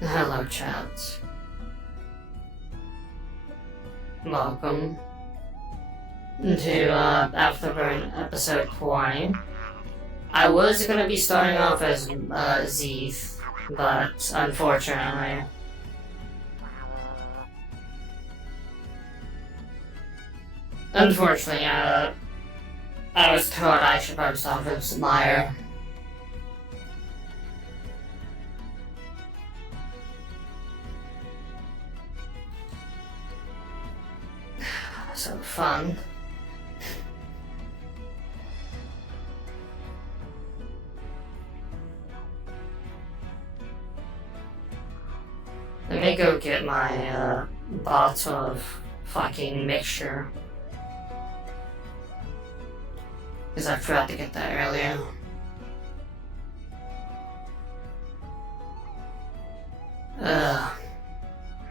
Hello, chat. Welcome to Afterburn episode 20. I was gonna be starting off as Zith, but unfortunately, I was told I should post off as Mire. So fun. Let me go get my bottle of fucking mixture. Because I forgot to get that earlier.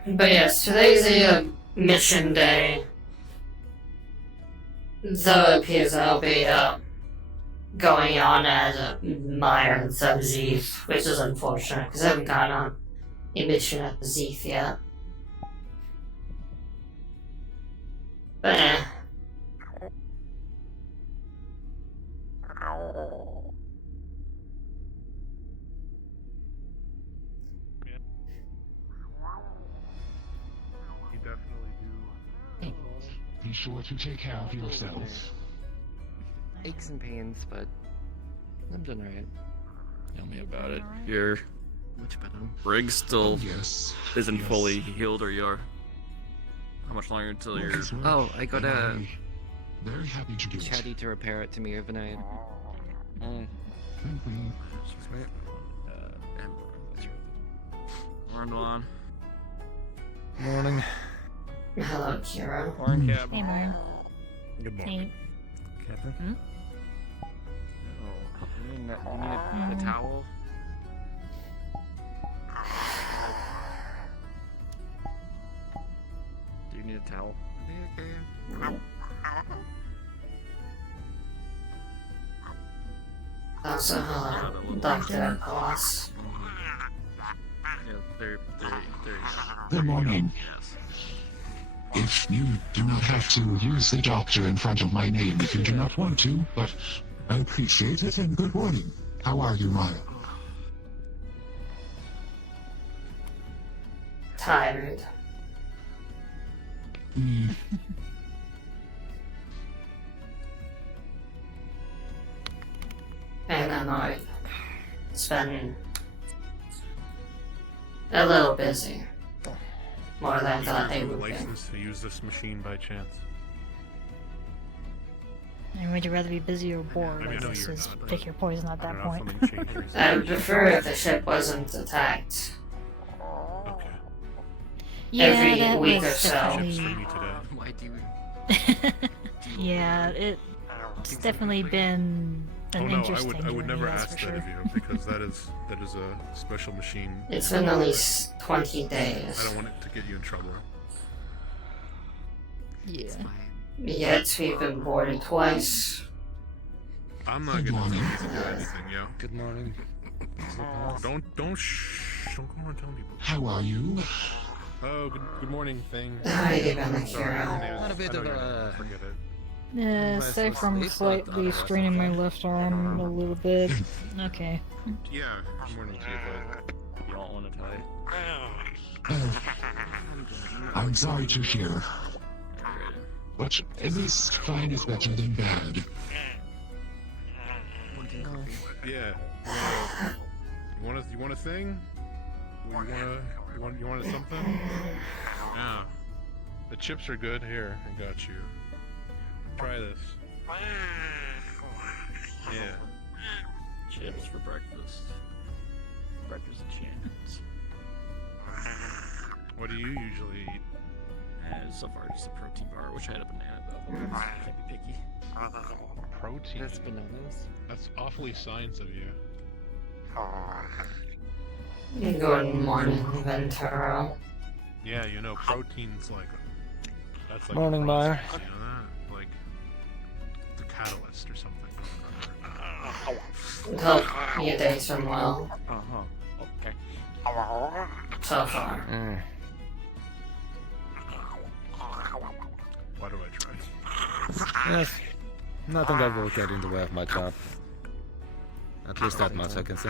But yes, today's a mission day. Though it appears I'll be going on as a Mire instead of Zith, which is unfortunate because I haven't gotten on a mission at the Zith yet. But You definitely do. Be sure to take care of yourself. Aches and pains, but I'm doing alright. Tell me about it. Your Much better. rig still Yes. isn't fully healed, or you're... How much longer until you're... Oh, I got a Very happy to do chatty to repair it to me overnight. Sweet. Rondon. Morning. hello, Kira. Morning, Cab. Hey, Mire. Good morning. Hey. Captain. Oh, you need a towel? Do you need a towel? Also, hello, Dr. Boss. Yeah, there. Good morning. Yes. If you do not have to use the doctor in front of my name if you do not want to, but I appreciate it and good morning. How are you, Maya? Tired. And annoyed. It's been a little busy. More than I thought they have a would be. license to use this machine by chance? And would you rather be busy or bored? I mean, I know This you're is not, but pick your poison at I that don't know if point. something changed recently. I would prefer if the ship wasn't attacked Okay. Yeah, every that week was or so. Chips for definitely. me today. Why do you... Yeah, it's definitely been Oh an no, interesting I would journey, never that's ask for that sure. of you because that is a special machine. It's been at least 20 I days. don't want it to get you in trouble. Yeah. It's fine. Yet we've been boarded twice. I'm not Good gonna tell morning. you to do anything, yo. Good morning. Don't go around telling people. How are you? Oh, good morning thing. How you been, Sorry, Kira? Had a bit of a- forget it. Aside from sleep, but slightly otherwise straining my okay. left arm a little bit. Okay. Yeah, good morning to you, You don't want to tie. I'm sorry to hear, but at least fine is better than bad. bud. Yeah. You want a thing? You want something? Yeah. The chips are good. Here, I got you. Try this. Yeah. Chips for breakfast. Breakfast of champions. What do you usually eat? So far, just a protein bar. I wish I had a banana though. Can't be picky. Protein. That's bananas. That's awfully science of you. Good morning, Ventura. Yeah, you know, protein's like that's like Morning, Mire. You know that? Like the catalyst or something. hope your day's been well Okay. so far. Why do I try? Yes. Nothing that will get in the way of my job. At least that much I can say.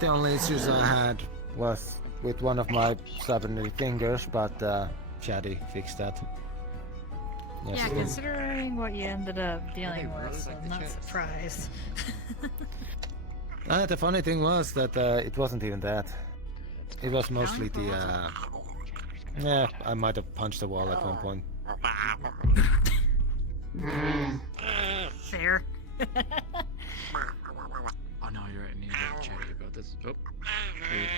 The only issues I had was with one of my cybernetic fingers, but Chatty fixed that. Yeah, Yes. considering what you ended up dealing really with, like I'm the not chest. surprised. The funny thing was that it wasn't even that. It was mostly the. Yeah, I might have punched the wall at one point. Fair. Oh no, you're right. I need to get chatty about this. Oh. Wait.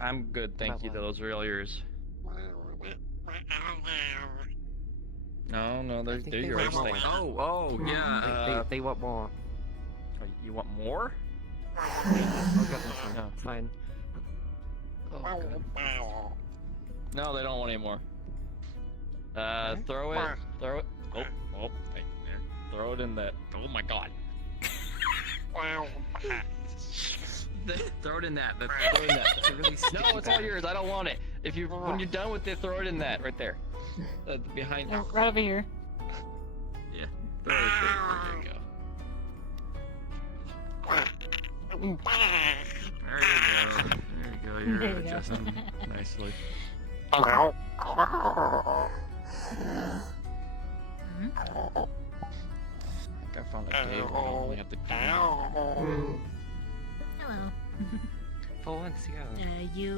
I'm good, thank you. Those are all yours. No, they're I think they yours. want more. Oh, yeah. They want more. You want more? I'll get this one. No. Fine. Oh, God. No, they don't want any more. Throw it. Throw it. Oh, hey, there. Throw it in that. Oh my God. Throw it in that. Throw it in that. It's a really sticky No, it's all bag. yours. I don't want it. When you're done with it, throw it in that right there. Behind. Oh, right over here. Yeah. Throw it there. There you go. There you go. You're There you go. adjusting nicely. I think I found a cave where I don't only have to Hello. For once, yeah. You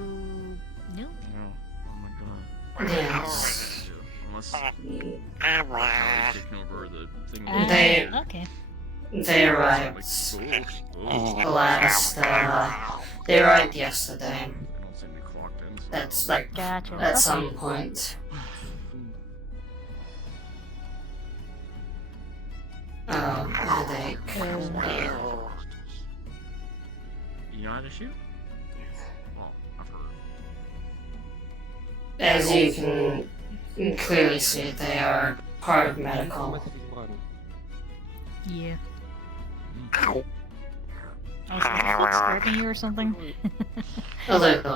new? No. Oh my God. Yes. Unless Charlie's taking over the thing. They- Okay. They arrived last, they arrived yesterday. They don't seem to be clocked in. So That's like, Gotcha. at some point. Headache. You know how to shoot? Well, I've heard. As you can clearly see, they are part of medical. What did you want? Yeah. Oh, so what's grabbing you or something? A little bit.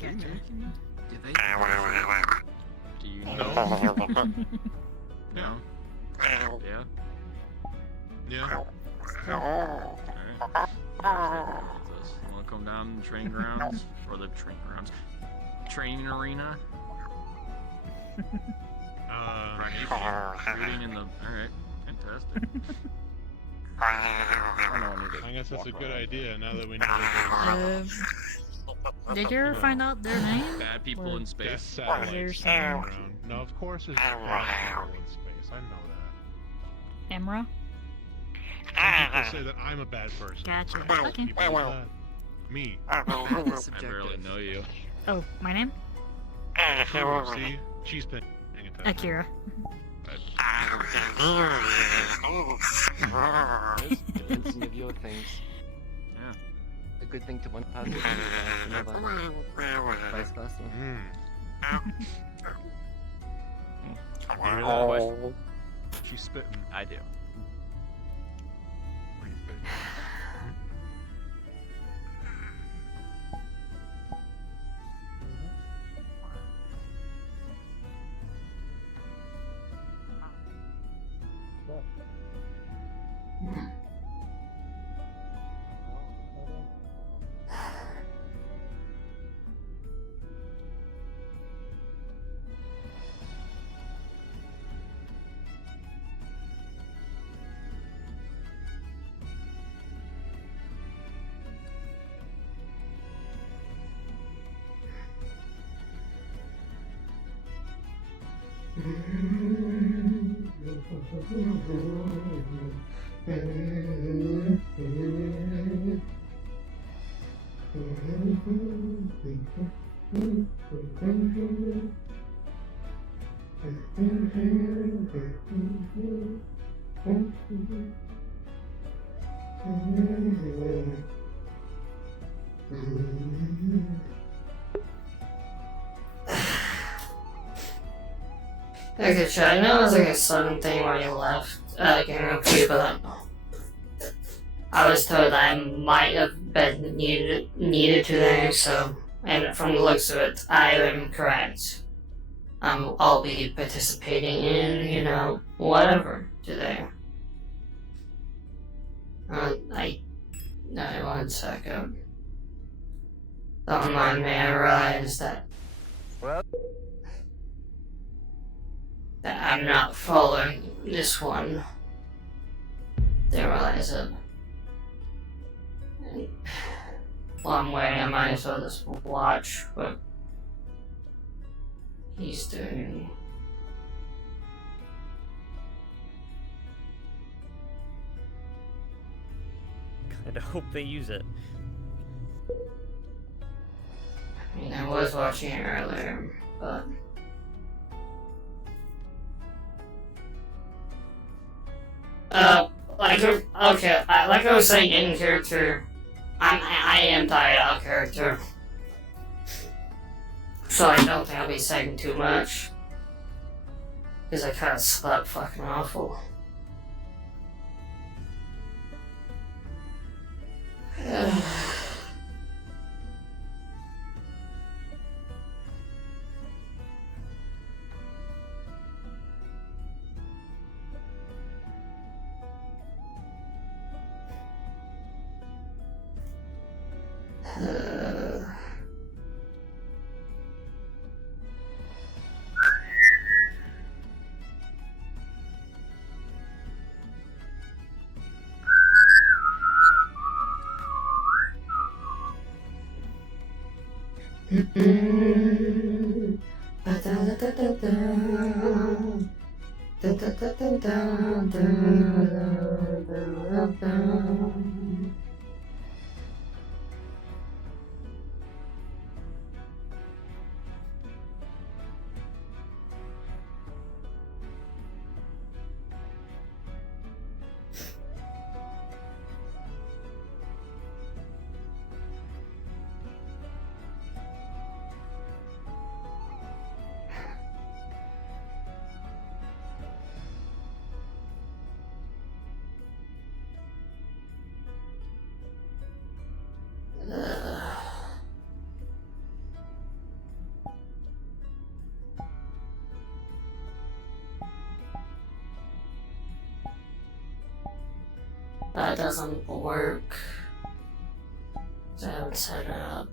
Gotcha. Do they? Do you know? No. No? Yeah? Yeah. Alright. You wanna come down the training grounds? Or the training grounds? Training arena? Shooting in the... Alright. Fantastic. I guess that's a good idea now that we know that Did you ever find out their name? Bad people in there's space. death satellites There's flying some- around. No, of course there's bad people in space. I know that. Emra? Some people say that I'm a bad person. Gotcha. Some Okay. people say that. Me. I barely know you. Oh, my name? See? She's paying attention. Akira. Convincing of your things. Yeah. A good thing to one person, another. Vice versa. You hear that? She's spitting. I do. Okay, sure. I know it was like a sudden thing where you left, Gangoku, but I was told I might have been needed to there, so, and from the looks of it, I am correct. I'll be participating in, you know, whatever today. No, 1 second. Don't mind me, I realize that I'm not following this one. Didn't realize it. And while I'm waiting, I might as well just watch what he's doing. Kinda hope they use it. I mean, I was watching it earlier, but... like I was saying in character, I am tired out of character. So I don't think I'll be saying too much. Because I kinda slept fucking awful. That doesn't work. I haven't set it up.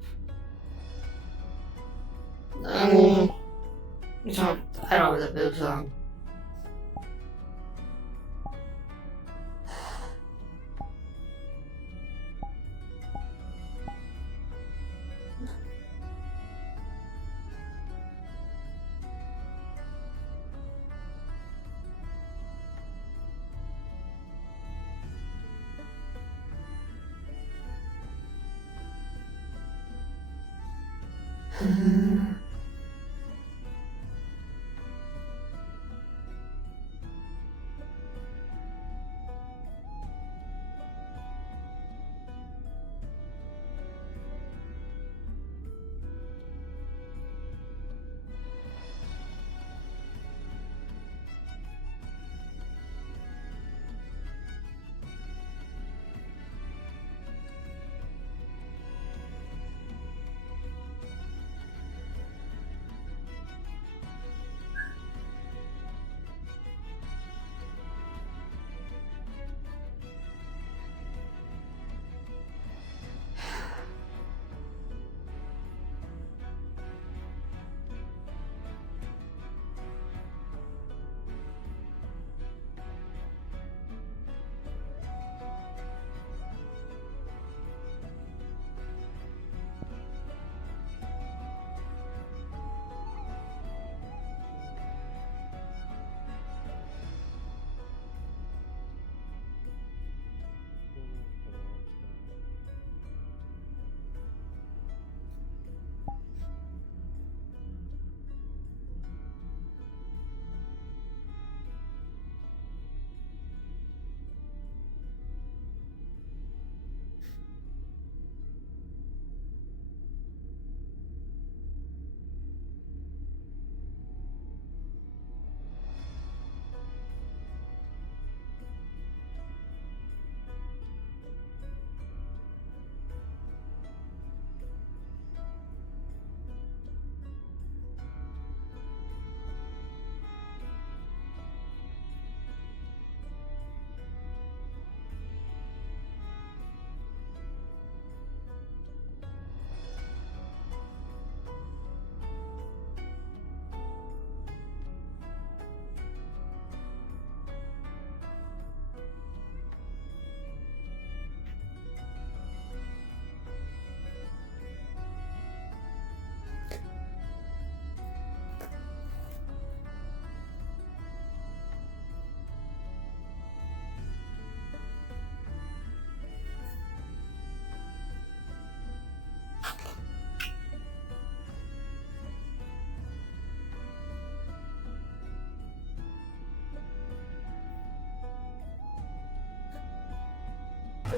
I don't know the boobs on.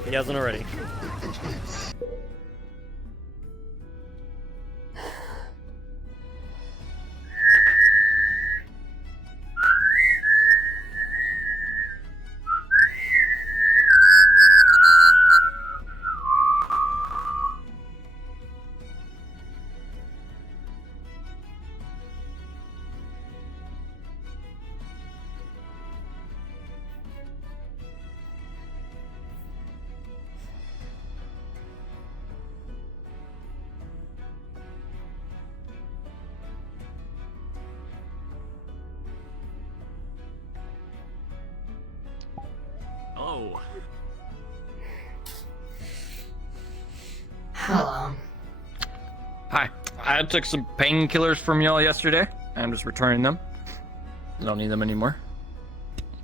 he hasn't already. Oh. Hello. Hi. I took some painkillers from y'all yesterday. I'm just returning them. I don't need them anymore.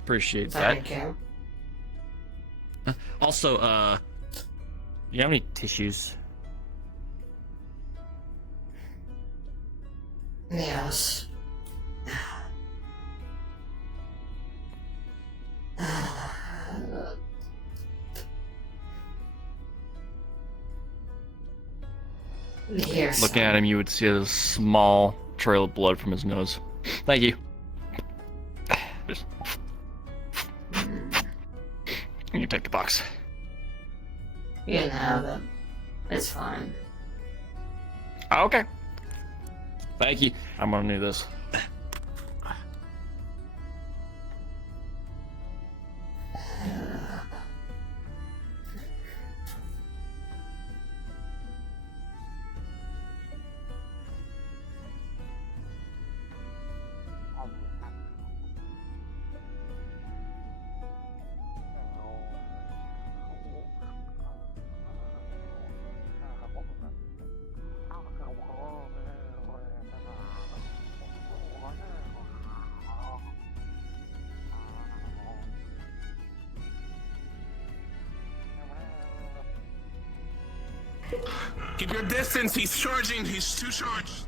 Appreciate that. Thank you. Also, do you have any tissues? Yes. Here's Looking at him, you would see a small trail of blood from his nose. Thank you. Just... You can take the box. You can have it. It's fine. Okay. Thank you. I'm gonna need this. Keep your distance, he's charging, he's too charged.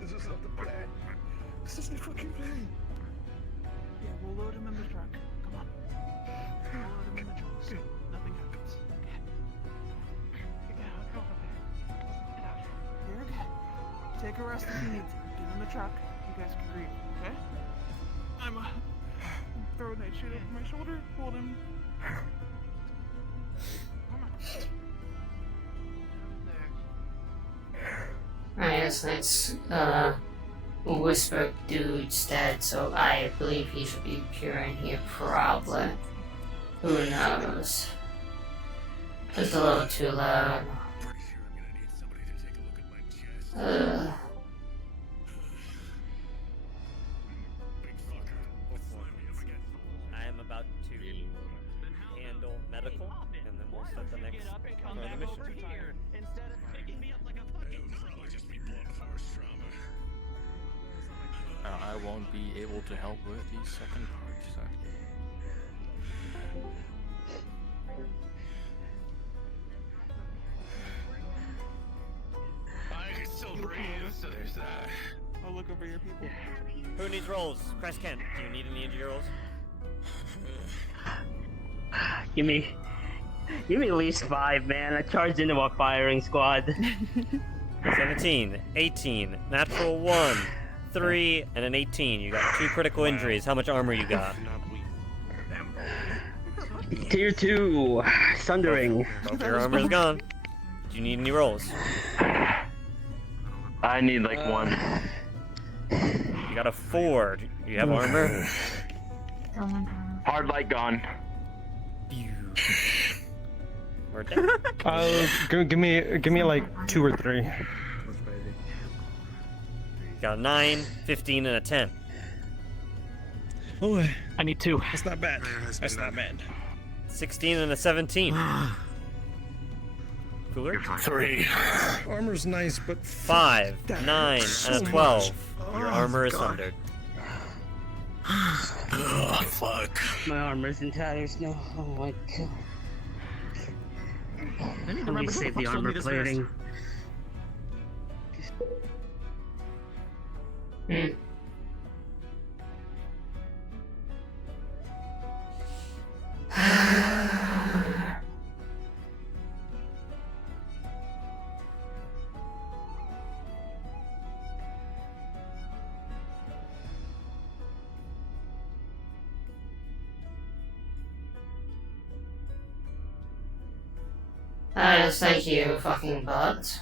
This is not the plan. This isn't a fucking plan. Yeah, we'll load him in the truck. Come on. We'll load him in the truck so nothing happens. Get out. Go over there. Get out. You're okay. Take a rest if you need to. Get in the truck. You guys can breathe, okay? I'm throw a nightshade over my shoulder. Hold him. Come on. I guess that's Whisper Dude's dead, so I believe he should be pure in here, probably. Who knows? It's a little too loud. Pretty sure I'm gonna need somebody to take a look at my chest. Big fucker. Slam me up against the wall. I am about to handle medical, and then we'll set the next part of the mission. Instead of picking me up like a fucking. It would probably just be blunt force trauma. I won't be able to help with the second part, so. I can still breathe, so there's that. I'll look over your people. Who needs rolls? Christ Kent, do you need any injury rolls? Give me at least 5, man. I charged into a firing squad. 17, 18, natural 1, 3, and an 18. You got 2 critical injuries. How much armor you got? Tier 2, Sundering. Both your armor is gone. Do you need any rolls? I need like 1. You got a 4. Do you have armor? Hard light gone. We're dead. Give me like 2 or 3. You got a 9, 15, and a 10. Oh, I need 2. that's not bad. That's not bad. 16 and a 17. Cooler? 3. Armor's nice, but 5, 9, and a 12. Your armor is sundered. Oh, fuck. My armor's in tatters now. Oh my god. I need to Let me remember who save the the fuck sold me armor this plating. Hmm. Thank you, fucking butt.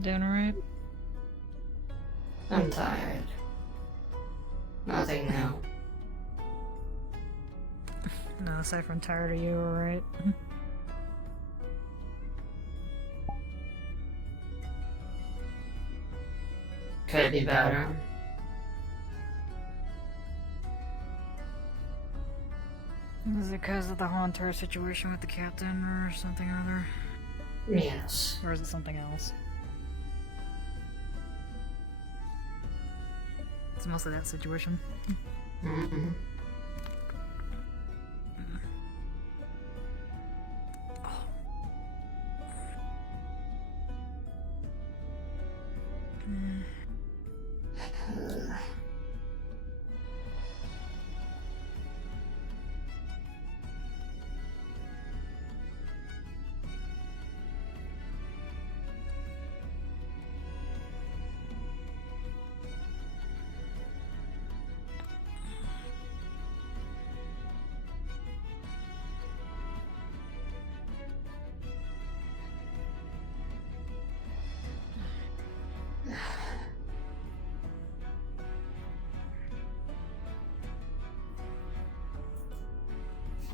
Doing alright? I'm tired. Nothing new. No, aside from tired, are you alright? Could be better. Is it because of the whole entire situation with the captain or something or other? Yes. Or is it something else? It's mostly that situation. Mm-hmm.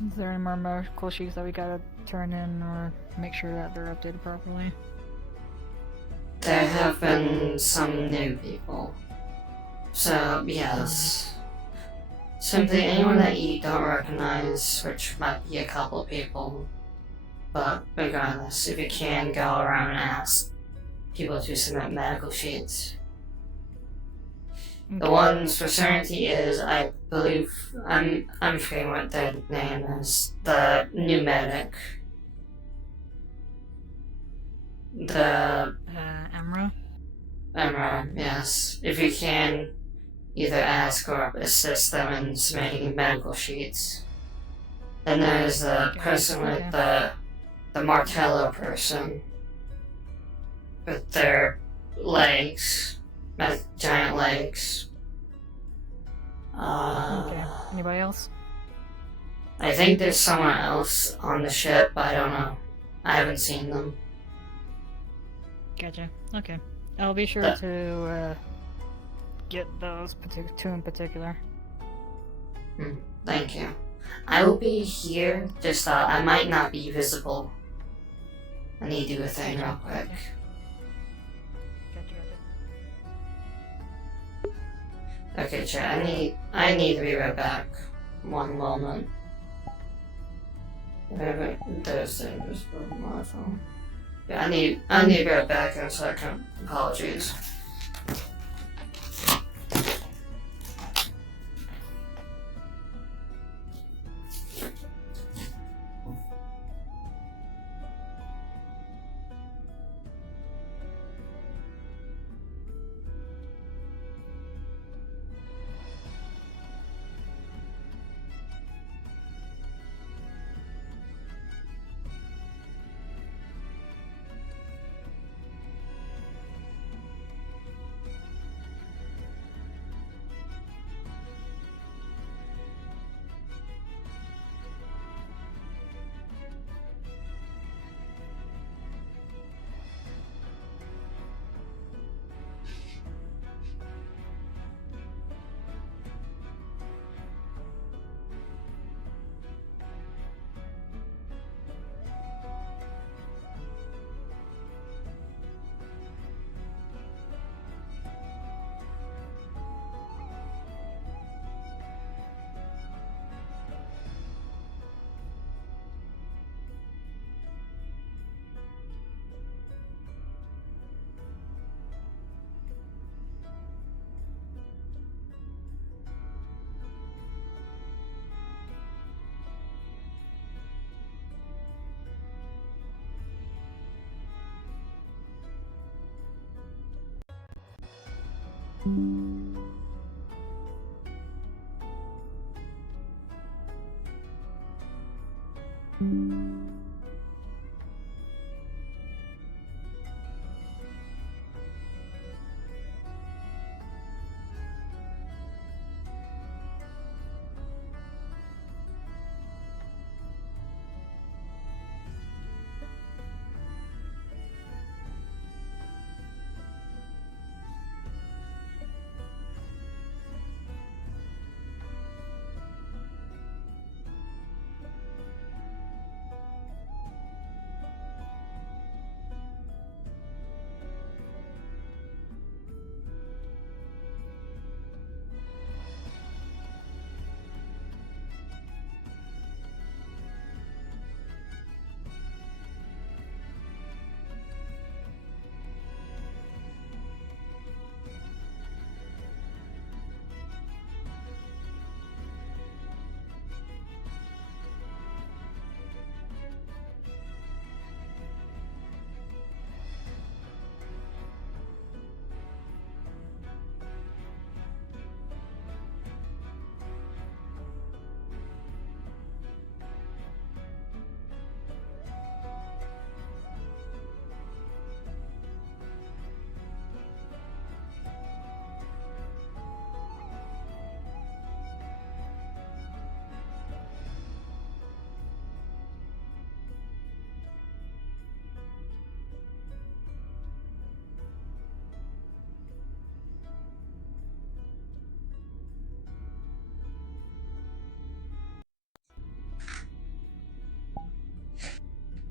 Is there any more medical sheets that we gotta turn in or make sure that they're updated properly? There have been some new people. So, yes. Simply anyone that you don't recognize, which might be a couple of people. But regardless, if you can, go around and ask people to submit medical sheets. The ones for certainty is, I believe, I'm forgetting what their name is, the new medic. The Emra? Emra, yes. If you can, either ask or assist them in submitting medical sheets. Then there's the person with the Martello person. With their legs. Giant legs. Okay. Anybody else? I think there's someone else on the ship, but I don't know. I haven't seen them. Gotcha. Okay. I'll be sure to get those two in particular. Thank you. I will be here, just I might not be visible. I need to do a thing real quick. Okay, chat, I need to be right back. One moment. There's just my phone. Yeah, I need to be right back in a second. Apologies.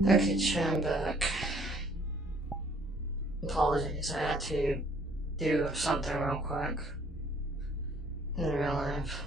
Okay, chat, I'm back. Apologies, I had to do something real quick in real life.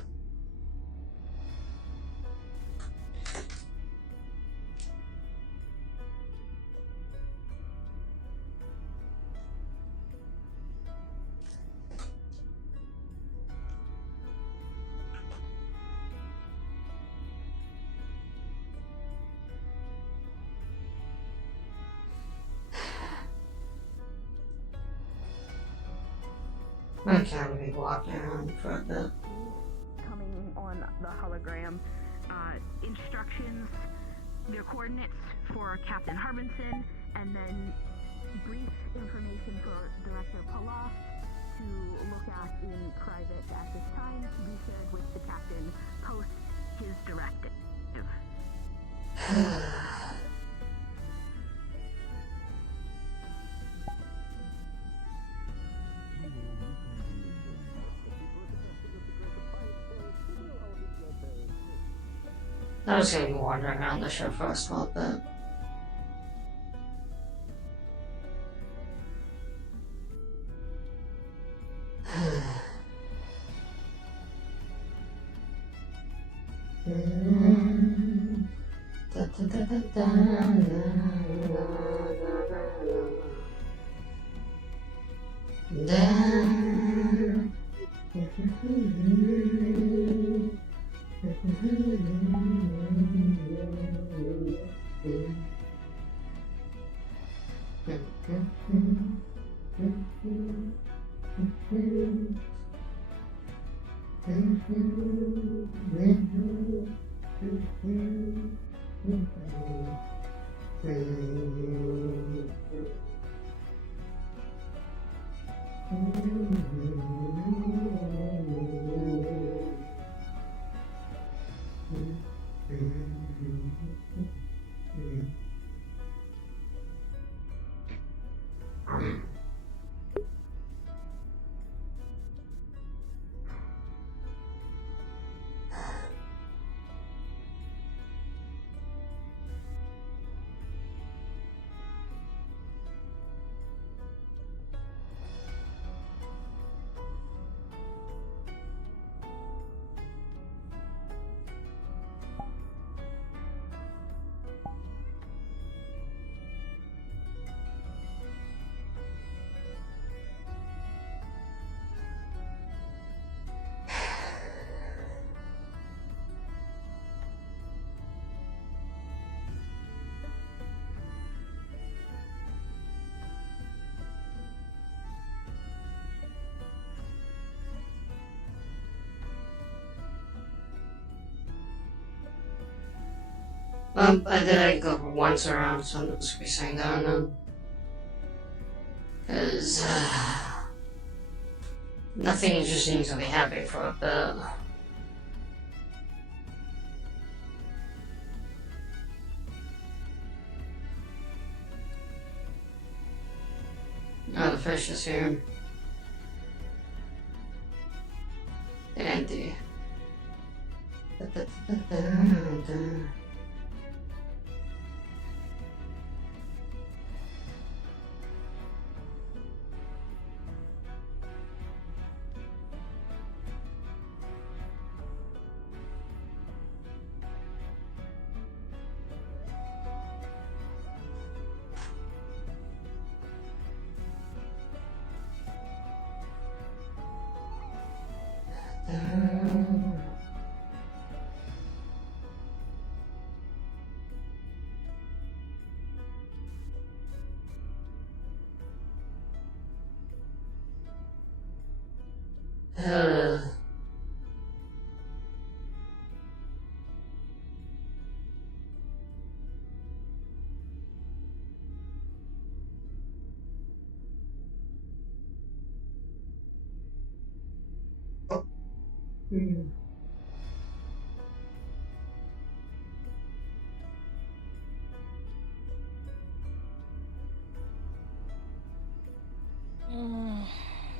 I can't be walking around for a bit. Coming on the hologram, instructions, their coordinates for Captain Harbinson, and then brief information for Director Palaf to look at in private at this time, be shared with the captain post his directive. I was gonna be wandering around the ship for a small bit. I did go once around, so I'm just gonna be saying that on because nothing interesting is gonna be happening for a bit. Oh, the fish is here. Andy.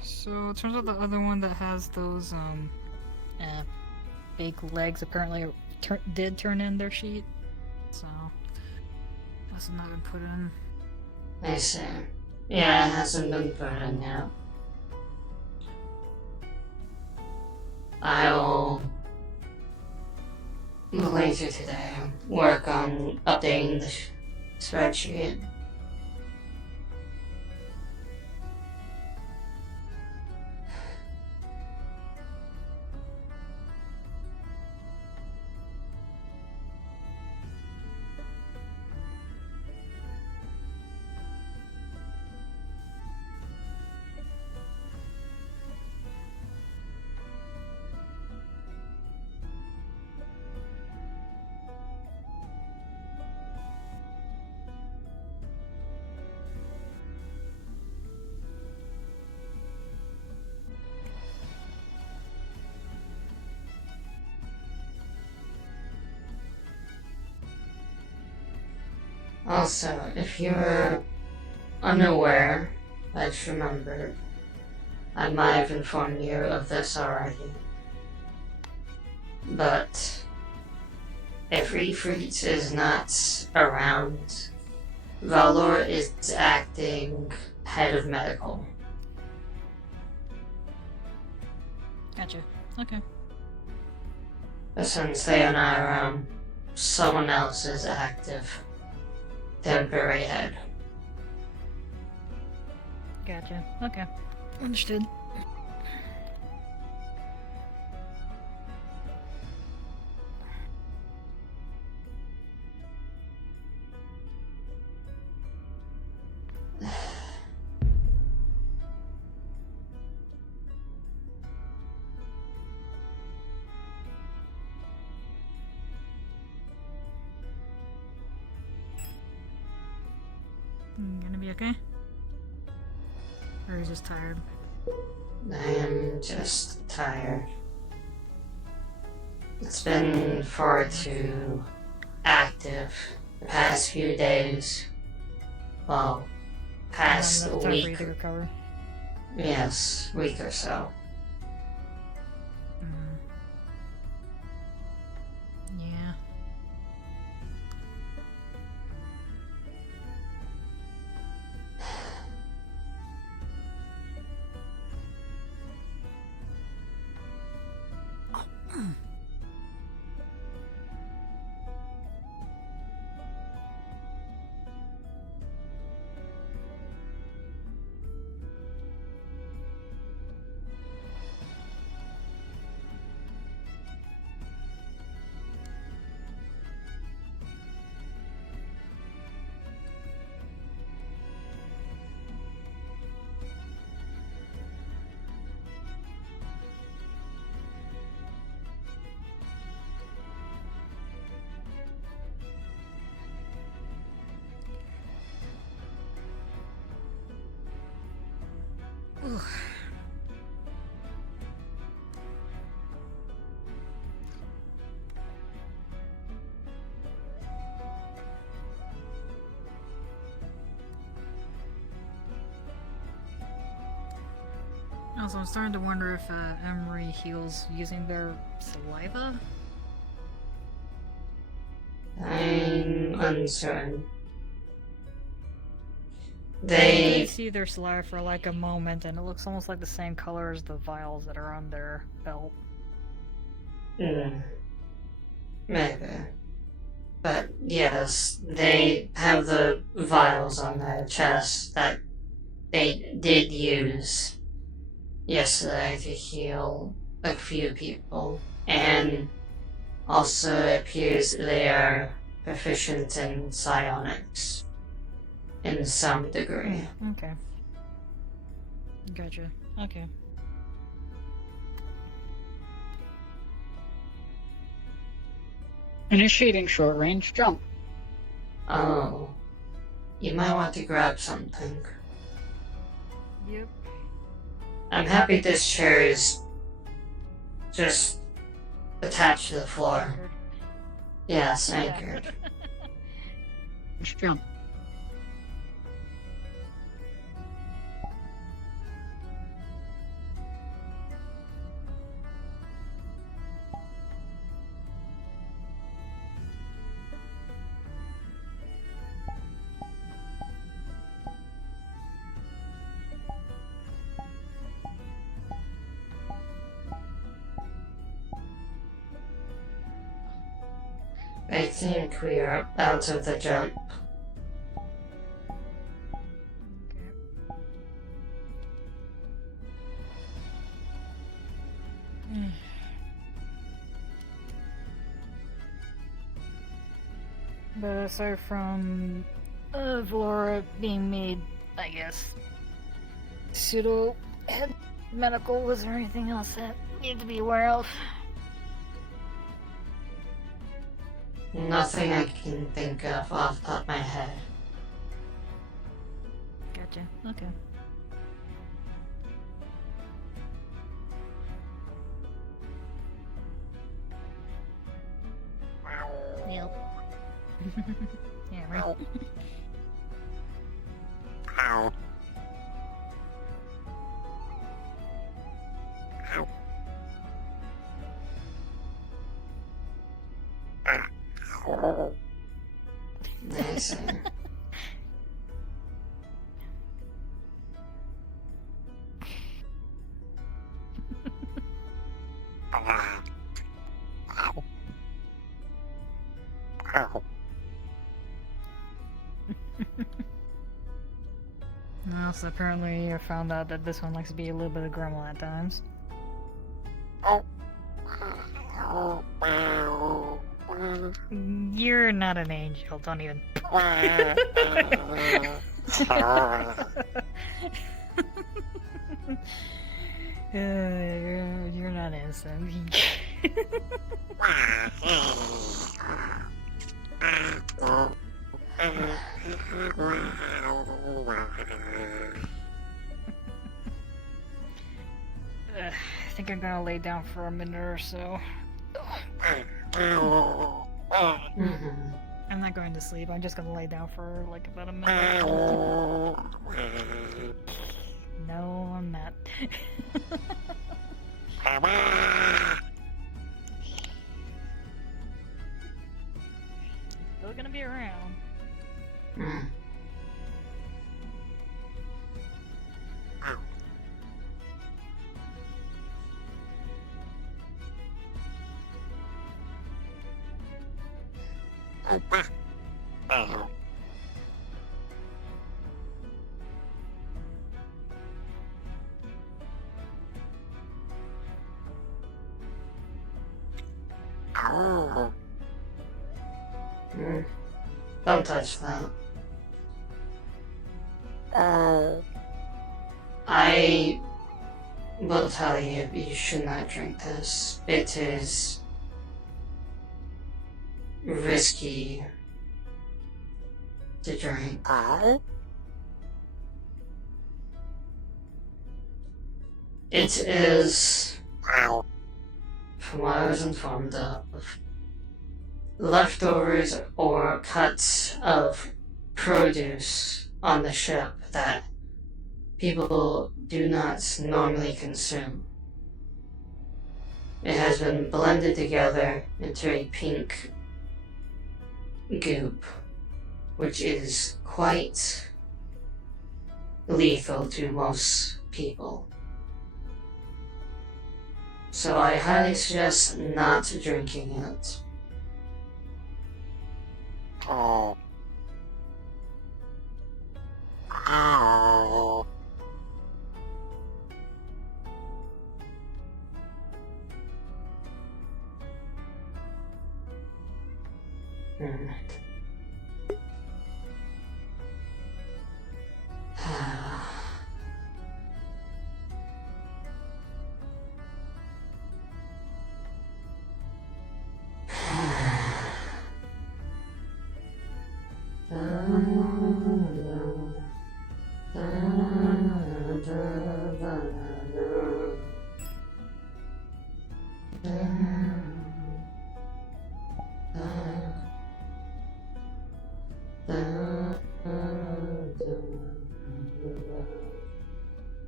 So it turns out the other one that has those big legs apparently did turn in their sheet. So must have not been put in. I see. Yeah, it hasn't been put in yet. I'll later today work on updating the spreadsheet. Also, if you're unaware, I just remembered, I might have informed you of this already. But if Vrchat is not around, Valor is acting head of medical. Gotcha. Okay. But since they are not around, someone else is active. Temporary head. Gotcha. Okay. Understood. Gonna be okay? Or are you just tired? I am just tired. It's been far too active the past few days. Well, past Enough time for you week. to recover. Yes, week or so. Yeah. Also, I'm starting to wonder if Emery heals using their saliva. I'm uncertain. I They see their saliva for like a moment, and it looks almost like the same color as the vials that are on their belt. Maybe. But yes, they have the vials on their chest that they did use yesterday to heal a few people. And also it appears they are proficient in psionics in some degree. Okay. Gotcha. Okay. Initiating short range jump. Oh. You might want to grab something. Yep. I'm happy this chair is just attached to the floor. Yes, anchored. Jump. I think we are out of the jump. But aside from Valora being made, I guess, pseudo head medical, was there anything else that we need to be aware of? Nothing I can think of off the top of my head. Gotcha. Okay. Yep. Yeah, right. Ow. Nice. Also, apparently I found out that this one likes to be a little bit of gremlin at times. You're not an angel, don't even. You're not innocent. I think I'm gonna lay down for a minute or so. I'm not going to sleep, I'm just gonna lay down for like about a minute. No, I'm not. Still gonna be around. Don't touch that. I will tell you, you should not drink this. It is risky to drink. It is, from what I was informed of, leftovers or cuts of produce on the ship that people do not normally consume. It has been blended together into a pink goop, which is quite lethal to most people. So I highly suggest not drinking it. Oh. Ow.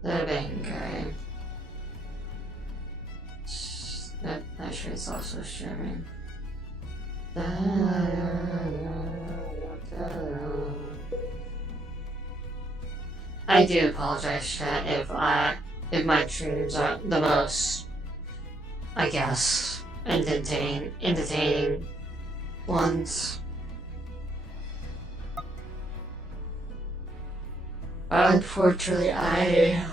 The Bangay. That actually it's also streaming. I do apologize, chat, if my streams are the most, I guess, entertaining ones. Unfortunately, I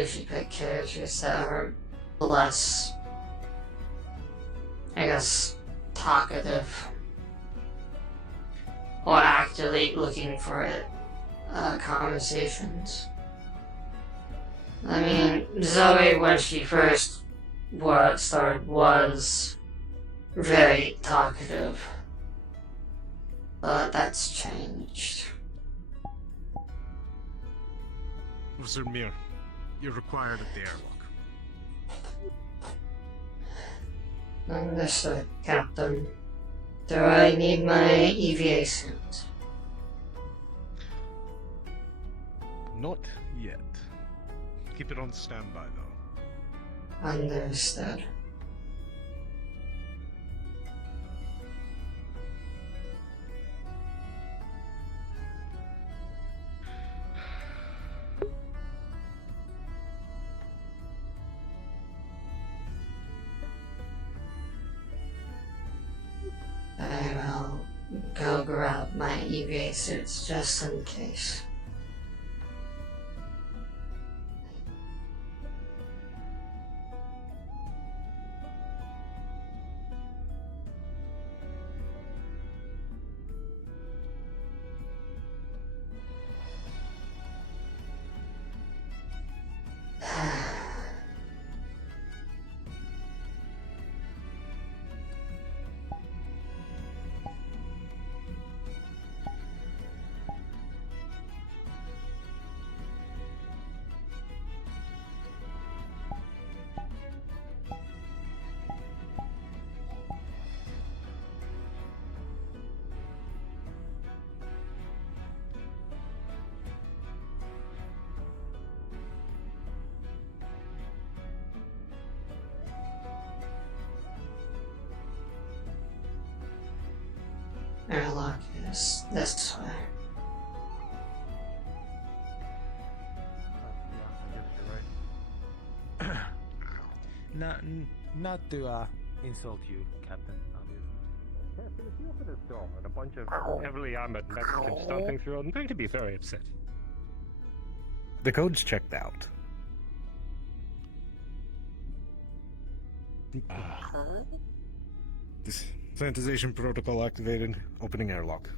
usually pick characters that are less, I guess, talkative, or actively looking for conversations. I mean, Zoe, when she first started, was very talkative. But that's changed. Officer Mire, you're required at the airlock. Understood, Captain. Do I need my EVA suit? Not yet. Keep it on standby, though. Understood. I will go grab my EVA suits just in case. Airlock is this way. Not to insult you, Captain, obviously. Captain, if you open this door and a bunch of heavily armored Mexicans stomping through, I'm going to be very upset. The code's checked out. This sanitization protocol activated. Opening airlock.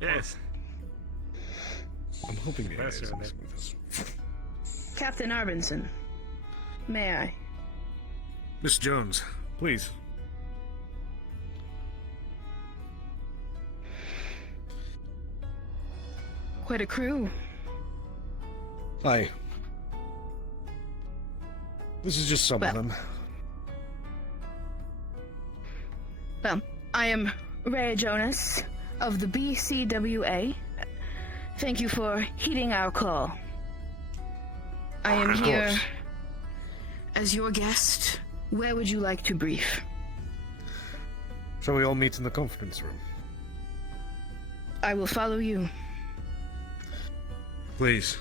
Yes. I'm hoping the Yes, answer sir. is Captain Arbinson, may I? Miss Jones, please. Quite a crew. Hi. This is just some of them. Well, I am Ray Jonas of the BCWA. Thank you for heeding our call. I am here as your guest. Where would you like to brief? Shall we all meet in the conference room? I will follow you. Please.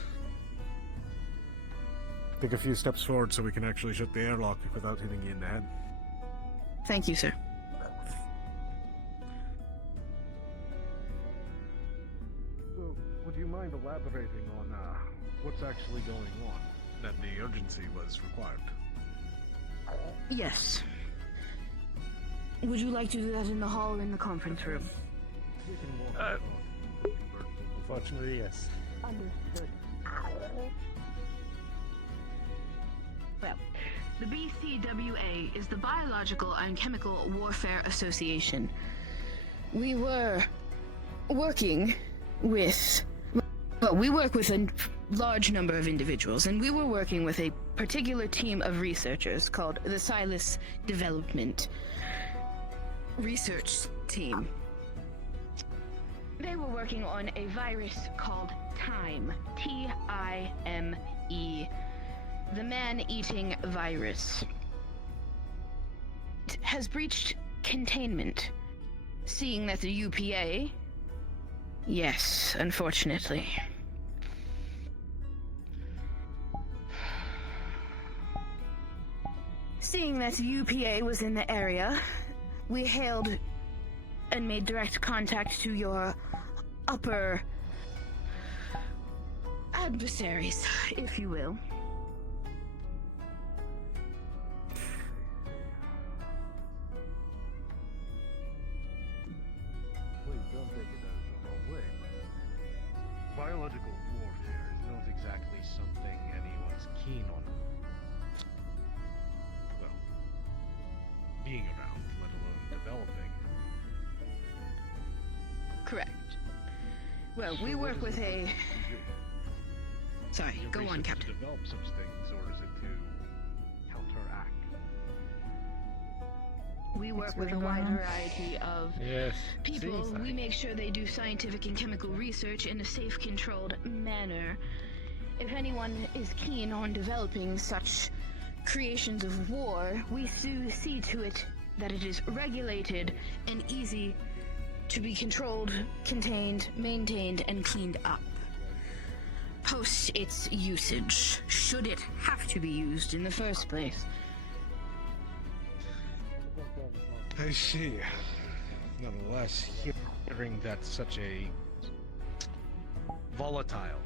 Take a few steps forward so we can actually shut the airlock without hitting you in the head. Thank you, sir. So, would you mind elaborating on what's actually going on? That the urgency was required. Yes. Would you like to do that in the hall or in the conference room? Unfortunately, yes. Understood. Well, the BCWA is the Biological and Chemical Warfare Association. We were working with... Well, we work with a large number of individuals, and we were working with a particular team of researchers called the Silas Development Research Team. They were working on a virus called Time. Time. The man-eating virus. It has breached containment, seeing that the UPA... Yes, unfortunately. Seeing that the UPA was in the area, we hailed and made direct contact to your upper adversaries, if you will. Please don't take it as the wrong way. Biological warfare is not exactly something anyone's keen on. Well, being around, let alone developing. Correct. Well, we work with a... Sorry, go on, Captain. To develop such things, or is it to counteract? We work with a wide variety of people. We make sure they do scientific and chemical research in a safe, controlled manner. If anyone is keen on developing such creations of war, we do see to it that it is regulated and easy to be controlled, contained, maintained, and cleaned up. Post its usage, should it have to be used in the first place. I see. Nonetheless, hearing that such a volatile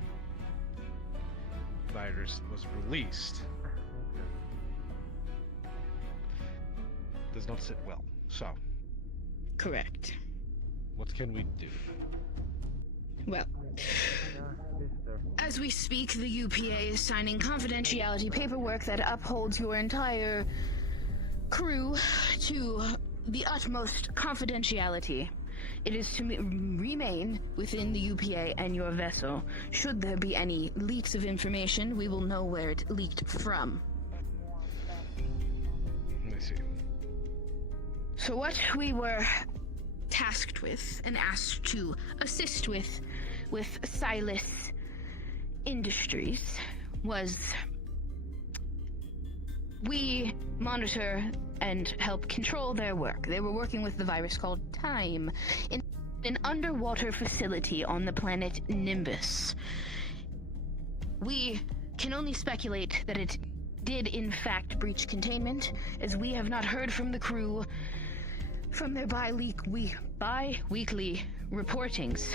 virus was released does not sit well. So, correct. What can we do? Well, as we speak, the UPA is signing confidentiality paperwork that upholds your entire crew to the utmost confidentiality. It is to remain within the UPA and your vessel. Should there be any leaks of information, we will know where it leaked from. I see. So what we were tasked with and asked to assist with Silas Industries was we monitor and help control their work. They were working with the virus called Time in an underwater facility on the planet Nimbus. We can only speculate that it did in fact breach containment, as we have not heard from the crew from their bi-weekly reportings.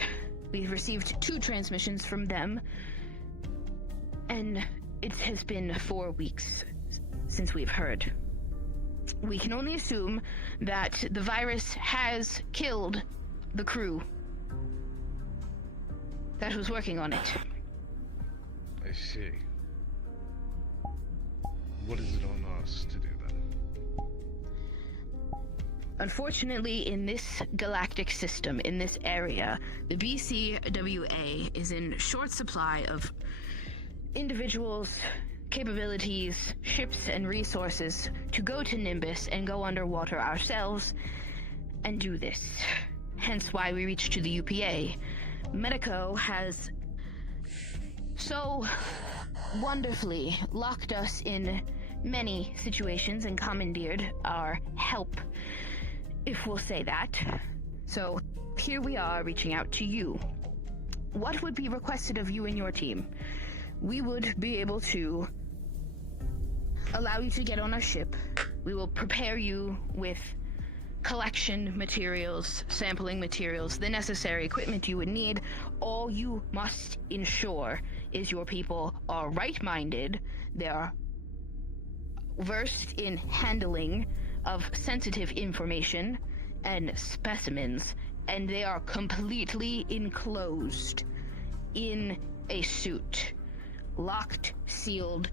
We've received 2 transmissions from them, and it has been 4 weeks since we've heard. We can only assume that the virus has killed the crew that was working on it. I see. What is it on us to do then? Unfortunately, in this galactic system, in this area, the BCWA is in short supply of individuals, capabilities, ships, and resources to go to Nimbus and go underwater ourselves and do this. Hence why we reached to the UPA. Medico has so wonderfully locked us in many situations and commandeered our help, if we'll say that. So here we are reaching out to you. What would be requested of you and your team? We would be able to allow you to get on our ship. We will prepare you with collection materials, sampling materials, the necessary equipment you would need. All you must ensure is your people are right-minded, they are versed in handling of sensitive information and specimens, and they are completely enclosed in a suit. Locked, sealed,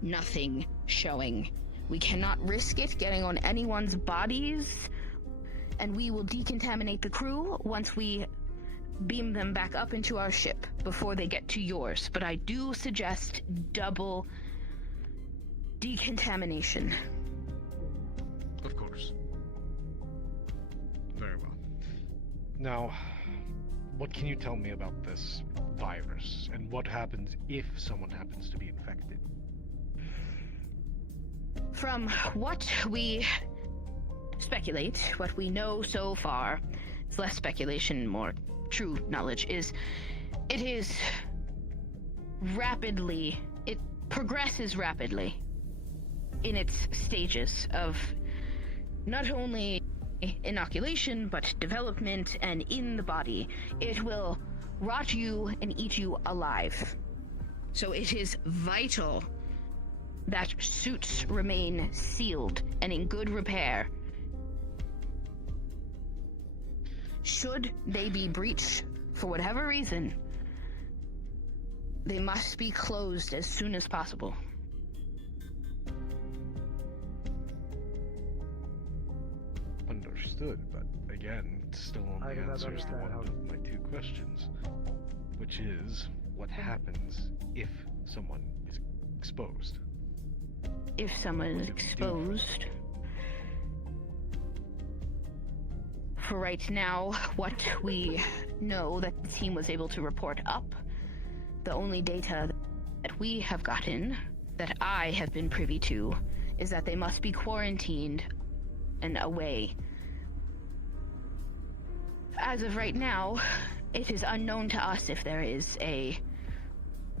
nothing showing. We cannot risk it getting on anyone's bodies, and we will decontaminate the crew once we beam them back up into our ship before they get to yours. But I do suggest double decontamination. Of course. Very well. Now, what can you tell me about this virus, and what happens if someone happens to be infected? From what we speculate, what we know so far, it's less speculation, more true knowledge, is it is rapidly, it progresses rapidly in its stages of not only inoculation, but development and in the body. It will rot you and eat you alive. So it is vital that suits remain sealed and in good repair. Should they be breached for whatever reason, they must be closed as soon as possible. Understood, but again, it still only answers to one of my two questions, which is, what happens if someone is exposed? If someone is exposed, for right now, what we know that the team was able to report up, the only data that we have gotten, that I have been privy to, is that they must be quarantined and away. As of right now, it is unknown to us if there is a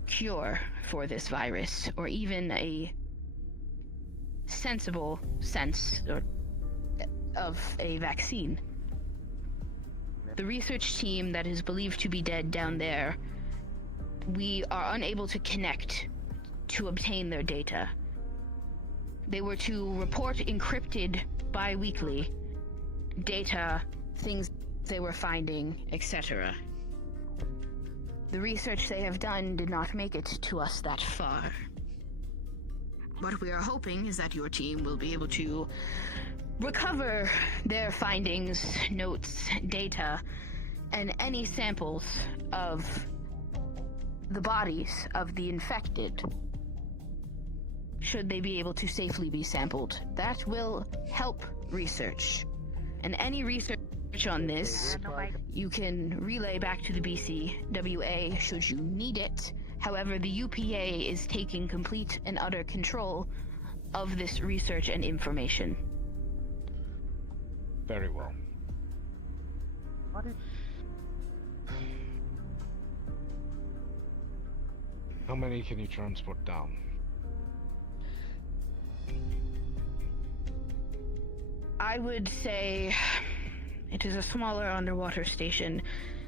cure for this virus, or even a sensible sense of a vaccine. The research team that is believed to be dead down there, we are unable to connect to obtain their data. They were to report encrypted bi-weekly data, things they were finding, etc. The research they have done did not make it to us that far. What we are hoping is that your team will be able to recover their findings, notes, data, and any samples of the bodies of the infected, should they be able to safely be sampled. That will help research. And any research on this, you can relay back to the BCWA should you need it. However, the UPA is taking complete and utter control of this research and information. Very well. How many can you transport down? I would say it is a smaller underwater station.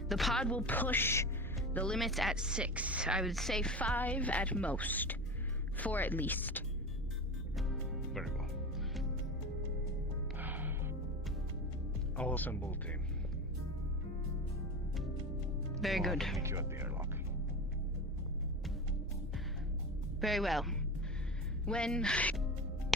The pod will push the limits at 6. I would say 5 at most. 4 at least. Very well. I'll assemble a team. Very good. I'll meet you at the airlock. Very well. When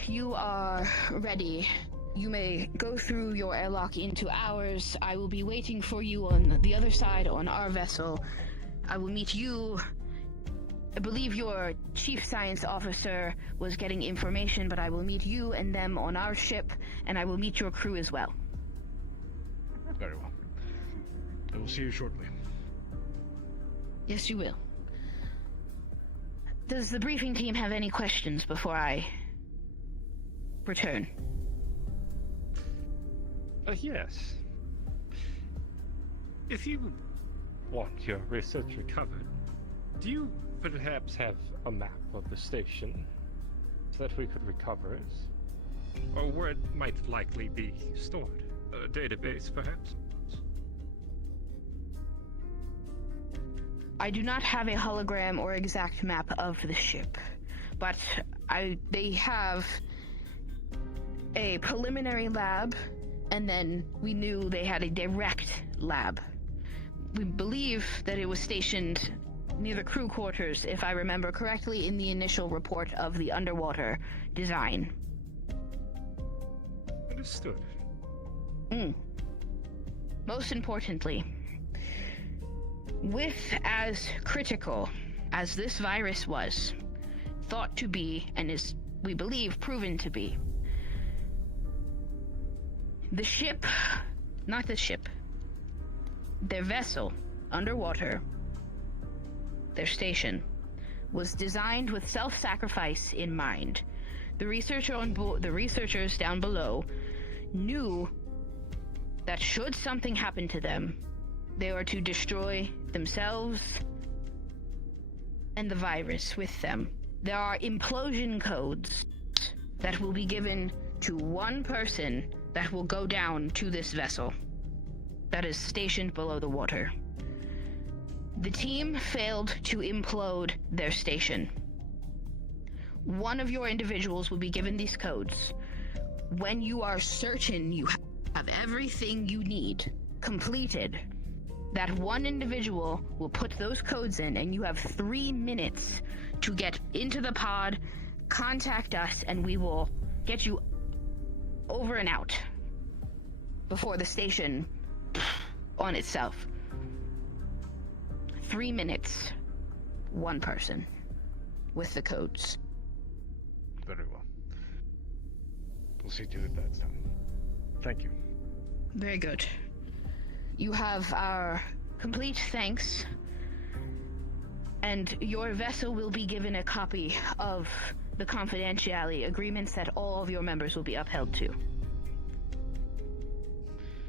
you are ready, you may go through your airlock into ours. I will be waiting for you on the other side on our vessel. I will meet you I believe your chief science officer was getting information, but I will meet you and them on our ship, and I will meet your crew as well. Very well. I will see you shortly. Yes, you will. Does the briefing team have any questions before I return? Yes. If you want your research recovered, do you perhaps have a map of the station so that we could recover it? Or where it might likely be stored? A database, perhaps? I do not have a hologram or exact map of the ship, but they have a preliminary lab, and then we knew they had a direct lab. We believe that it was stationed near the crew quarters, if I remember correctly, in the initial report of the underwater design. Understood. Most importantly, with as critical as this virus was thought to be, and is, we believe, proven to be, the ship, not the ship, their vessel underwater, their station, was designed with self-sacrifice in mind. The researchers down below knew that should something happen to them, they were to destroy themselves and the virus with them. There are implosion codes that will be given to one person that will go down to this vessel that is stationed below the water. The team failed to implode their station. One of your individuals will be given these codes. When you are certain you have everything you need completed, that one individual will put those codes in, and you have 3 minutes to get into the pod, contact us, and we will get you over and out before the station on itself. 3 minutes, one person with the codes. Very well. We'll see to it that's done. Thank you. Very good. You have our complete thanks, and your vessel will be given a copy of the confidentiality agreements that all of your members will be upheld to.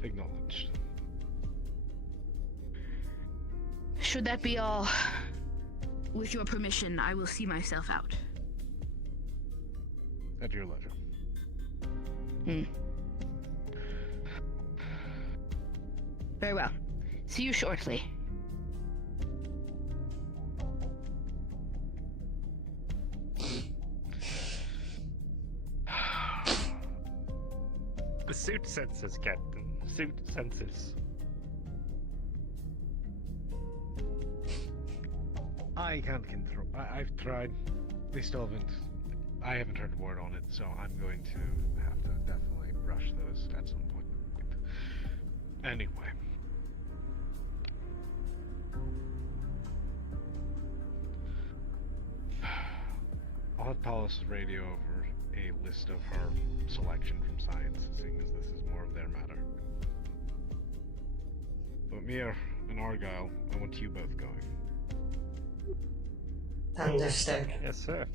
Acknowledged. Should that be all, with your permission, I will see myself out. At your leisure. Very well. See you shortly. The suit senses, Captain. Suit senses. I can't control. I've tried. They still haven't. I haven't heard a word on it, so I'm going to have to definitely brush those at some point. Anyway. I'll have Paulus radio over a list of her selection from science, seeing as this is more of their matter. But Mire and Argyle, I want you both going. Understood. Yes, sir.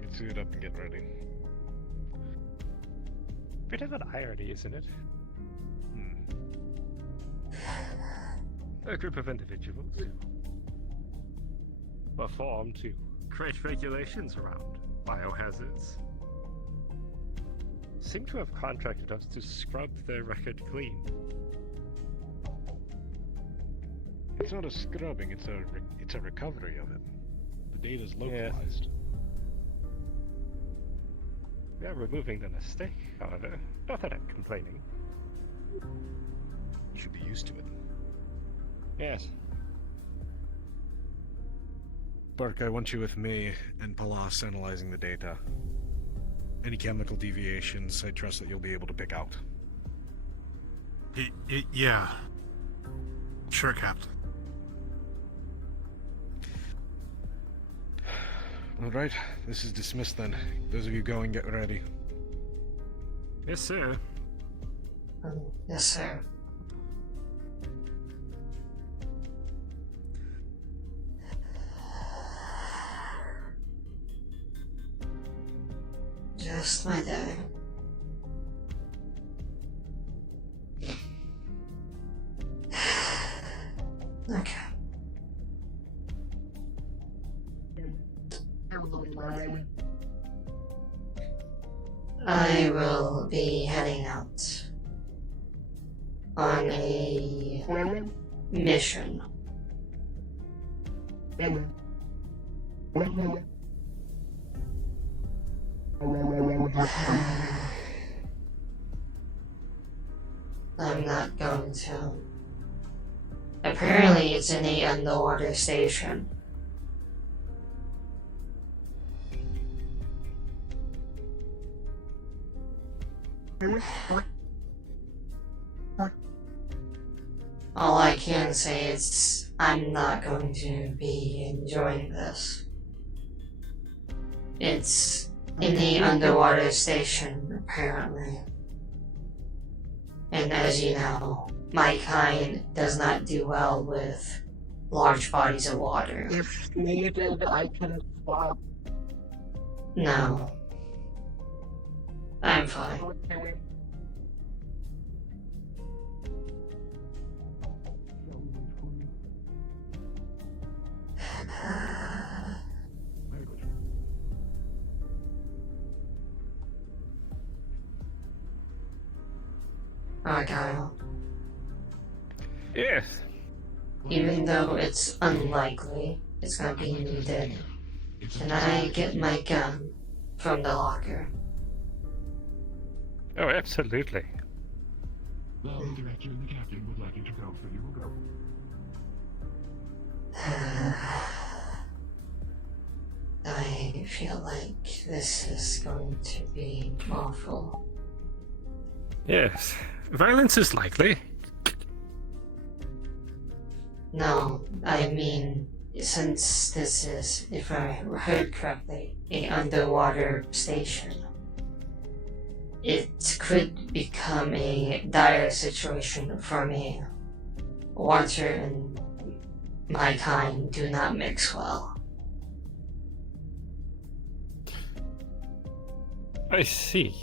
Get suited up and get ready. Bit of an irony, isn't it? A group of individuals who were formed to create regulations around biohazards seem to have contracted us to scrub their record clean. It's not a scrubbing, it's a recovery of it. The data's localized. We are removing the mistake, however. Not that I'm complaining. You should be used to it. Yes. Burke, I want you with me and Palas analyzing the data. Any chemical deviations, I trust that you'll be able to pick out. Yeah. Sure, Captain. Alright, this is dismissed then. Those of you going, get ready. Yes, sir. Yes, sir. Just my day. Okay. I will be heading out on a mission. I'm not going to. Apparently it's in a underwater station. All I can say is I'm not going to be enjoying this. It's in the underwater station, apparently. And as you know, my kind does not do well with large bodies of water. If needed, I can swap. No. I'm fine. Okay. Argyle. Yes. Even though it's unlikely it's gonna be needed, can I get my gun from the locker? Oh, absolutely. Well, the director and the captain would like you to go, so you will go. I feel like this is going to be awful. Yes. Violence is likely. No, I mean, since this is, if I heard correctly, a underwater station, it could become a dire situation for me. Water and my kind do not mix well. I see.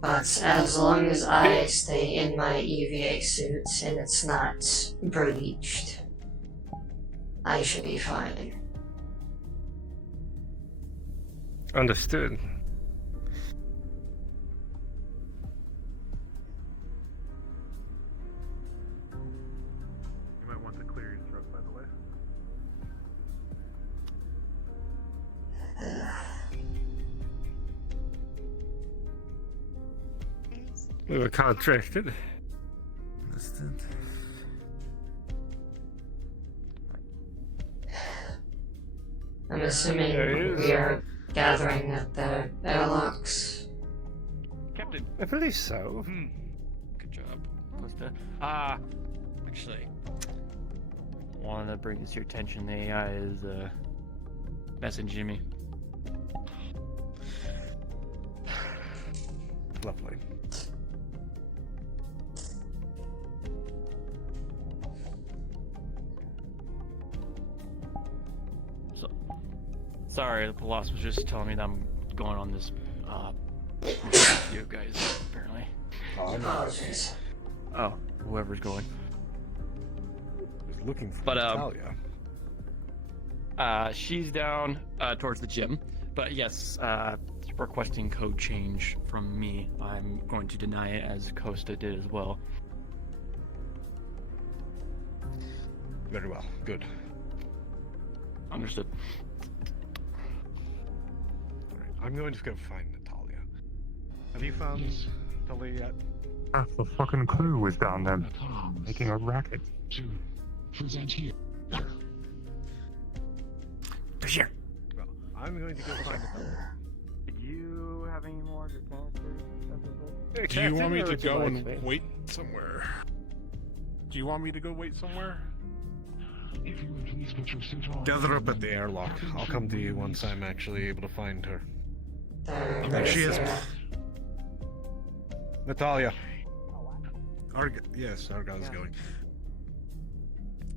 But as long as I stay in my EVA suit and it's not breached, I should be fine. Understood. You might want to clear your throat, by the way. We were contracted. Understood. I'm assuming we are gathering at the airlocks. Captain, I believe so. Good job, Costa. Actually, wanted to bring this to your attention. The AI is messaging me. Lovely. So, sorry, the boss was just telling me that I'm going on this with you guys, apparently. Apologies. Oh, whoever's going. Was looking for But, Natalia. She's down towards the gym. But yes, requesting code change from me. I'm going to deny it as Costa did as well. Very well. Good. Understood. Alright, I'm going to go find Natalia. Have you found Natalia yet? Half the fucking crew was down there making a racket. To present here. Here. Well, I'm going to go find Natalia. Did you have any more to Do you want me to go and wait somewhere? Do you want me to go wait somewhere? If you would please put your suit on. Gather up at the airlock. I'll come to you once I'm actually able to find her. There She is is. a- Natalia. Yes, Argyll is going.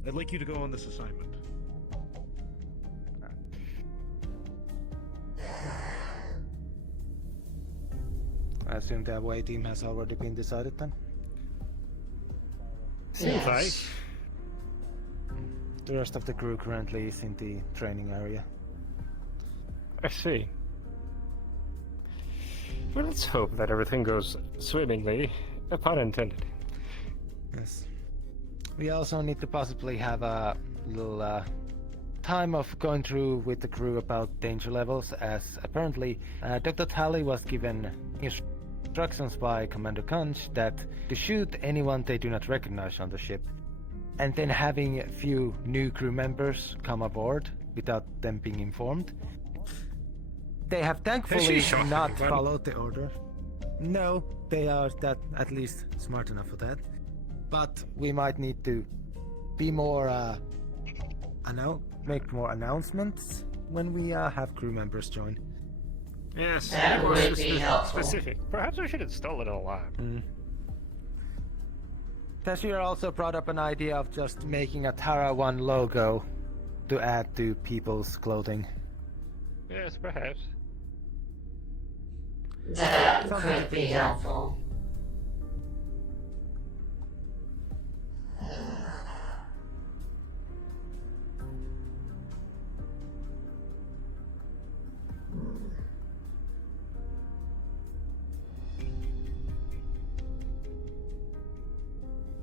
I'd like you to go on this assignment. I assume the away team has already been decided then? Seems like. The rest of the crew currently is in the training area. I see. Well, let's hope that everything goes swimmingly. Pun intended. Yes. We also need to possibly have a little time of going through with the crew about danger levels, as apparently Dr. Tally was given instructions by Commander Kunch that to shoot anyone they do not recognize on the ship, and then having a few new crew members come aboard without them being informed. They have thankfully not followed the order. No, they are at least smart enough for that. But we might need to be more, make more announcements when we have crew members join. Yes, That more would be helpful. specific. Perhaps we should install it in a lab. Tashir also brought up an idea of just making a Tara 1 logo to add to people's clothing. Yes, perhaps. That could be helpful.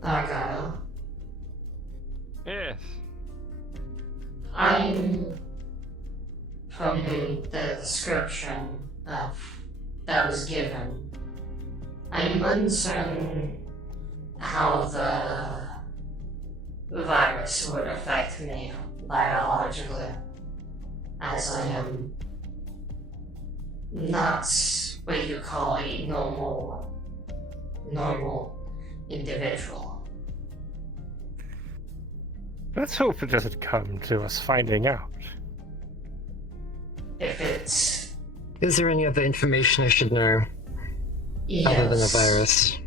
Argyle. Yes. I'm from the description of that was given. I'm uncertain how the virus would affect me biologically, as I am not what you call a normal individual. Let's hope it doesn't come to us finding out. If it's... Is there any other information I should know? Yes. Other than the virus?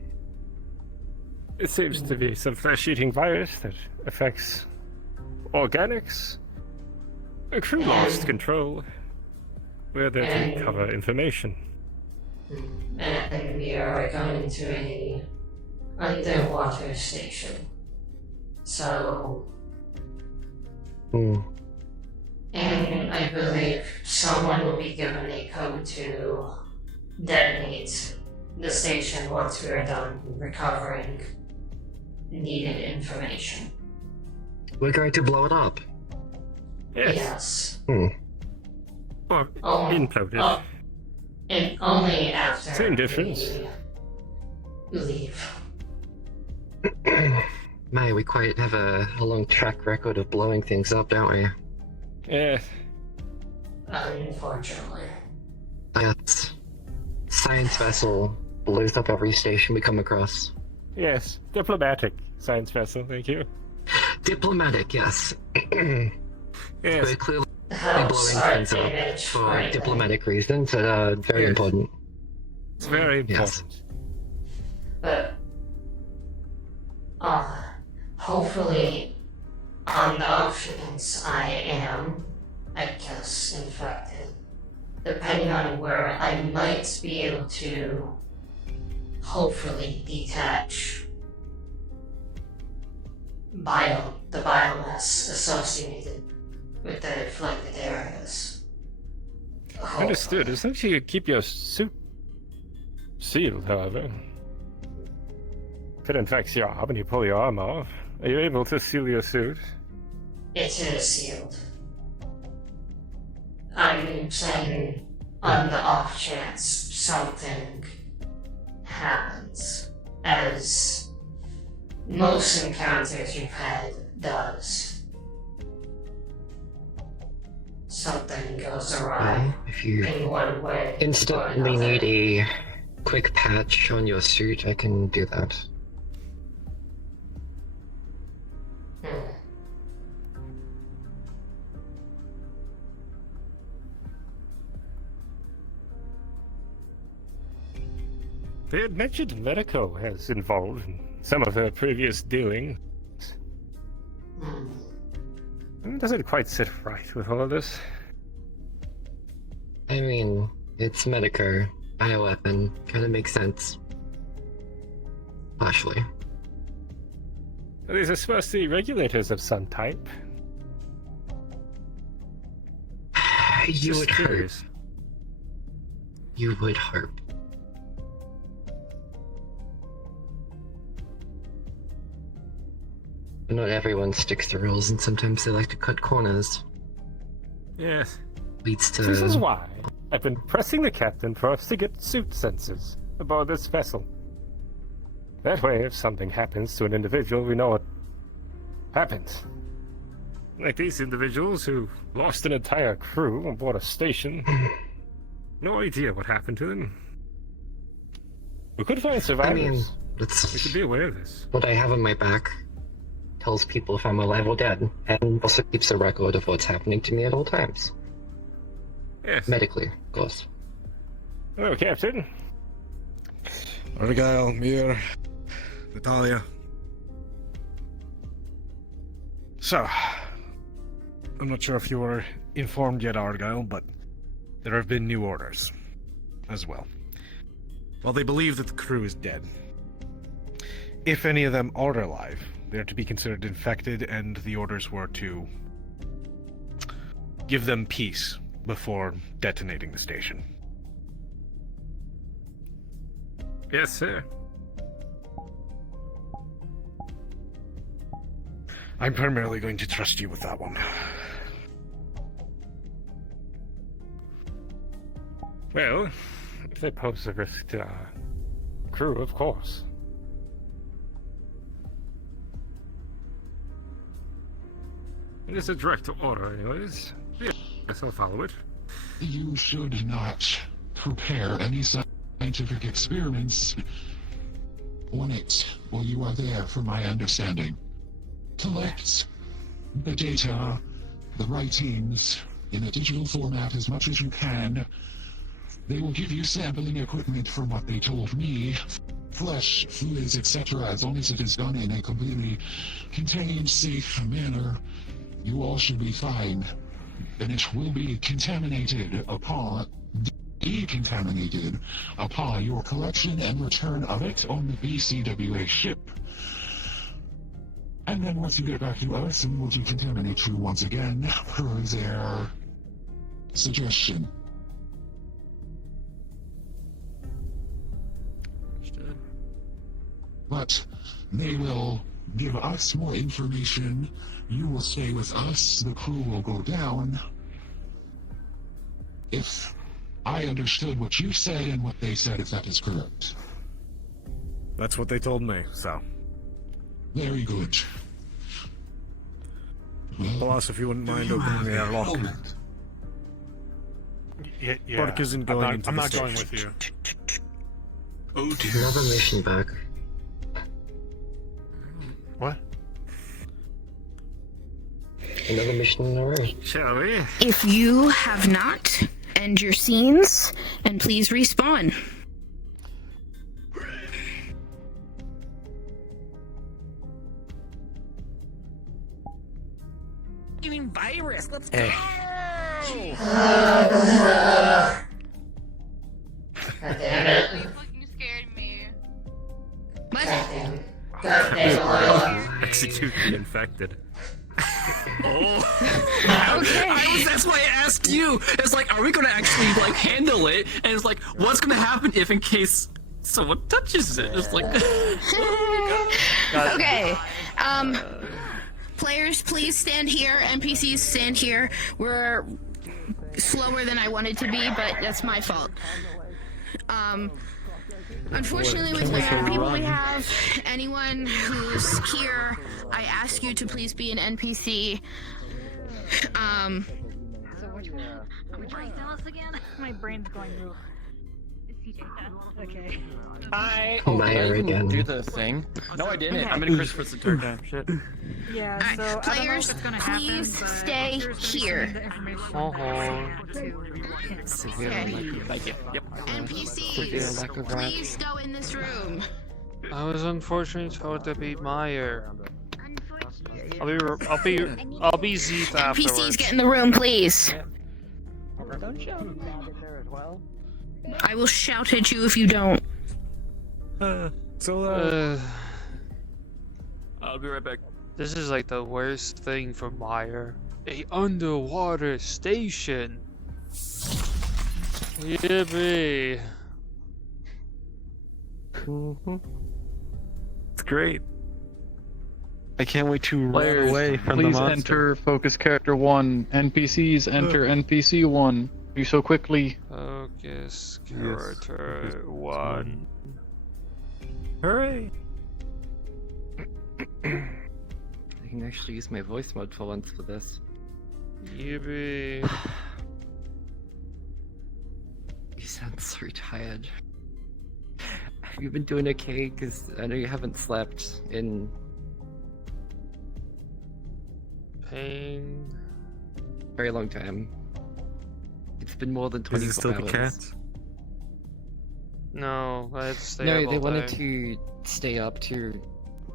It seems to be some flesh-eating virus that affects organics. The crew lost control. We're there to recover information. And we are going to an underwater station. So... And I believe someone will be given a code to detonate the station once we are done recovering needed information. We're going to blow it up? Yes. Or imploded. And only after Same difference. we leave. May, we quite have a long track record of blowing things up, don't we? Yes. Unfortunately. That science vessel blows up every station we come across. Yes. Diplomatic science vessel, thank you. Diplomatic, yes. Yes. We're clearly blowing things up for diplomatic reasons that are very important. It's very important. Yes. But hopefully on the off chance I am, I guess, infected. Depending on where, I might be able to hopefully detach the biomass associated with the afflicted areas. Understood. As long as you keep your suit sealed, however. If it infects your arm and you pull your arm off, are you able to seal your suit? It is sealed. I'm saying on the off chance something happens, as most encounters you've had does. Something goes awry If you in one way instantly or need another. a quick patch on your suit, I can do that. They had mentioned Medico has involved in some of her previous dealings. It doesn't quite sit right with all of this. I mean, it's Medicare, bioweapon, kinda makes sense. Partially. These are supposed to be regulators of some type. You would hope. You would hope. But not everyone sticks to rules, and sometimes they like to cut corners. Yes. Leads to... This is why I've been pressing the captain for us to get suit sensors aboard this vessel. That way, if something happens to an individual, we know what happens. Like these individuals who lost an entire crew aboard a station. No idea what happened to them. We could find survivors. I mean, we should be aware of this. What I have on my back tells people if I'm alive or dead, and also keeps a record of what's happening to me at all times. Yes. Medically, of course. Hello, Captain. Argyle, Mire, Natalia. So, I'm not sure if you were informed yet, Argyle, but there have been new orders as well. Well, they believe that the crew is dead. If any of them are alive, they're to be considered infected, and the orders were to give them peace before detonating the station. Yes, sir. I'm primarily going to trust you with that one. Well, if they pose a risk to our crew, of course. It is a direct order, anyways. Yes, I'll follow it. You should not prepare any scientific experiments on it while you are there, from my understanding. Collect the data, the writings, in a digital format as much as you can. They will give you sampling equipment from what they told me. Flesh, fluids, etc. As long as it is done in a completely contained, safe manner, you all should be fine. And it will be decontaminated upon your collection and return of it on the BCWA ship. And then once you get back to us, and we'll decontaminate you once again, per their suggestion. Understood. But they will give us more information. You will stay with us. The crew will go down. If I understood what you said and what they said, if that is correct. That's what they told me, so. Very good. Boss, if you wouldn't mind opening the airlock. Yeah. Bark isn't going into I'm the not going station. with you. Oh dear. Another mission back. What? Another mission in a row. Shall we? If you have not, end your scenes, and please respawn. Giving virus, let's go! God damn it. You fucking scared me. Execute the infected. That's why I asked you. It's like, are we gonna actually like handle it? And it's like, what's gonna happen if in case someone touches it? It's like Okay. Players, please stand here. NPCs, stand here. We're slower than I wanted to be, but that's my fault. Unfortunately, with the amount of people we have, anyone who's here, I ask you to please be an NPC. So which one? Which one tell us again? My brain's going through. Okay. I Mire didn't again. do the thing. No, I didn't. I'm in Christopher's the third time. Shit. Yeah, Alright, so I don't know players, if it's gonna please happen, but stay here's the here. the information Thank you. Yep. NPCs, please go in this room. I was unfortunately told to be Mire. I'll be Zith afterwards. NPCs, get in the room, please. Don't shout about it there as well. I will shout at you if you don't. I'll be right back. This is like the worst thing for Mire. A underwater station. Yippee. It's great. I can't wait to Players, run away from the please monster. enter focus character 1. NPCs enter NPC 1. Do so quickly. Focus character 1. Hooray! I can actually use my voice mode for once for this. Yippee. You sound so tired. Have you been doing okay? Because I know you haven't slept in... Pain. very long time. It's been more than 24 Is it still hours. the cat? No, I had to stay No, up they all wanted day. to stay up to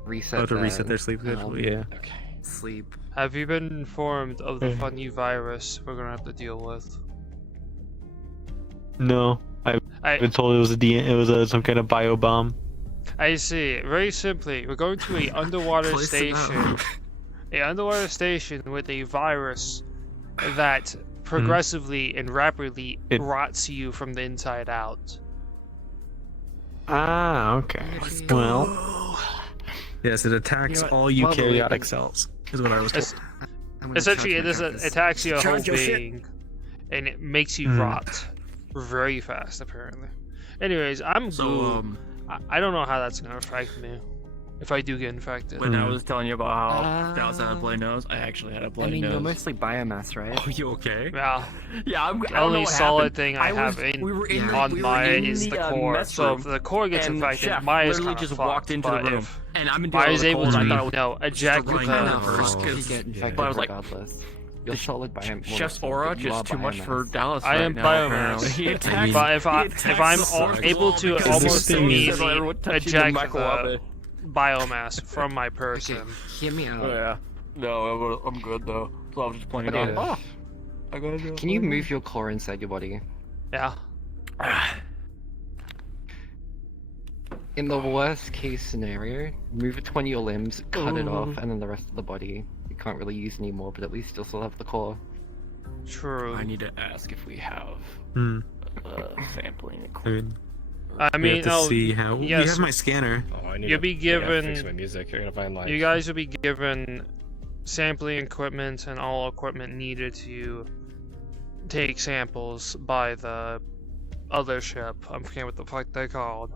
reset. Oh, to reset their sleep schedule, yeah. Okay. Sleep. Have you been informed of the funny virus we're gonna have to deal with? No, I've been told it was some kind of bio bomb. I see. Very simply, we're going to a underwater Close station. enough. A underwater station with a virus that progressively and rapidly rots you from the inside out. Ah, okay. Well, yes, it attacks all eukaryotic cells, is what I was told. Essentially, it attacks your whole being, and it makes you rot very fast, apparently. Anyways, I'm goo. I don't know how that's gonna affect me if I do get infected. When I was telling you about how Dallas had a bloody nose, I actually had a bloody nose. you're mostly biomass, right? Oh, you okay? Yeah. Yeah, I The don't know only what solid happened. thing I have on Mire is the core. mess So room, if the core gets and infected, Chef Mire's literally kind of just fucked. walked into the But room, if and I've been doing Mire's all the able calls, to, I thought eject You the get infected But I was like, regardless. You're solid biomass. Chef's aura just too much for Dallas. I am right now, biomass. apparently. He attacked. But if I'm the able to because almost the immediately everyone touching eject the microwave. the biomass from my person. Hear me out. Oh yeah. No, I'm good though. So I was just playing it on. Okay. I gotta go. Can you move your core inside your body? Yeah. In the worst case scenario, move it to one of your limbs, cut it off, Ooh. and then the rest of the body you can't really use anymore, but at least you'll still have the core. True. I need to ask if we have sampling equipment. I We mean, have to see how. You yes, have my scanner. Oh, I need you'll to be fix given. my music. You're gonna find like. You guys will be given sampling equipment and all equipment needed to take samples by the other ship. I'm forgetting what the fuck they're called.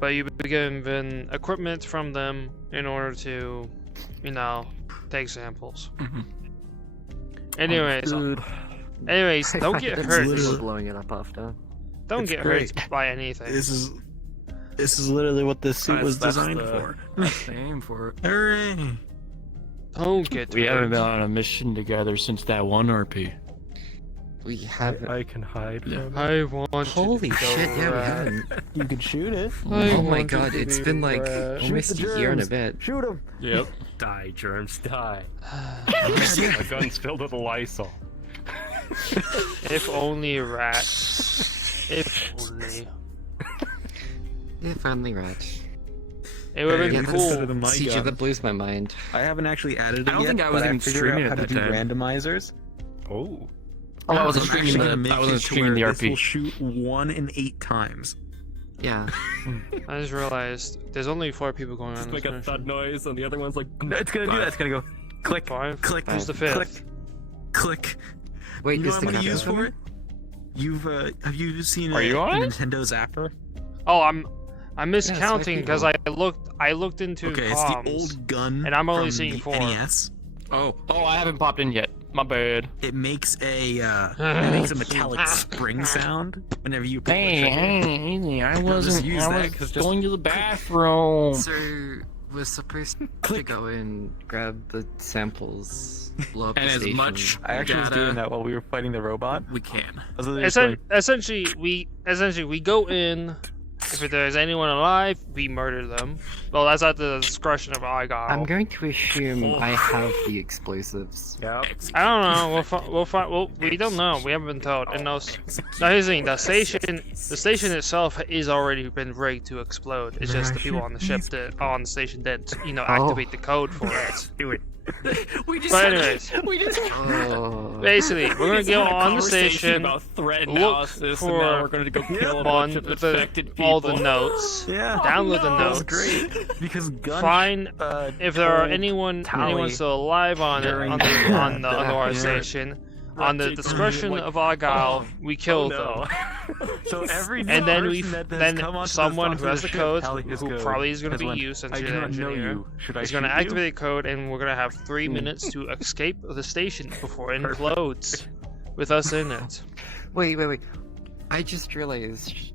But you'll be given equipment from them in order to, take samples. Anyways, don't get hurt. We're blowing it up after. Don't It's get great. hurt by anything. This is literally what this suit was designed for. That's the aim for it. Hooray! Don't get We hurt. haven't been on a mission together since that one RP. We haven't. I can hide from I want Holy to shit, yeah, we rat. haven't. You can shoot it. Oh my god, it's been like Shoot almost the a year and a germs. bit. Shoot him. Yep. Die, germs, die. My gun's filled with Lysol. If only rat. If only. If only rat. It would have Yeah, been that's cool. better than my CJ, gun. that blows my mind. I haven't actually added it I don't yet, think I was but even figured streaming out at how to that do time. randomizers. Oh. Oh, I wasn't I'm streaming actually gonna the. make I wasn't it to streaming the where this will RP. shoot 1 in 8 times. Yeah. I just realized there's only 4 people going Just on make this a mission. thud noise, and the other one's like. No, it's gonna do that. It's gonna go click, 5. click, Who's the 5th? click, click. Wait, You know is what the I'm gonna cat use open? for it? Have you seen Are you a on it? Nintendo Zapper? Oh, I'm miscounting people. because I looked into Okay, it's comms, the old gun and I'm only from seeing the 4. NES. Oh, I haven't popped in yet. My bad. It makes a metallic spring sound whenever you pull Hey, the trigger. hey, I Just wasn't. use I that, was 'cause going to the bathroom. So we're supposed to go and grab the samples, blow up And the as station. much I actually was data doing that while we were fighting the robot. we can. I was literally just going, Essentially, we go in. If there's anyone alive, we murder them. Well, that's at the discretion of Argyle. I'm going to assume I have the explosives. Yep. I don't know. We'll find. Well, we don't know. We haven't been told. And those. Now here's the thing. The station itself is already been rigged to explode. It's just the people on the ship on the station didn't, activate the code for it. Do it. But anyways, basically, we're gonna go on the station, about threat look analysis, and now we're for going to go kill a bunch of infected people. all the notes, download the notes, great. Because find if there are anyone still alive on the our station. On the discretion of Argyle, we kill them. So every and then come someone who has the code, his who code probably is going to has be went, you since I you're do the not know engineer, you. Should I is going to shoot you? activate the code, and we're going to have 3 minutes to escape the station before it implodes, with us in it. Wait. I just realized.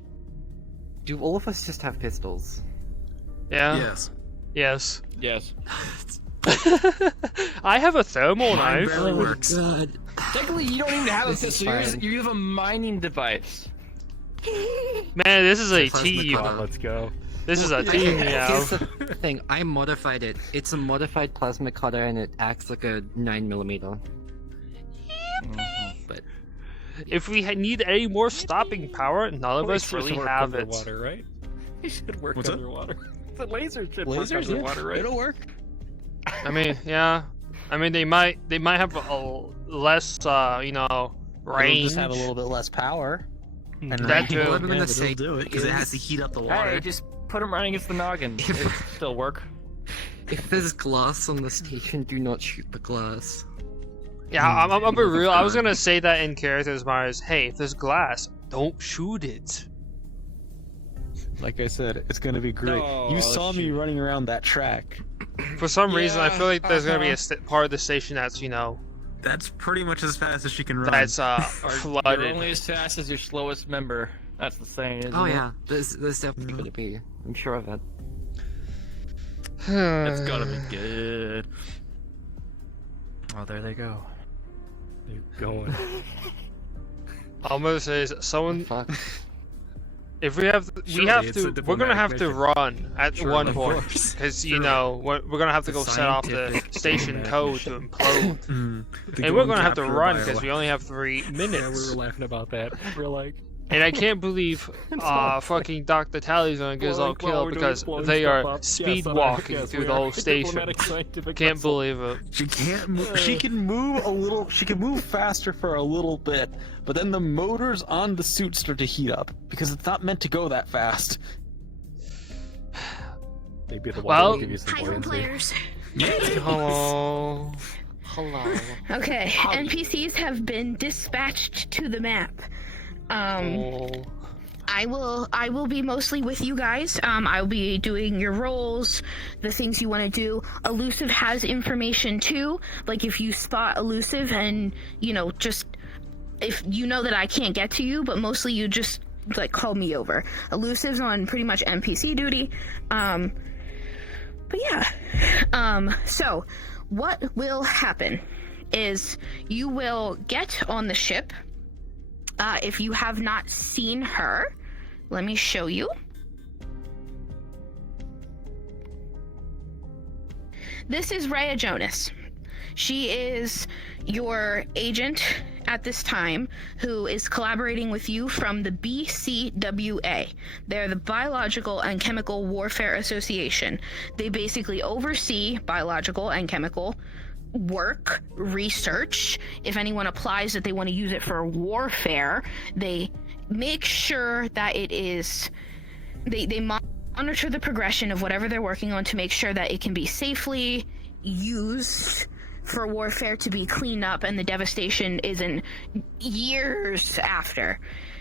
Do all of us just have pistols? Yeah. Yes. Yes. I have a thermal knife. God. Technically, you don't even have a This is pistol. fine. You have a mining device. Man, this is a team. Let's go. This is a team, yeah. Here's the thing. I modified it. It's a modified plasma cutter, and it acts like a 9mm. But if we need any more stopping power, none of us really have it. Underwater, right? You should work What's up? underwater. The laser should work Lasers, underwater, right? It'll work. I mean, yeah. I mean, they might have a less, It'll range. just have a little bit less power. And That too. Well, I'm Yeah, gonna but say it'll do it because it has to heat up the water. Hey, just put him right against the noggin. It'll still work. if there's glass on the station, do not shoot the glass. Yeah, I'm be real. I was gonna say that in character as far as, hey, if there's glass, don't shoot it. Like I said, it's gonna be great. No, you saw me shoot. running around that track. For some reason, I feel like there's gonna be uh-huh. a part of the station that's, That's pretty much as fast as she can run. that's You're flooded. only as fast as your slowest member. That's the saying, isn't Oh it? yeah, there's definitely gonna be. I'm sure of that. That's gotta be good. Oh, there they go. They're going. I'm gonna say is someone. Fuck. If we have, Surely it's a we're gonna have to diplomatic run at Sure, one of point course. because we're gonna have to go set off the Scientific station code to implode, To and go we're gonna have to capture a run because we bioweapon. only have 3 Yeah, we minutes. were laughing about that. We're like, And I can't believe fucking Dr. Tally's gonna get us all killed because they are speed walking through the whole station. Can't believe it. She can't move. She can move a little. She can move faster for a little bit, but then the motors on the suit start to heat up because it's not meant to go that fast. maybe the Well- water will give you some Hi, home buoyancy. players. Hello. Hello. Okay, NPCs have been dispatched to the map. Oh. I will be mostly with you guys. I'll be doing your roles, the things you want to do. Elusive has information too. Like if you spot Elusive and, just if you know that I can't get to you, but mostly you just like call me over. Elusive's on pretty much NPC duty. But yeah. So what will happen is you will get on the ship. If you have not seen her, let me show you. This is Rhea Jonas. She is your agent at this time who is collaborating with you from the BCWA. They're the Biological and Chemical Warfare Association. They basically oversee biological and chemical work, research. If anyone applies that they want to use it for warfare, they make sure that it is, they monitor the progression of whatever they're working on to make sure that it can be safely used for warfare to be cleaned up and the devastation isn't years after.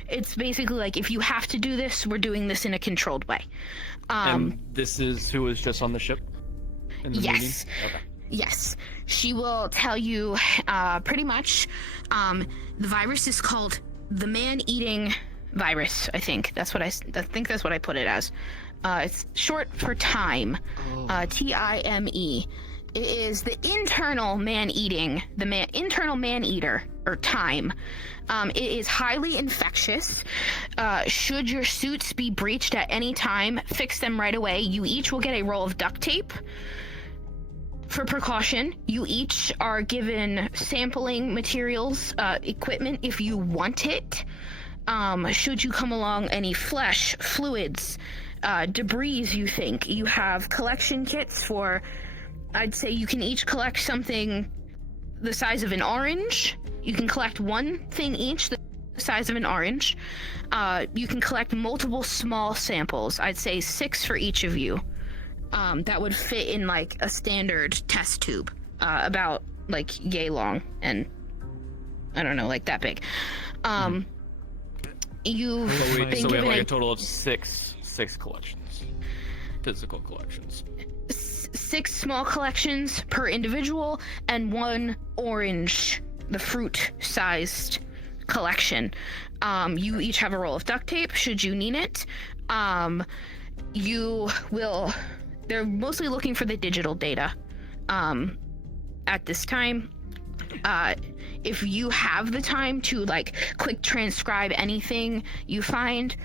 It's basically like, if you have to do this, we're doing this in a controlled way. And this is who was just on the ship? In the Yes. meeting? Okay. Yes, she will tell you pretty much. The virus is called the man-eating virus. I think that's what I think that's what I put it as. It's short for time. Time. It is the internal man-eating, internal man-eater, or time. It is highly infectious. Should your suits be breached at any time, fix them right away. You each will get a roll of duct tape. For precaution, you each are given sampling materials, equipment if you want it. Should you come along any flesh, fluids, debris you think. You have collection kits for, I'd say you can each collect something the size of an orange. You can collect one thing each the size of an orange. You can collect multiple small samples. I'd say 6 for each of you. That would fit in like a standard test tube, about like yay long and I don't know, like that big. You've been so we have given like a total of six collections, physical collections. 6 small collections per individual and 1 orange, the fruit-sized collection. You each have a roll of duct tape should you need it. They're mostly looking for the digital data at this time. If you have the time to like quick transcribe anything you find,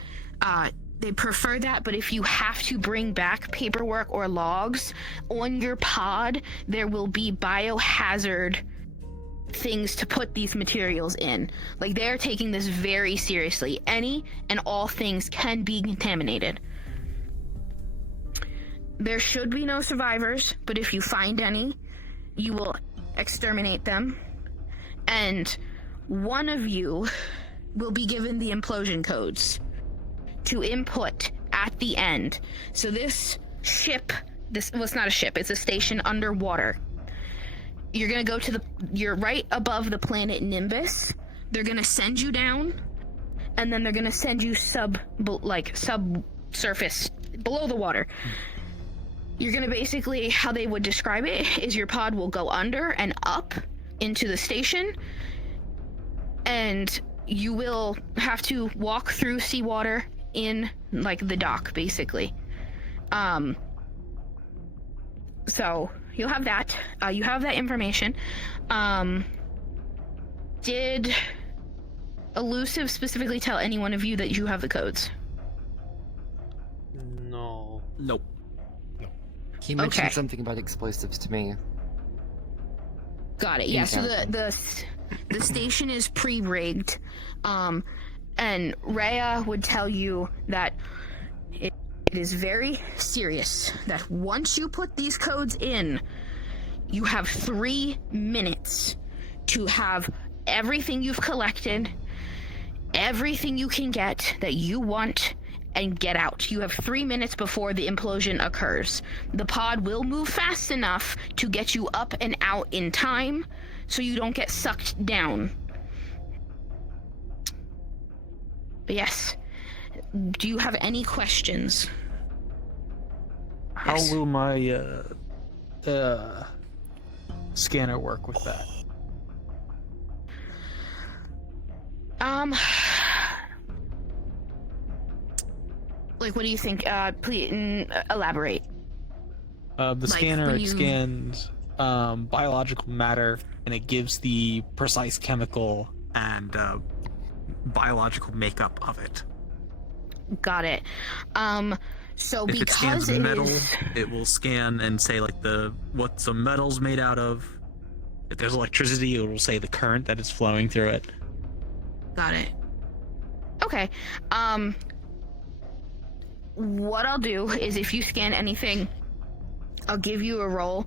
they prefer that, but if you have to bring back paperwork or logs on your pod, there will be biohazard things to put these materials in. Like, they're taking this very seriously. Any and all things can be contaminated. There should be no survivors, but if you find any, you will exterminate them. And one of you will be given the implosion codes to input at the end. So this ship, well, it's not a ship, it's a station underwater. You're gonna go to you're right above the planet Nimbus. They're gonna send you down, and then they're gonna send you subsurface, below the water. You're gonna basically, how they would describe it is your pod will go under and up into the station, and you will have to walk through seawater in like the dock, basically. So you'll have that. You have that information. Did Elusive specifically tell any one of you that you have the codes? No. Nope. He mentioned something about explosives to me. Got it. Yeah. So the station is pre-rigged, and Rhea would tell you that it is very serious. That once you put these codes in, you have 3 minutes to have everything you've collected, everything you can get that you want, and get out. You have 3 minutes before the implosion occurs. The pod will move fast enough to get you up and out in time, so you don't get sucked down. But yes. Do you have any questions? How will my scanner work with that? Like, what do you think? Please elaborate. The scanner, it scans biological matter, and it gives the precise chemical and biological makeup of it. Got it. So if because it scans metal, it will scan and say like what the metal's made out of. If there's electricity, it will say the current that is flowing through it. Got it. Okay. What I'll do is, if you scan anything, I'll give you a roll.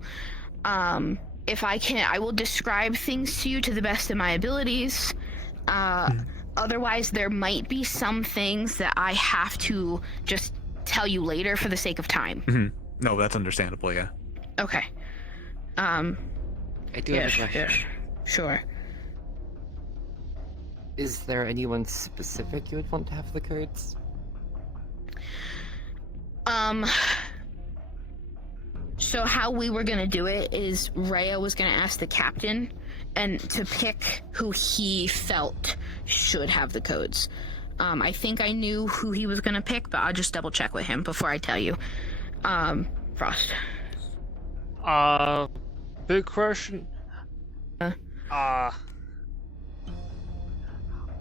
If I can, I will describe things to you to the best of my abilities. Otherwise, there might be some things that I have to just tell you later for the sake of time. Mm-hmm. No, that's understandable, yeah. Okay. I do have a question. Sure. Is there anyone specific you would want to have the codes? So how we were gonna do it is Rhea was gonna ask the captain and to pick who he felt should have the codes. I think I knew who he was gonna pick, but I'll just double check with him before I tell you. Frost. Big question.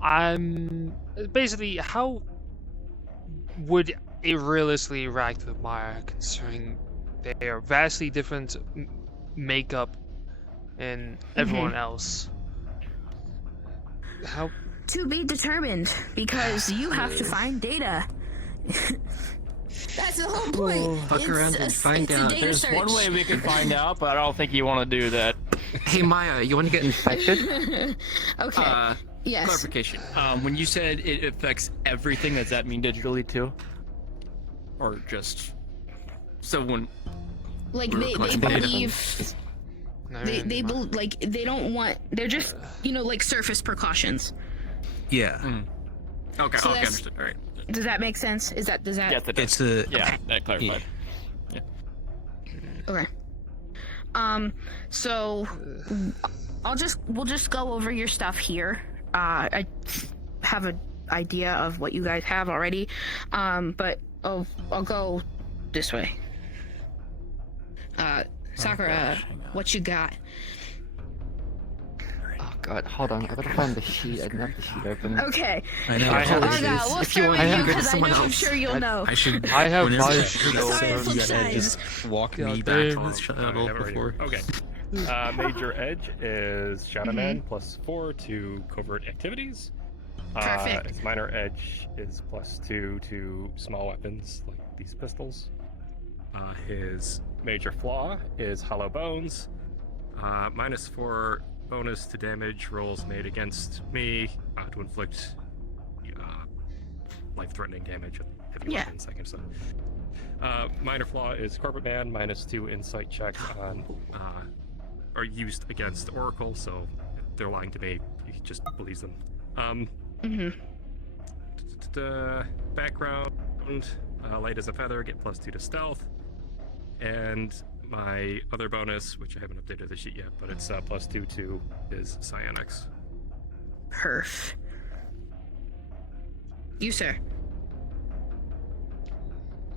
I'm basically, how would it realistically interact with Mire, considering they are vastly different makeup and everyone else? How? To be determined, because you have to find data. That's the whole point. Fuck around and find out. There's search. one way we can find out, but I don't think you want to do that. Hey Maya, you want to get infected? Okay. Yes. Clarification. When you said it affects everything, does that mean digitally too? Or just someone? Like they believe. They don't want. They're just like surface precautions. Yeah. Okay. So okay. that's- Understood. All right. Does that make sense? Does that? Yes, it does. It's a Yeah, that clarified. Yeah. Okay. So we'll just go over your stuff here. I have an idea of what you guys have already. But I'll go this way. Sakura, what you got? Oh god, hold on. I gotta find the sheet. I didn't have the sheet open. Okay. I know. Arga, we'll start with you because I know I'm sure you'll know. I should. I have whenever my I sheet should Sorry, say, flip you gotta side. just walk me God back to damn. this shuttle before. Okay. Major edge is Shadow Man +4 to covert activities. Perfect. His minor edge is +2 to small weapons like these pistols. His major flaw is Hollow Bones. -4 bonus to damage rolls made against me to inflict life-threatening damage with heavy weapons. I can say. Minor flaw is Corporate Man, -2 insight check on, are used against Oracle, so if they're lying to me, he just believes them. Background, light as a feather, get +2 to stealth, and my other bonus, which I haven't updated the sheet yet, but it's +2 to his psionics. Perf. You, sir.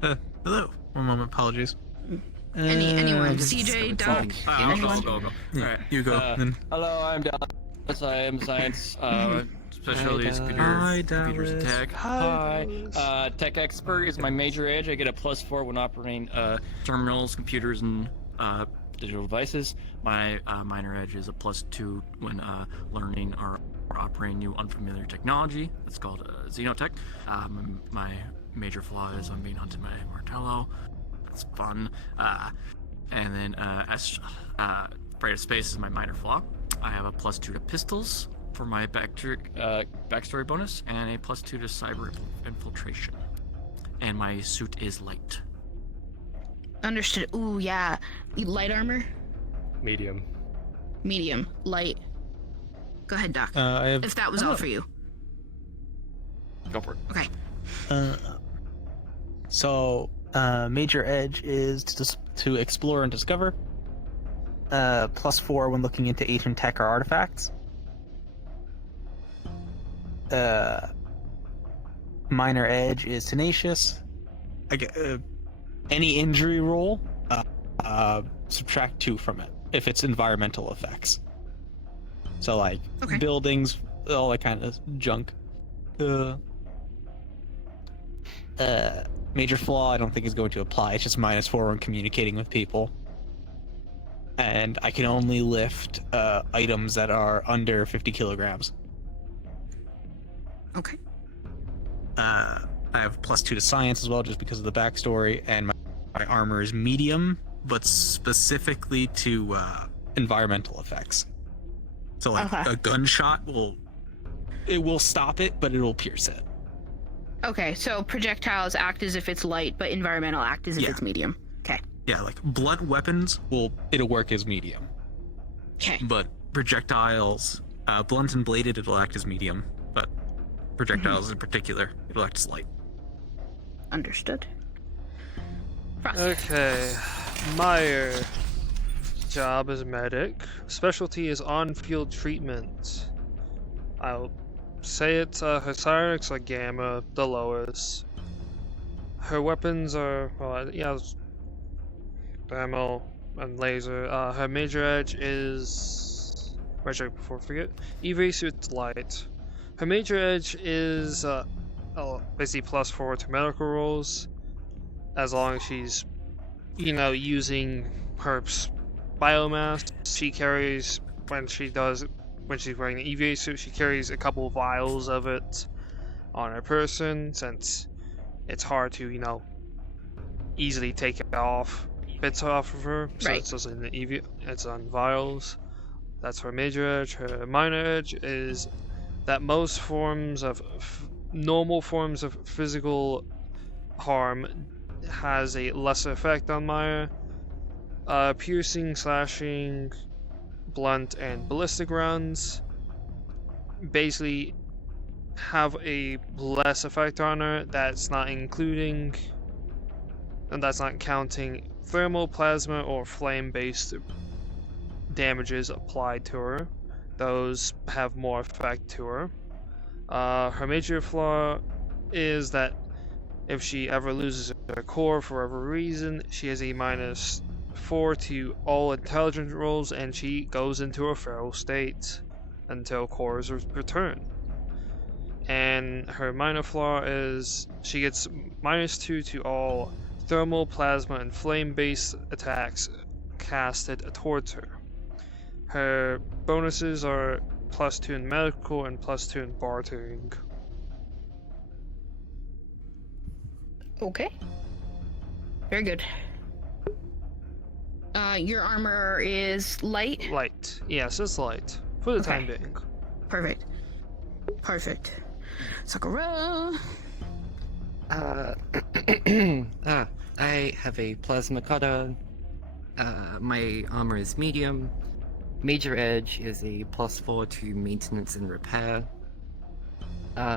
Hello. One moment. Apologies. Anyone? CJ, Doc, anyone? Go. Alright, you go. then. Hello, I'm Dallas. I am science. Specialty is computers and tech. Hi. Tech expert is my major edge. I get a +4 when operating terminals, computers, and digital devices. My minor edge is a +2 when learning or operating new unfamiliar technology. That's called Xenotech. My major flaw is I'm being hunted by Martello. That's fun. And then Bright of Space is my minor flaw. I have a +2 to pistols for my backstory bonus, and a +2 to cyber infiltration. And my suit is light. Understood. Ooh, yeah. Light armor? Medium. Medium. Light. Go ahead, Doc. I have, if that was all for you. Go for it. Okay. So, major edge is to explore and discover. +4 when looking into ancient tech or artifacts. Minor edge is tenacious. I get any injury roll. Subtract 2 from it if it's environmental effects. So like buildings, all that kind of junk. Major flaw I don't think is going to apply. It's just -4 when communicating with people. And I can only lift items that are under 50 kilograms. Okay. I have +2 to science as well, just because of the backstory, and my armor is medium, but specifically to environmental effects. So like a gunshot will stop it, but it will pierce it. Okay, so projectiles act as if it's light, but environmental act as if it's medium. Okay. Yeah, like blunt weapons it'll work as medium. Okay. But projectiles, blunt and bladed, it'll act as medium, but projectiles in particular, it'll act as light. Understood. Frost. Okay. Mire. Job is medic. Specialty is on-field treatment. I'll say it's her psionics are gamma, the lowest. Her weapons are, well, yeah, thermal and laser. Her major edge is, before I forget, evade light. Her major edge is basically +4 to medical rolls, as long as she's, using her biomass. She carries, when she's wearing the EVA suit, she carries a couple vials of it on her person, since it's hard to, easily take it off, bits off of her. So Right. it's just in the EVA, it's on vials. That's her major edge. Her minor edge is that most forms of normal forms of physical harm has a lesser effect on Mire. Piercing, slashing, blunt, and ballistic rounds basically have a less effect on her. That's not counting thermal, plasma, or flame-based damages applied to her. Those have more effect to her. Her major flaw is that if she ever loses her core for whatever reason, she has a -4 to all intelligence rolls, and she goes into a feral state until core is returned. And her minor flaw is she gets -2 to all thermal, plasma, and flame-based attacks casted towards her. Her bonuses are +2 in medical and +2 in bartering. Okay. Very good. Your armor is light? Light. Yes, it's light. For the time being. Perfect. Perfect. Sakura! I have a plasma cutter. My armor is medium. Major edge is a +4 to maintenance and repair.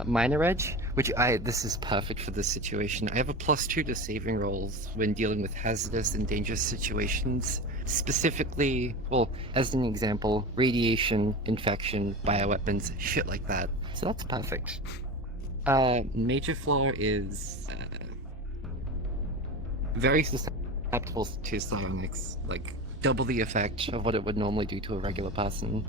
Minor edge, this is perfect for this situation. I have a +2 to saving rolls when dealing with hazardous and dangerous situations. Specifically, well, as an example, radiation, infection, bioweapons, shit like that. So that's perfect. Major flaw is very susceptible to psionics, like double the effect of what it would normally do to a regular person.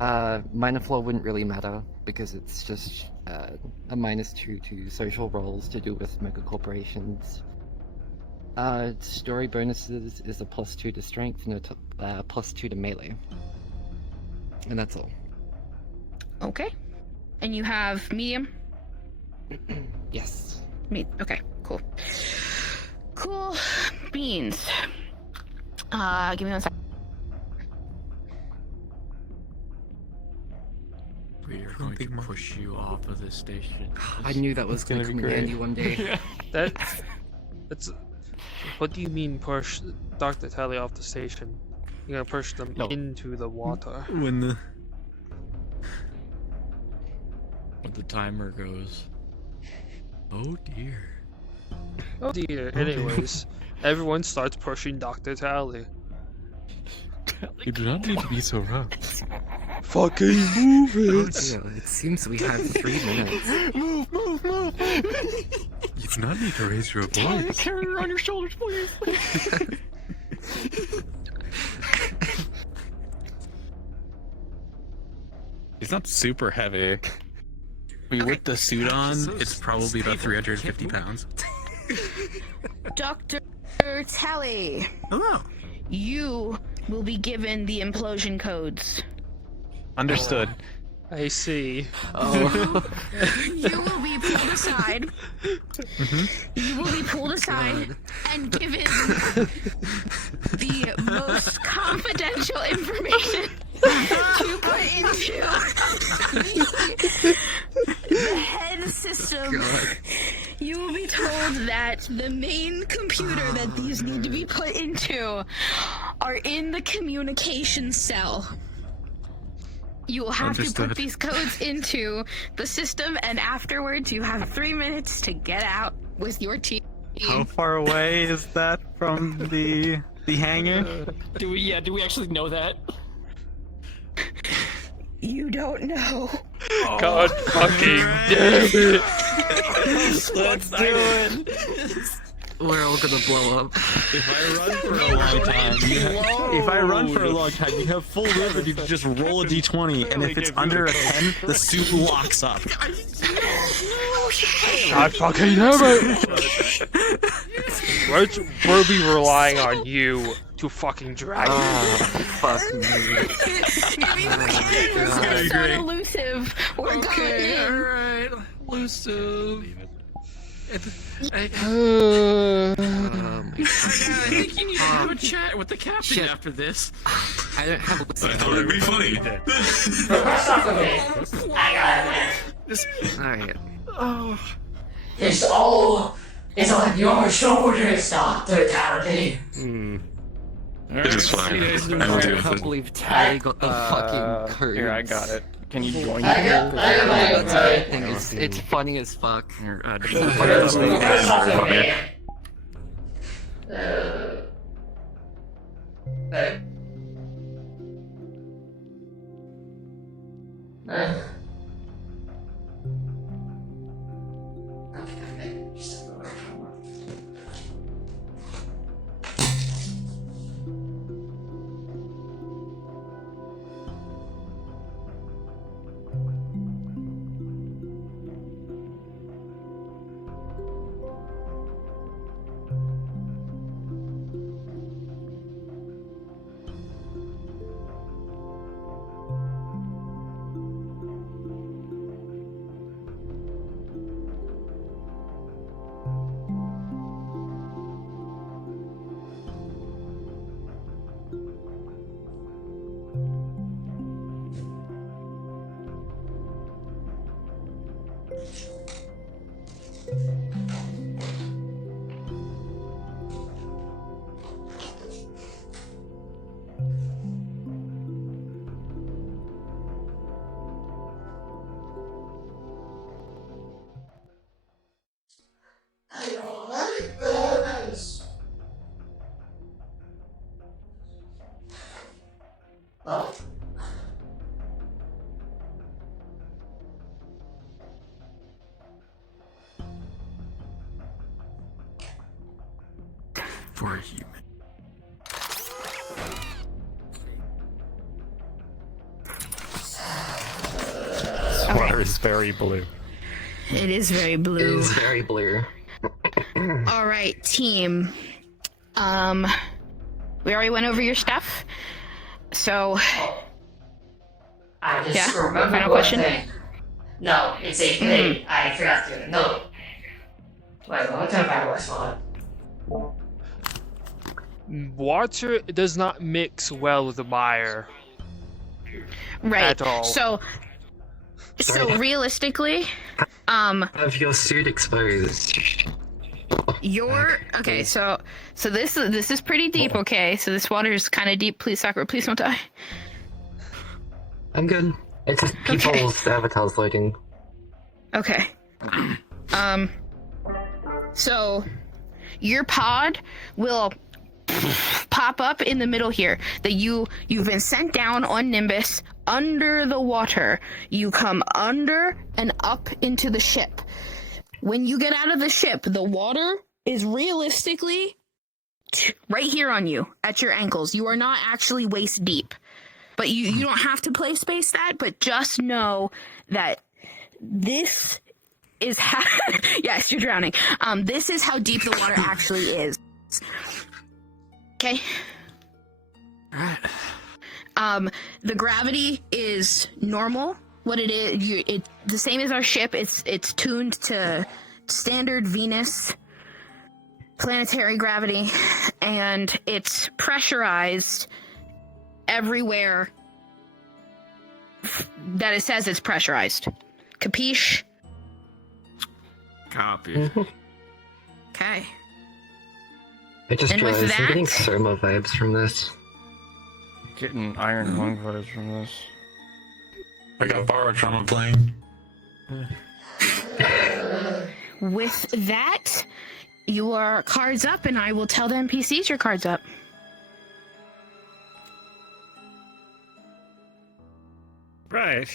Minor flaw wouldn't really matter because it's just a -2 to social roles to do with mega corporations. Story bonuses is a +2 to strength and a +2 to melee. And that's all. Okay. And you have medium? Yes. Okay, cool. Cool beans. Give me 1 second. We are going to push you off of this station. I knew that was going to come in handy one day. That's. What do you mean push Dr. Tally off the station? You're gonna push them into the water. When the timer goes. Oh dear. Oh dear. Anyways, everyone starts pushing Dr. Tally. You do not need to be so rough. Fucking move it! It seems we have 3 minutes. Move! You do not need to raise your voice. Carry her on your shoulders, please. It's not super heavy. I mean, with the suit on, it's probably about 350 pounds. Dr. Tally. Hello. You will be given the implosion codes. Understood. I see. Oh. You will be pulled aside. You will be pulled aside and given the most confidential information to put into the head system. You will be told that the main computer that these need to be put into are in the communication cell. You will have to put these codes into the system, and afterwards you have 3 minutes to get out with your team. How far away is that from the The hangar? Do we actually know that? You don't know. God fucking damn it! Let's do it. We're all gonna blow up. If I run for a long time, you have full liberty to just roll a d20, and if it's under a 10, the suit locks up. God fucking damn it! We'll be relying on you to fucking drag me. Fuck me. It's not elusive. We're going in. Alright. Elusive. I think you need to have a chat with the captain after this. I don't have a I thought it'd be funny. First off, okay, I got it. Alright. Oh. It's on your shoulders, Dr. Tally. This is fine. I will deal I with can't it. believe Tally got the fucking curtains. Here, I got it. Can you join me? I got That's my the thing. It's funny as fuck. Here, First off, okay. I don't like this. Oh. For a human. Water is very blue. It is very blue. It is very blue. All right, team. We already went over your stuff. So, I just yeah. remember Final one question. thing. No, it's a thing. I forgot to. No. Wait, what kind of battle I spot? Water does not mix well with the mire. Right. At all. So realistically, Have your suit exposed. okay. So this is pretty deep. Okay. So this water is kind of deep. Please, Sakura, please don't die. I'm good. It's just people's avatars loading. Okay. So your pod will pop up in the middle here. That you've been sent down on Nimbus under the water. You come under and up into the ship. When you get out of the ship, the water is realistically right here on you at your ankles. You are not actually waist deep. But you don't have to play space that, but just know that this is how yes, you're drowning. This is how deep the water actually is. Okay. Alright. The gravity is normal. What it is, it's the same as our ship. It's tuned to standard Venus planetary gravity, and it's pressurized everywhere that it says it's pressurized. Capiche? Copy. Okay. I just And with realized I'm getting that- Soma vibes from this. Getting Iron Lung vibes from this. I got borrowed trauma playing. With that, your cards up, and I will tell the NPCs your cards up. Right.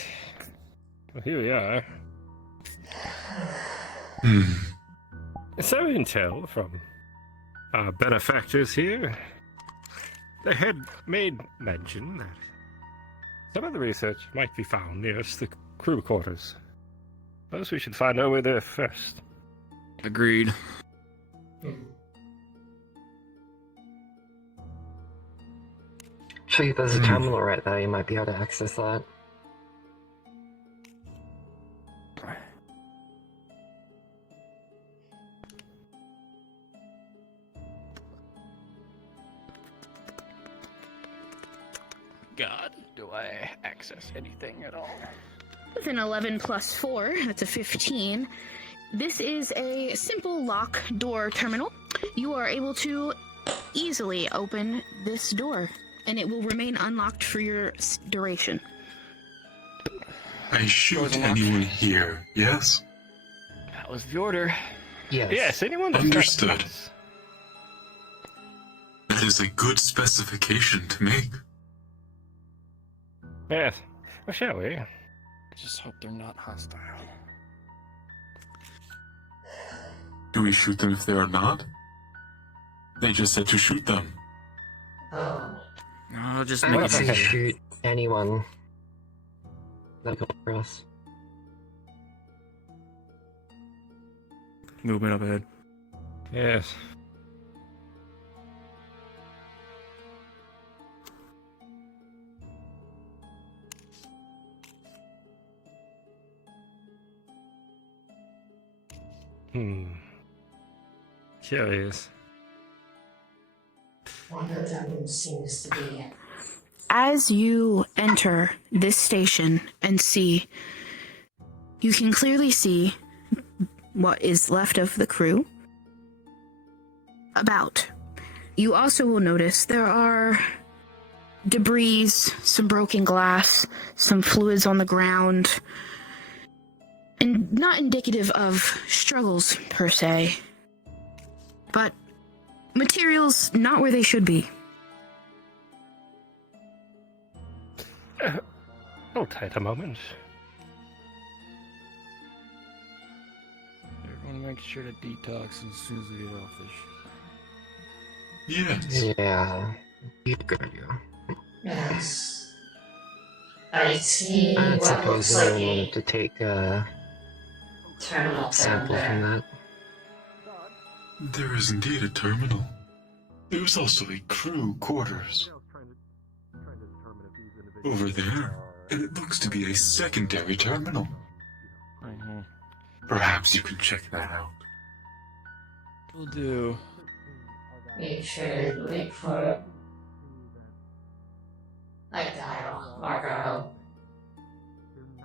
Well, here we are. So intel from our benefactors here. They had made mention that some of the research might be found nearest the crew quarters. Suppose we should find our way there first. Agreed. Actually, there's a terminal right there. You might be able to access that. God, do I access anything at all? With an 11 plus 4, that's a 15. This is a simple lock door terminal. You are able to easily open this door, and it will remain unlocked for your duration. I shoot anyone here, yes? That was the order. Yes, anyone that Understood. That is a good specification to make. Yes. Well, shall we? Just hope they're not hostile. Do we shoot them if they are not? They just said to shoot them. No, just I make would it say easy. shoot anyone that go for us. Movement up ahead. Yes. Curious. One of them seems to be. As you enter this station and see, you can clearly see what is left of the crew. You also will notice there are debris, some broken glass, some fluids on the ground, and not indicative of struggles per se, but materials not where they should be. Hold tight a moment. Everyone make sure to detox as soon as we get off this ship. Yes. Yeah. You good, yeah. Yes. I see I don't what suppose looks like anyone a wanted to take a terminal sample from that. There is indeed a terminal. There's also a crew quarters. Over there, and it looks to be a secondary terminal. Perhaps you can check that out. Will do. We should wait for like dial marker.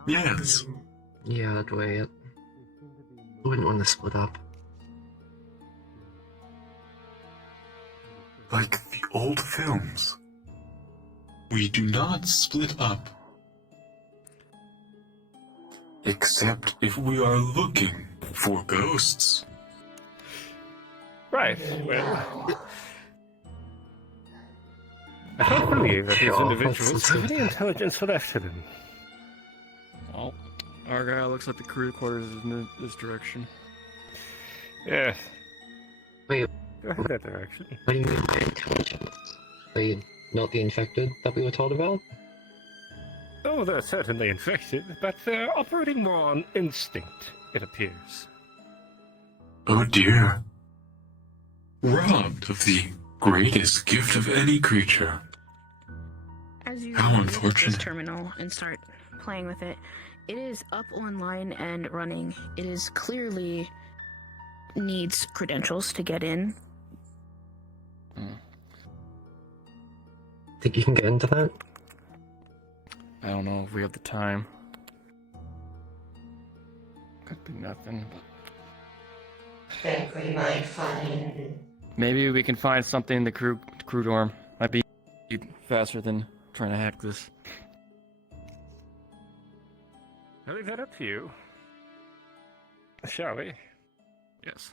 Yes. Yeah, I'd wait. Wouldn't want to split up. Like the old films. We do not split up. Except if we are looking for ghosts. Right, well... I don't believe that these individuals have any intelligence left to them. Oh, Argyle looks like the crew quarters is in this direction. Yes. Wait. Go ahead that direction. What do you mean by intelligence? Are you not the infected that we were told about? Oh, they're certainly infected, but they're operating more on instinct, it appears. Oh dear. Robbed of the greatest gift of any creature. As you How use this unfortunate. terminal and start playing with it, it is up online and running. It is clearly needs credentials to get in. Think you can get into that? I don't know if we have the time. Could be nothing. Think we might find. Maybe we can find something in the crew dorm. Might be faster than trying to hack this. I'll leave that up to you. Shall we? Yes.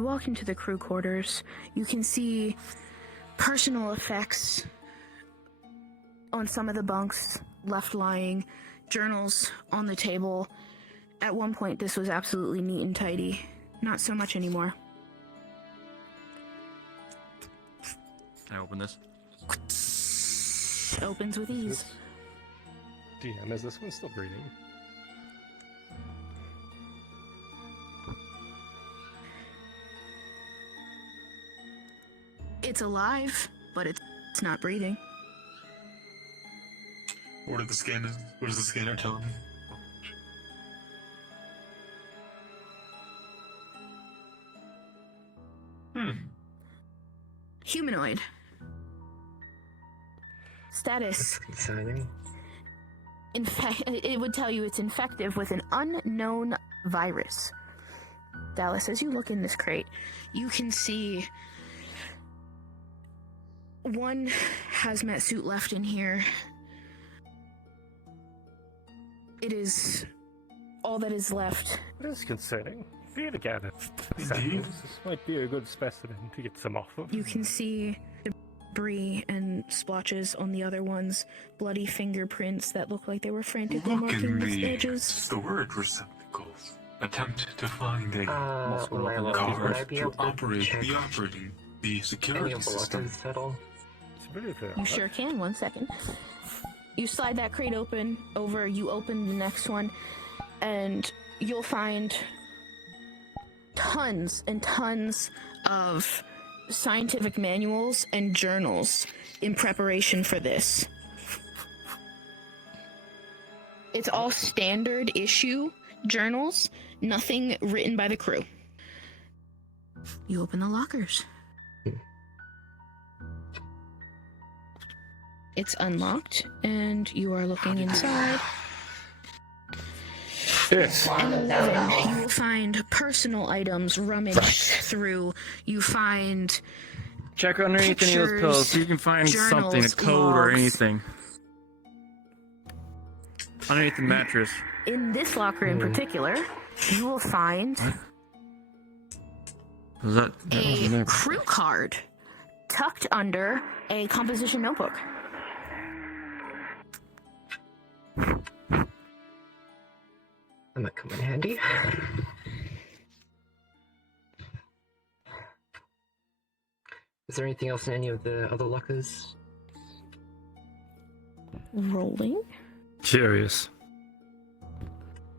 You walk into the crew quarters. You can see personal effects on some of the bunks left lying, journals on the table. At one point, this was absolutely neat and tidy. Not so much anymore. Can I open this? Opens with ease. DM, is this one still breathing? It's alive, but it's not breathing. What does the scanner tell me? Humanoid. Status. Concerning. It would tell you it's infective with an unknown virus. Dallas, as you look in this crate, you can see one hazmat suit left in here. It is all that is left. It is concerning. Feel again, samples. This might be a good specimen to get some off of. You can see debris and splotches on the other ones, bloody fingerprints that look like they were frantically Look marking in the the edges. the word receptacles. Attempt to find a Lila, card would I be able to to operate check the any security of the system. lockers at all? You sure can. 1 second. You slide that crate open over, you open the next one, and you'll find tons and tons of scientific manuals and journals in preparation for this. It's all standard issue journals, nothing written by the crew. You open the lockers. It's unlocked, and you are looking inside. Yes. And 11, you will find personal items rummaged through. You find Check underneath any of those pills so you can find something, a journals, code or logs. anything. Underneath the mattress. In this locker in particular, you will find Was that a crew card tucked under a composition notebook. That might come in handy. Is there anything else in any of the other lockers? Rolling. Curious.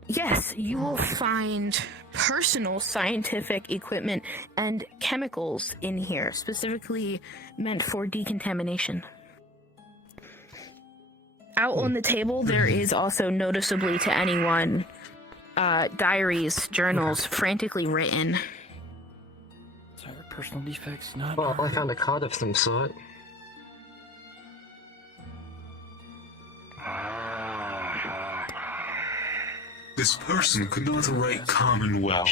Yes, you will find personal scientific equipment and chemicals in here, specifically meant for decontamination. Out on the table, there is also noticeably to anyone diaries, journals, frantically written. Sorry, personal defects, not. Well, I found a card of some sort. This person could not write common well.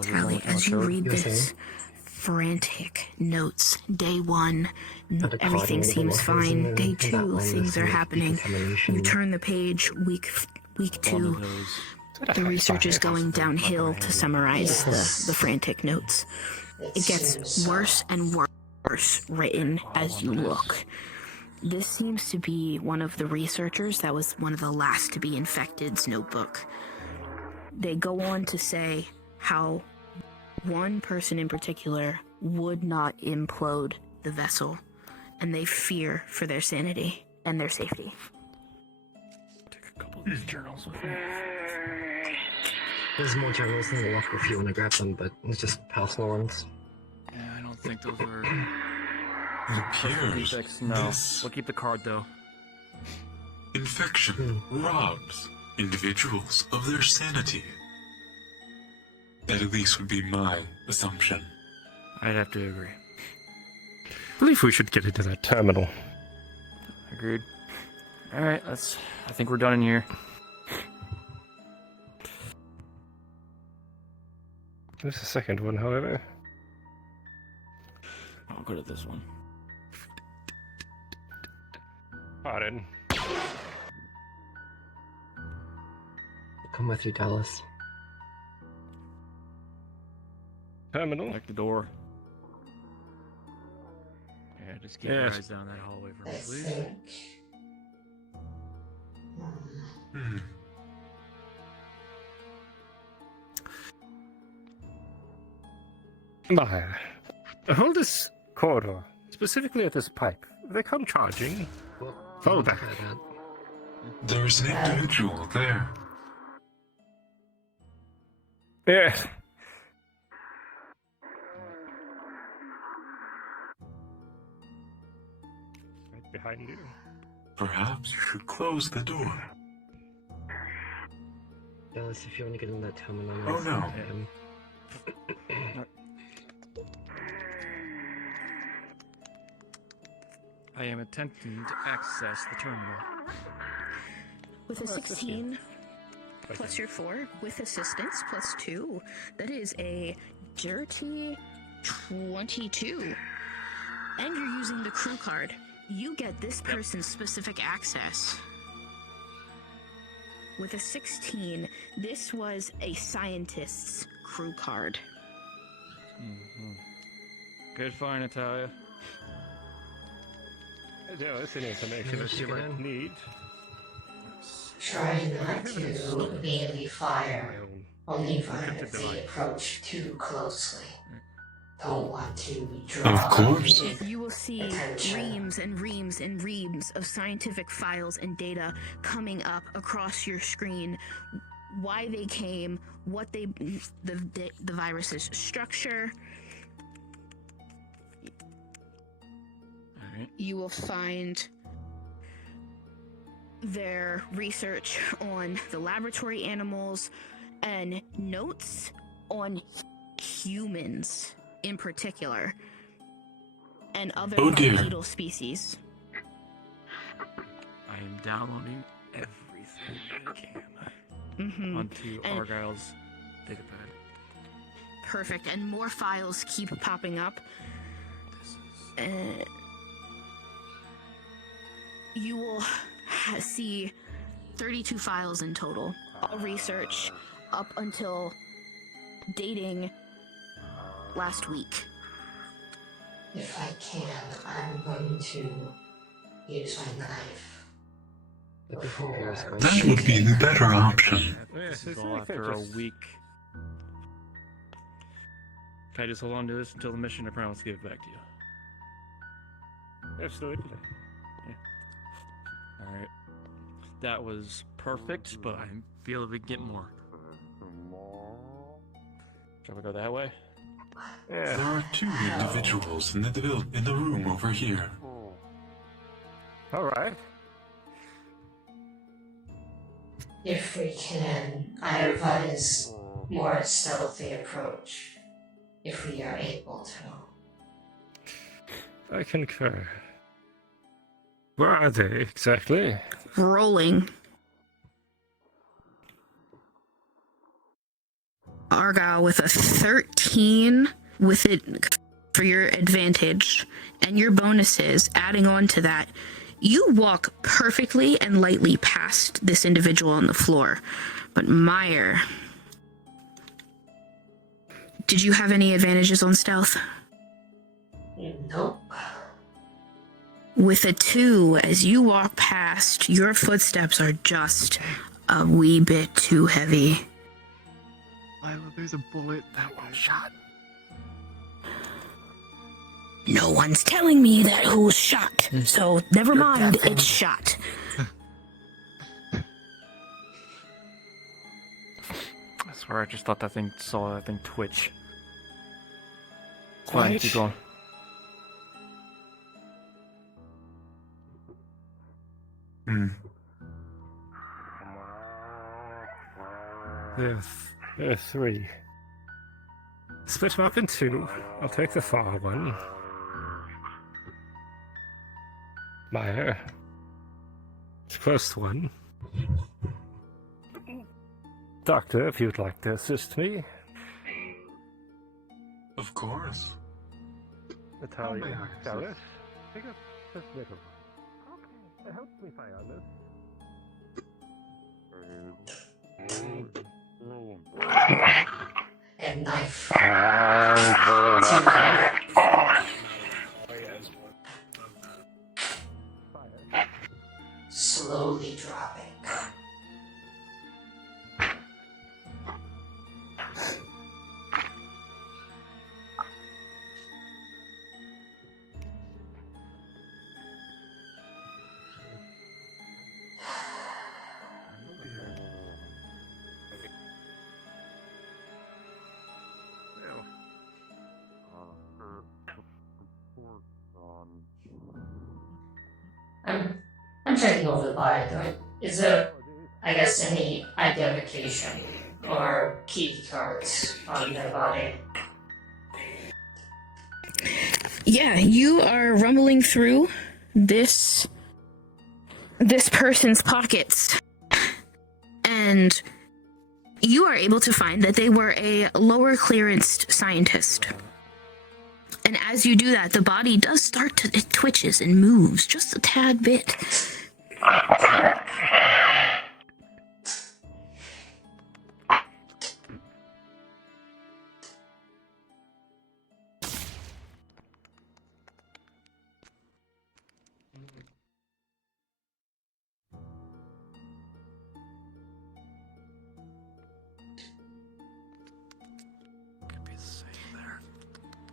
Tally, as you read this, frantic notes. Day 1, everything seems fine. Day 2, things are happening. You turn the page, week 2, the research is going downhill, to summarize the frantic notes. It gets worse and worse written as you look. This seems to be one of the researchers that was one of the last to be infected's notebook. They go on to say how one person in particular would not implode the vessel, and they fear for their sanity and their safety. Take a couple of these journals with me. There's more journals in the locker if you want to grab them, but it's just personal ones. Yeah, I don't think those are. It appears defects. No, this we'll keep the card though. infection robs individuals of their sanity. That at least would be my assumption. I'd have to agree. I believe we should get into that terminal. Agreed. All right, I think we're done in here. There's a second one, however. I'll go to this one. Pardon. Come with you, Dallas. Terminal. Like the door. Yeah, just keep your eyes down that hallway for me, please. Mire, hold this corridor, specifically at this pipe. They come charging. Fall back. There's an individual there. Yes. Right behind you. Perhaps you should close the door. Dallas, if you want to get in that terminal... Oh no. I am attempting to access the terminal. With a 16 plus your 4, with assistance plus 2, that is a dirty 22. And you're using the crew card. You get this person's specific access. With a 16, this was a scientist's crew card. Good find, Natalia. Dallas, any information that you might need. Try not to immediately fire, only fire if they approach too closely. Don't want to draw Of course. You will see attention. reams and reams and reams of scientific files and data coming up across your screen. Why they came, what they, the virus's structure. You will find their research on the laboratory animals and notes on humans in particular and other bipedal species. I am downloading everything I can onto Argyle's datapad. Perfect, and more files keep popping up. You will see 32 files in total. All research up until dating last week. If I can, I'm going to use my knife. That would be the better option. This is all after a week. Can I just hold on to this until the mission? I promise to give it back to you. Absolutely. Alright. That was perfect, but I feel we can get more. Shall we go that way? There are 2 individuals in the room over here. All right. If we can, I advise more stealthy approach, if we are able to. I concur. Where are they exactly? Rolling. Argyle with a 13 with it for your advantage and your bonuses adding on to that. You walk perfectly and lightly past this individual on the floor. But Mire, did you have any advantages on stealth? Nope. With a 2, as you walk past, your footsteps are just a wee bit too heavy. Lila, there's a bullet that won't shot. No one's telling me that who's shot, so never mind, it's shot. I swear I just thought saw that thing twitch. It's fine, keep going. There are 3. Split them up in 2. I'll take the far one. Mire. It's first one. Doctor, if you'd like to assist me. Of course. Natalia, Dallas, pick up this middle one. Okay, I hope me fire And knife. Slowly dropping. I'm checking over the body. Is there, I guess, any identification or key cards on their body? Yeah, you are rumbling through this person's pockets, and you are able to find that they were a lower clearance scientist. And as you do that, the body does start to, it twitches and moves just a tad bit.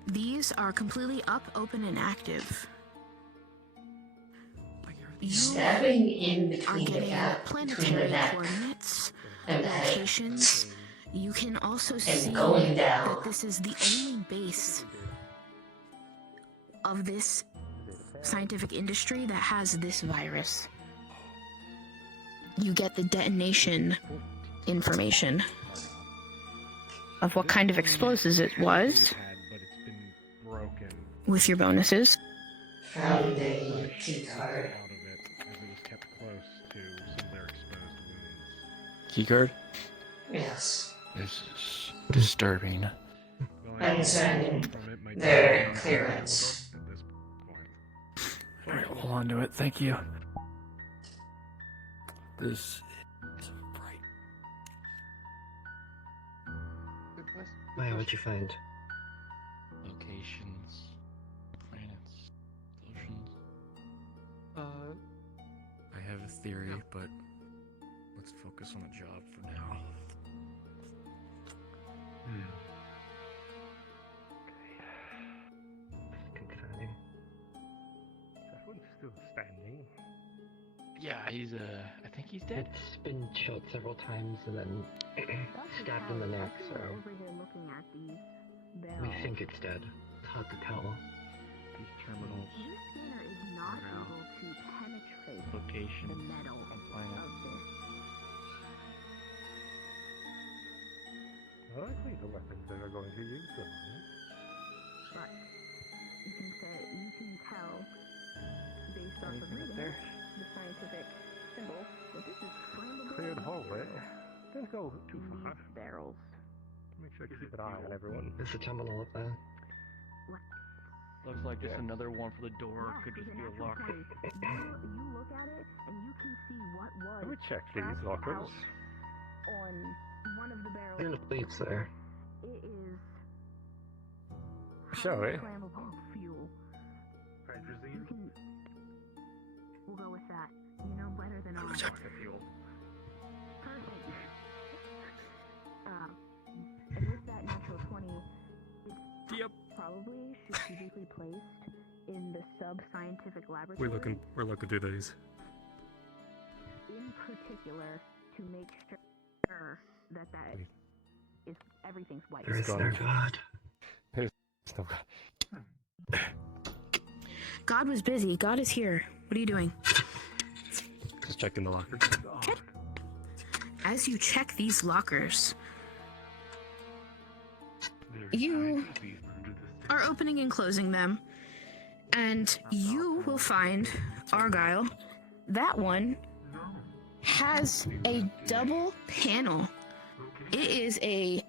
These are completely up, open, and active. You Stabbing in between are the getting gap, planetary between the neck coordinates, and the head, locations. You can also see going down. that this is the only base of this scientific industry that has this virus. You get the detonation information of what kind of explosives it was with your bonuses. Found a key card. Out of it as it was kept close to some of their exposed wounds. Keycard? Yes. This is disturbing. Concerning their clearance. Alright, hold on to it, thank you. This is bright. Maya, what'd you find? Locations, planets, oceans. I have a theory, but let's focus on the job for now. Concerning. Everyone's still standing. Yeah, he's I think he's dead. It's been shot several times and then stabbed in the neck, so Over here looking at these we barrels. think it's dead. It's hard to tell. These terminals, This scanner is not able to penetrate locations, the metal and planets. of this. Likely the weapons they are going to use them. But you can tell based off of Anything up reading there? the scientific symbol that this is flammable. Cleared hallway. Don't go too far. Barrels. Make sure to keep an eye on everyone. There's a terminal up there. Looks like just another one for the door. Could just be a locker. You look at it and you can see what was Let me check these scratched lockers. out on one of the barrels. And the plates there. It is Shall we? flammable fuel. You can. We'll go with that. You know better than I. Fuel. Perfect. And with that natural 20, it's probably strategically placed in the sub-scientific laboratory. We're looking through these. In particular, to make sure that is everything's white. There is no God. There's no God. God was busy. God is here. What are you doing? Just checking the lockers. Okay. As you check these lockers, you are opening and closing them, and you will find Argyle. That one has a double panel. It is a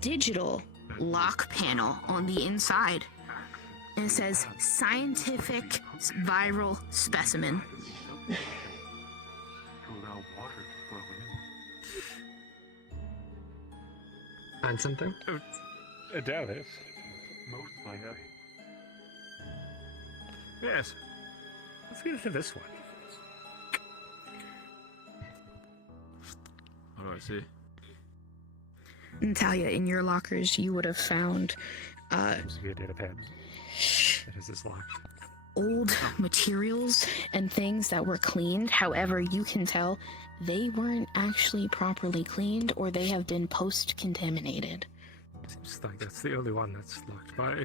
digital lock panel on the inside. And it says scientific viral specimen. To allow water to flow in. Find something? I doubt it. Most likely. Yes. Let's get into this one. What do I see? Natalia, in your lockers, you would have found Seems to be a data pad. That is this lock. old materials and things that were cleaned. However, you can tell they weren't actually properly cleaned, or they have been post-contaminated. Seems like that's the only one that's locked by.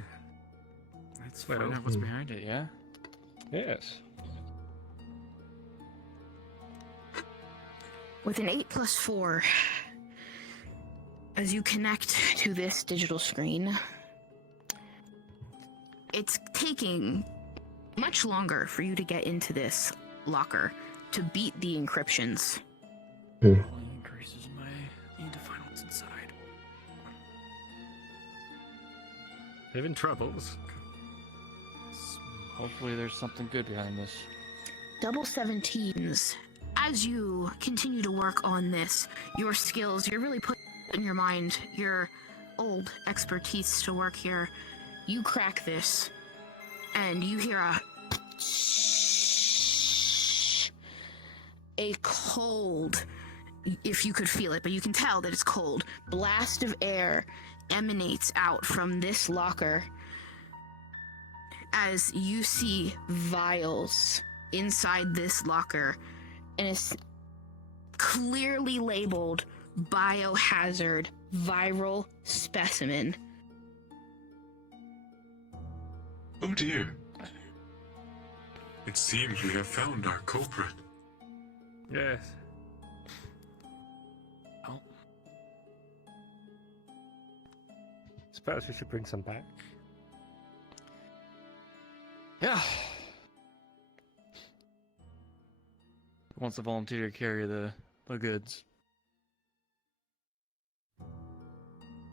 Let's find out what's behind it, yeah? Yes. With an 8 + 4, as you connect to this digital screen, it's taking much longer for you to get into this locker to beat the encryptions. Only increases my need to find what's inside. Having troubles. Hopefully there's something good behind this. Double 17s. As you continue to work on this, your skills, you're really putting in your mind your old expertise to work here. You crack this, and you hear a cold, if you could feel it, but you can tell that it's cold, blast of air emanates out from this locker as you see vials inside this locker, and it's clearly labeled biohazard viral specimen. Oh dear. It seems we have found our culprit. Yes. Oh. Suppose we should bring some back. Yeah. Who wants to volunteer to carry the goods?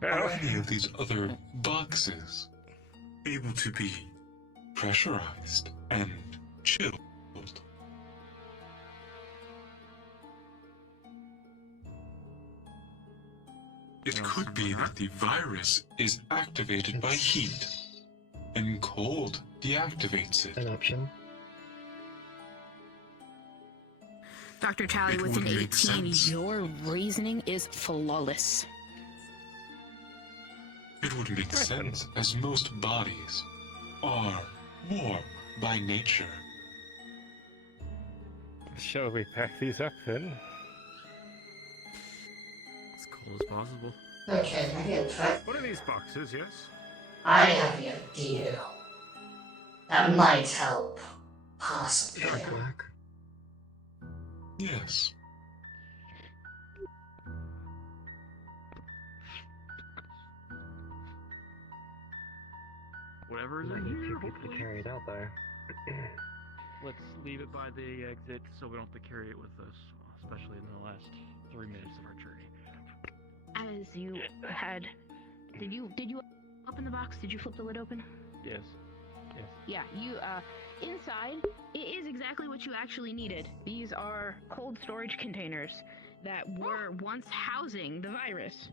Are any of these other boxes able to be pressurized and chilled? It could be that the virus is activated by heat, and cold deactivates it. An option. Dr. Tally, It with an would make 18, sense. your reasoning is flawless. It would make sense, as most bodies are warm by nature. Shall we pack these up then? As cold as possible. Okay, maybe a try. What are these boxes, yes? I have the idea. That might help. Possibly. Yes. Whatever is Might in need here, 2 people to hopefully. carry it out there. Let's leave it by the exit so we don't have to carry it with us, especially in the last 3 minutes of our journey. As you had, did you open the box? Did you flip the lid open? Yes. Yes. Yeah, you, inside, it is exactly what you actually needed. These are cold storage containers that were once housing the virus.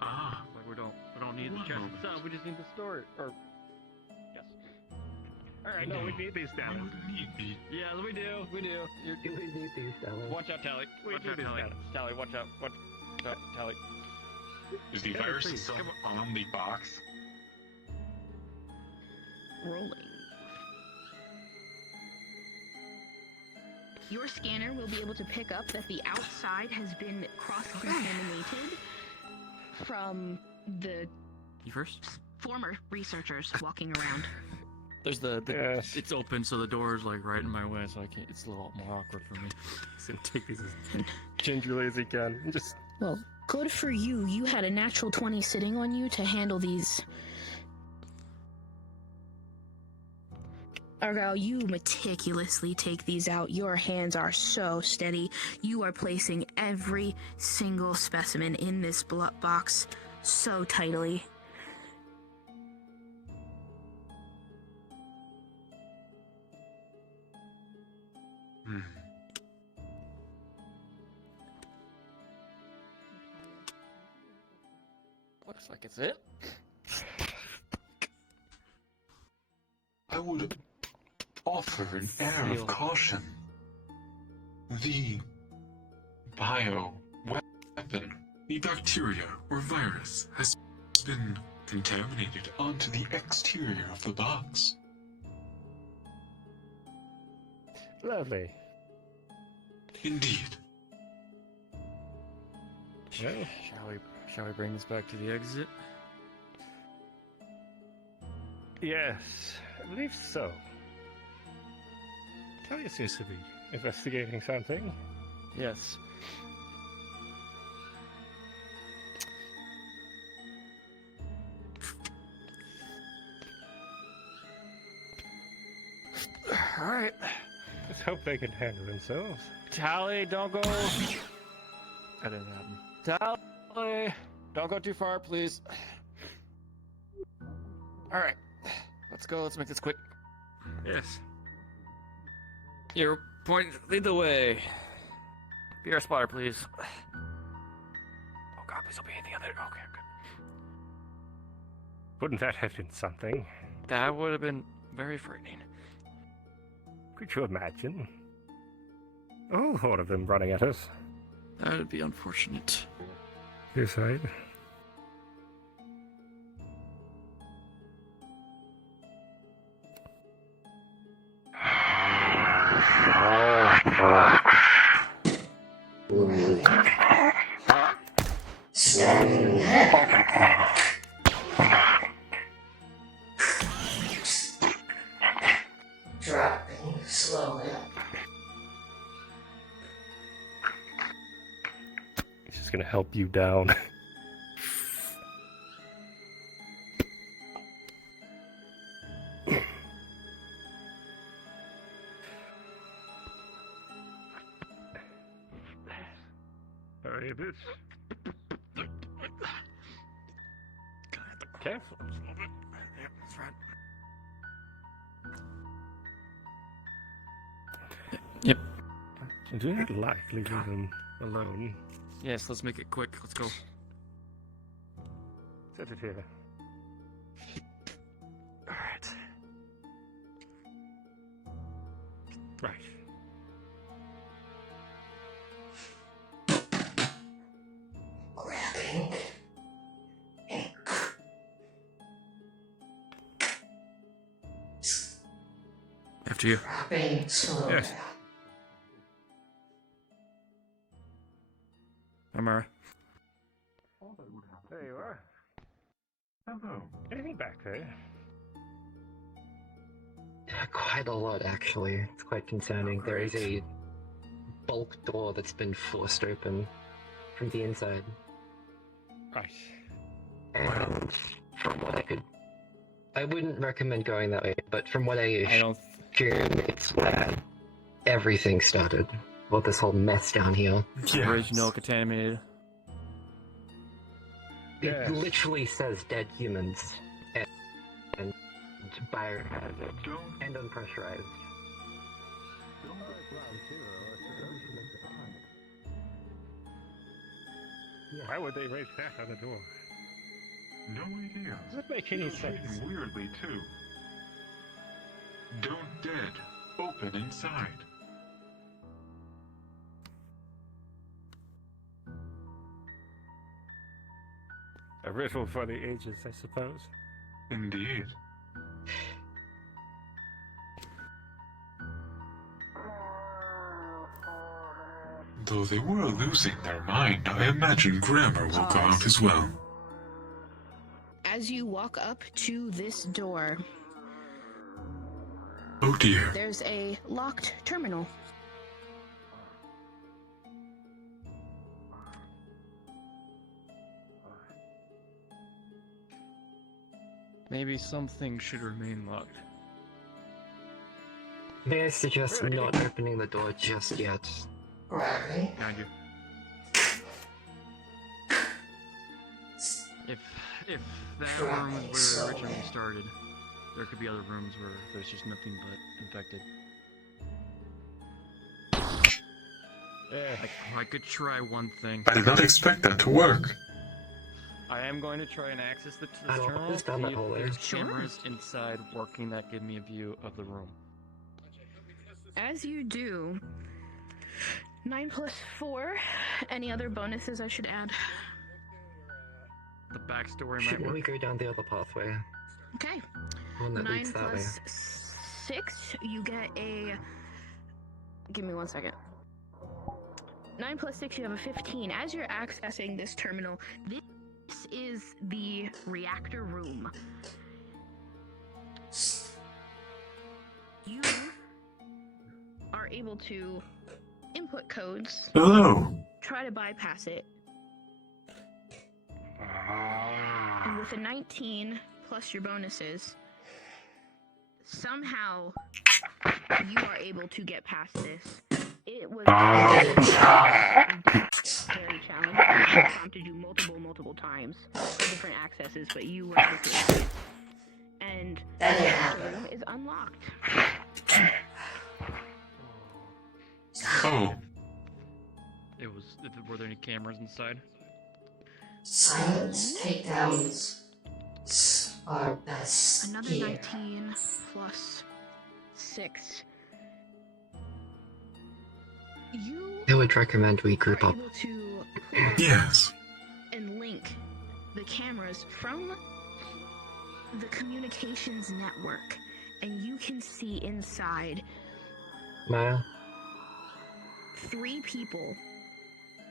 Ah, but we don't need the chest itself, we just need to store it, or... Yes. Alright, no, we need these down. Yeah, we do. We need these down. Watch out, Tally. Watch out, Tally. Tally, watch out. Watch out, Tally. Is the virus itself on the box? Rolling. Your scanner will be able to pick up that the outside has been cross-contaminated from the You first? former researchers walking around. There's the Yes. it's open, so the door is like right in my way, so I can't. It's a little more awkward for me. So take these as gingerly as you can. Just Well, good for you. You had a natural 20 sitting on you to handle these. Argyle, you meticulously take these out. Your hands are so steady. You are placing every single specimen in this box so tightly. Hmm. Looks like it's it. I would offer an air of caution. The bio-weapon, the bacteria or virus, has been contaminated onto the exterior of the box. Lovely. Indeed. Shall we bring this back to the exit? Yes, I believe so. Talia seems to be investigating something. Yes. Alright. Let's hope they can handle themselves. Tally, don't go. That didn't happen. Tally, don't go too far, please. Alright. Let's go. Let's make this quick. Yes. Your point, lead the way. Be our spotter, please. Oh god, please don't be anything other. Okay, good. Wouldn't that have been something? That would have been very frightening. Could you imagine? A whole horde of them running at us. That would be unfortunate. Yes, right. Dropping slowly. It's just gonna help you down. Sorry, bitch. Careful. Yep, that's right. Yep. I do not like leaving them alone. Yes, let's make it quick. Let's go. Set it here. Alright. Right. Grabbing. After you. Dropping slowly. Yes. Mire. There you are. Hello. Anything back there? Quite a lot, actually. It's quite concerning. There is a bulk door that's been forced open from the inside. Right. And from what I wouldn't recommend going that way, but from what I assume, it's where everything started. Well, this whole mess down here. Original contaminated. It literally says dead humans and biohazard and unpressurized. Why would they raise that on the door? No idea. Does that make any sense? Writing weirdly too. Don't dead. Open inside. A ritual for the ages, I suppose. Indeed. Though they were losing their mind, I imagine grammar will go out as well. As you walk up to this door, Oh dear. there's a locked terminal. Maybe something should remain locked. May I suggest not opening the door just yet? Grabbing. Behind you. If that room is where it originally started, there could be other rooms where there's just nothing but infected. I could try one thing. I did not expect that to work. I am going to try and access the I don't terminal, understand that see hole if there. there's Sure. cameras inside working that give me a view of the room. As you do, 9 plus 4. Any other bonuses I should add? The backstory might Shouldn't we work. go down the other pathway? Okay. One that 9 leads that way. plus 6, you get a... Give me 1 second. 9 plus 6, you have a 15. As you're accessing this terminal, this is the reactor room. You are able to input codes. Hello. Try to bypass it. And with a 19 plus your bonuses, somehow you are able to get past this. It was very challenging. I prompted you multiple times for different accesses, but you were able to escape. And the room is unlocked. Oh. Were there any cameras inside? Silence takedowns are best. Another gear. 19 plus 6. You I would recommend we group are up. able to Yes. and link the cameras from the communications network, and you can see inside Maya? 3 people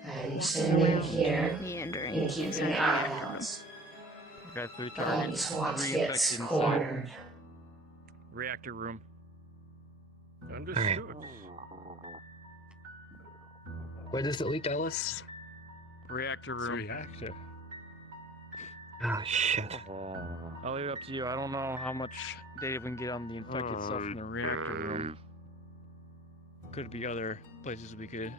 I'm standing here meandering and keeping inside an the eye reactor on room. us. I got 3 Don't targets, want to 3 get infected inside. cornered. Reactor room. Understood. Where does it lead, Dallas? Reactor room. Reactor. Oh, shit. I'll leave it up to you. I don't know how much data we can get on the infected stuff in the reactor room. Could be other places we could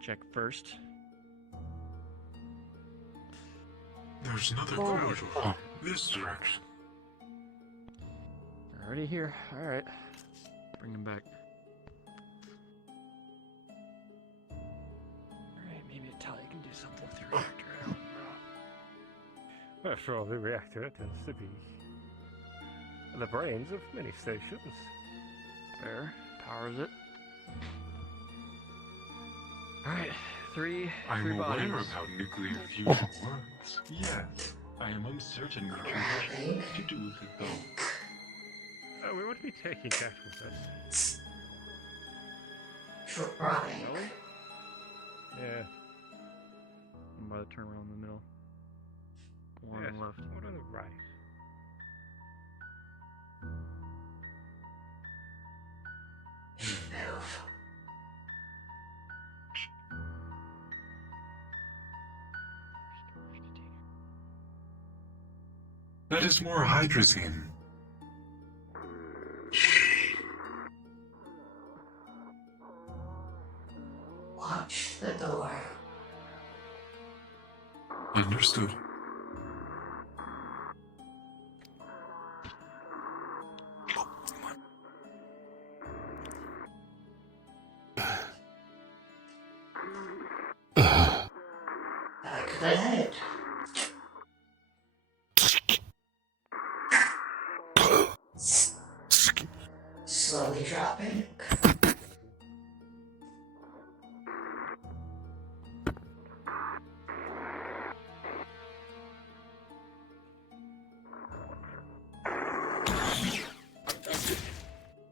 check first. There's another corridor. This direction. Already here. Alright. Bring him back. Alright, maybe Talia can do something with the reactor. I don't know. After all, the reactor tends to be the brains of many stations. Fair. Powers it. Alright, 3 I'm aware bodies. of how nuclear fusion works. Yes. I am uncertain what you wish to do with it, though. We would be taking that with us. Right. Really? Yeah. I'm about to turn around in the middle. One on the left. One on the right. Move. That is more hydrazine. Watch the door. Understood. Back of the head. Slowly dropping.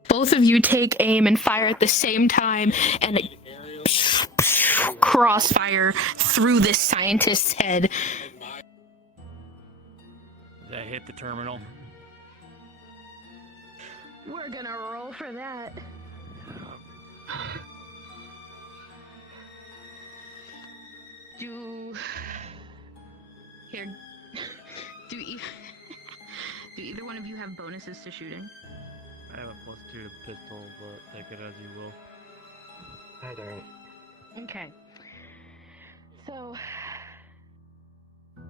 Both of you take aim and fire at the same time, and crossfire through this scientist's head. That hit the terminal. We're gonna roll for that. Do either one of you have bonuses to shooting? I have a +2 to pistol, but take it as you will. I don't. Okay. So,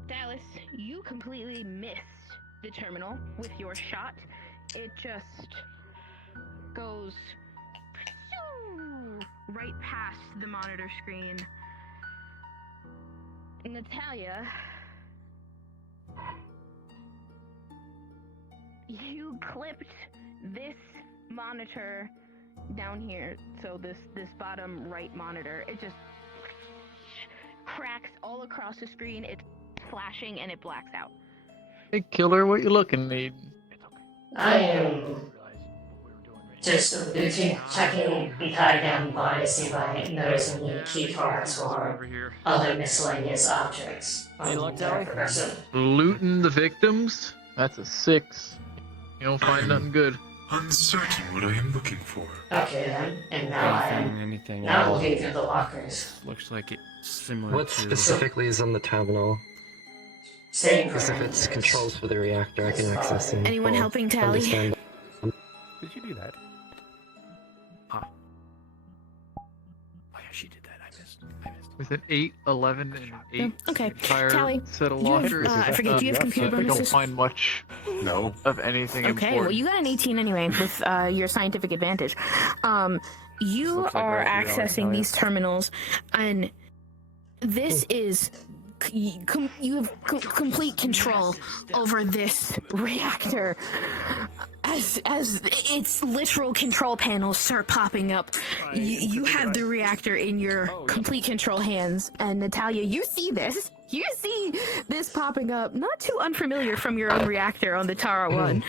Dallas, you completely missed the terminal with your shot. It just goes right past the monitor screen. Natalia, you clipped this monitor down here, so this bottom right monitor, it just cracks all across the screen. It's flashing and it blacks out. Hey, killer, what you looking need? I am just routine checking the entire damn body to see if I notice any key cards or other miscellaneous objects on the entire person. Looting the victims? That's a 6. You don't find nothing good. Uncertain what I am looking for. Okay then, and now anything now looking through the lockers. Looks like it's similar What to... specifically is on the terminal? Same Because if it's controls for the reactor, I can access them. Anyone or helping Tally? understand them. Did you do that? Huh. Oh yeah, she did that. I missed. With an 8, 11, and 8 Okay, entire Tally, set of do you have, lockers, I forget, do you have computer I don't bonuses? find much of anything Okay, important. well you got an 18 anyway with your scientific advantage. You Looks like are right here, accessing Elliot. these terminals, and this is you have complete control over this reactor. As its literal control panels start popping up, you have the reactor in your complete control hands. And Natalia, you see this. You see this popping up, not too unfamiliar from your own reactor on the Tara 1.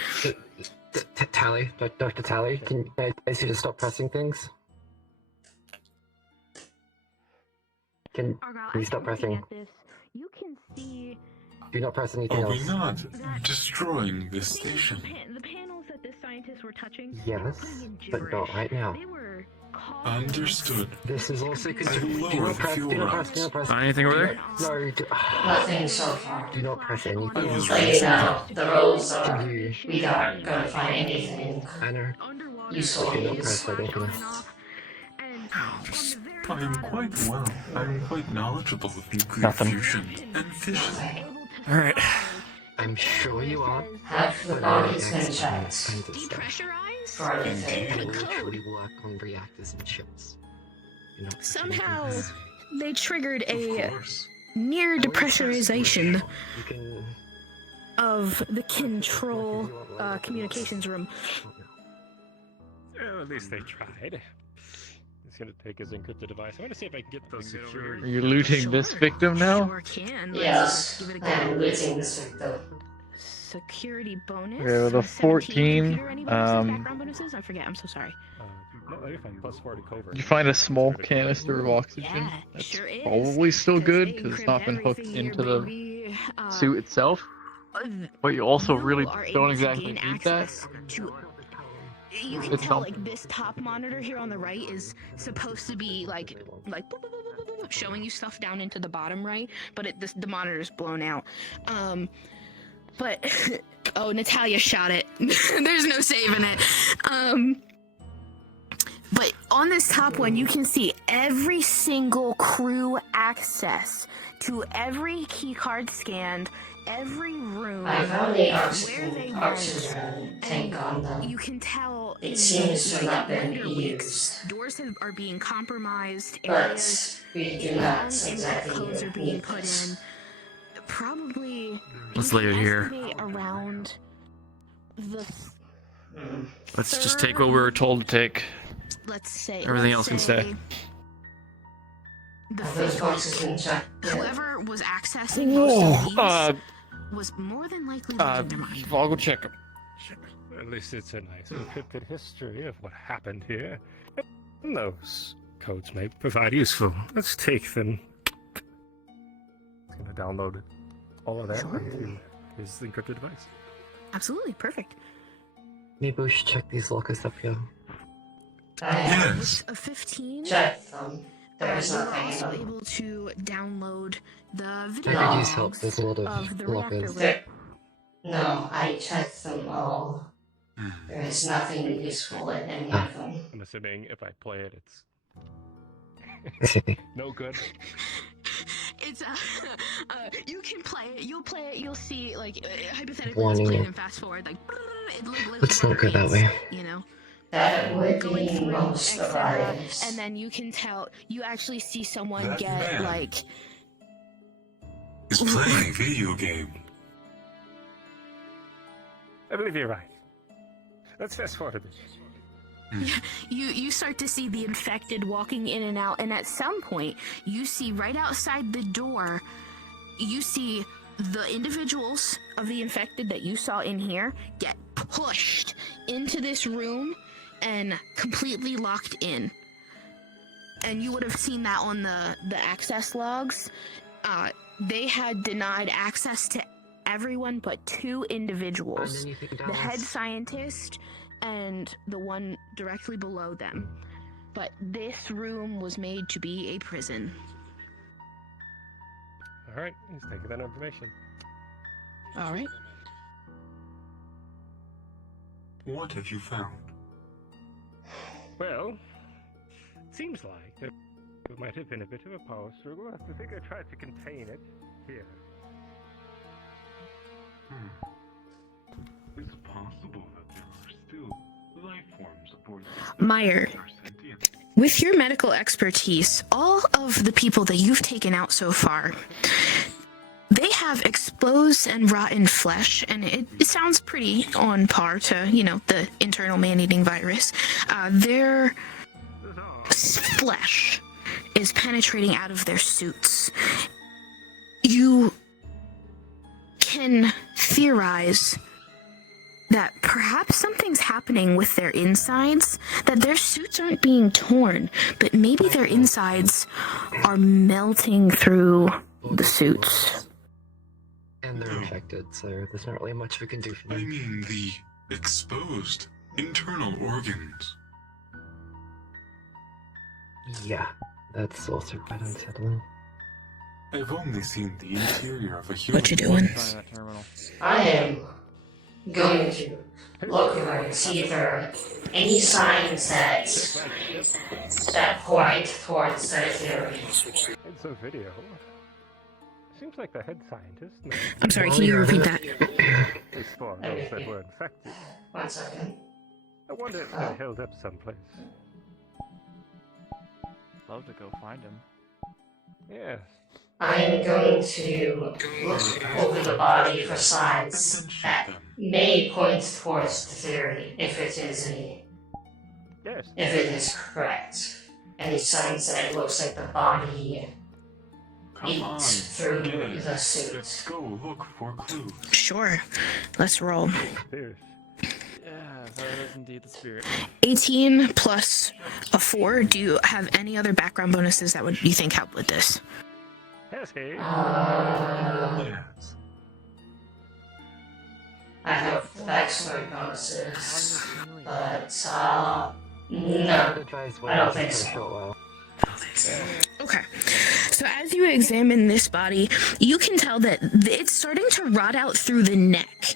Tally, Dr. Tally, can I ask you to stop pressing things? Can you stop pressing? You can see Do not press anything Are we else. not destroying this station? the panels that the scientists were touching. Yes, but not right now. Understood. This is also I considered. will Do lower not the press, fuel do not press, rods. do not press. Find anything over there? No, Nothing so far. do not press anything. Just let you know, the rules are Can you? we aren't going to find anything I know. useful Do in not these. press anything. I am quite well. I am quite knowledgeable of nuclear Nothing. fusion and fission. Alright. I'm sure you are. Have the But bodies been expert in checked this kind of stuff. Depressurized? for anything? I literally work on reactors and ships. You know, Somehow, they triggered Of a course. near depressurization you can. of the control communications room. Well, at least they tried. It's gonna take his encrypted device. I want to see if I can get those Are security. you looting this victim now? Sure can. Yes, Give it a I'm go. losing this victim. Security bonus. Okay, with a 17 14, computer, any bonuses, background bonuses? I forget. I'm so sorry. No, you're fine. +4 to covert. You find a small canister of oxygen. Yeah, That's sure is. probably still good They because it's encrypt not been hooked everything into here, the baby. suit itself. But you also really are able don't to exactly gain need that. access to. You can It's tell something. like this top monitor here on the right is supposed to be like boop, boop, boop, boop, boop, showing you stuff down into the bottom right, but the monitor's blown out. But oh, Natalia shot it. There's no saving it. But on this top one, you can see every single crew access to every key card scanned, every room, I found the where they oxygen tank on them. You can tell It in seems to have not been later weeks, used, doors are being compromised, but areas, we do not wrong input exactly codes are being need put this. in. Probably. Let's you leave it can here. estimate around the. Let's just take what we were told to take. Let's say. Everything let's else can stay. say The Have those fifth boxes been checked? whoever was accessing most of Whoa, these was more than likely uh, losing their mind. I'll go check him. At least it's a nice encrypted history of what happened here. And those codes may provide useful. Let's take them. It's gonna download all of that into his encrypted device. Absolutely perfect. Maybe we should check these lockers up here. Yes. A 15. Check them. There's you were nothing in also them. able to download the video I could use help. logs There's a lot of of the reactor lockers. room. No, I checked them all. There is nothing useful in any of them. I'm assuming if I play it, it's no good. It's you can play it. You'll play it. You'll see like hypothetically. Warning Let's play you. them fast forward. Like it lives Let's not go that way. You know, That would going be through, most of etc. items. And then you can tell, you actually see someone That get man like is playing a video game. I believe you're right. Let's fast forward a bit. you start to see the infected walking in and out, and at some point you see right outside the door, you see the individuals of the infected that you saw in here get pushed into this room and completely locked in. And you would have seen that on the access logs. They had denied access to everyone but 2 individuals, the head scientist and the one directly below them. But this room was made to be a prison. Alright, let's take that information. Alright. What have you found? Well, it seems like there might have been a bit of a power struggle. I think I tried to contain it here. It's possible that there are still life forms aboard Mire, with your medical expertise, all of the people that you've taken out so far, they have exposed and rotten flesh, and it sounds pretty on par to, the internal man-eating virus. Their flesh is penetrating out of their suits. You can theorize that perhaps something's happening with their insides, that their suits aren't being torn, but maybe their insides are melting through the suits. And they're infected, so there's not really much we can do for them. I mean the exposed internal organs. Yeah, that's also quite unsettling. I've only seen the interior of a human. What you doing? I am going to look around and see if there are any signs that point towards the theory. It's a video. Seems like the head scientist. I'm sorry, can you repeat that? Is for those that were infected. 1 second. I wonder if they're held up someplace. Love to go find him. Yes. I am going to look over the body for signs that may point towards the theory, if it is if it is correct. Any signs that it looks like the body eat through the suit. Let's go look for clues. Sure. Let's roll. Yeah, that is indeed the spirit. 18 plus a 4. Do you have any other background bonuses that you think help with this? Yes, I have backstory bonuses, but no, I don't think so. Okay, so as you examine this body, you can tell that it's starting to rot out through the neck.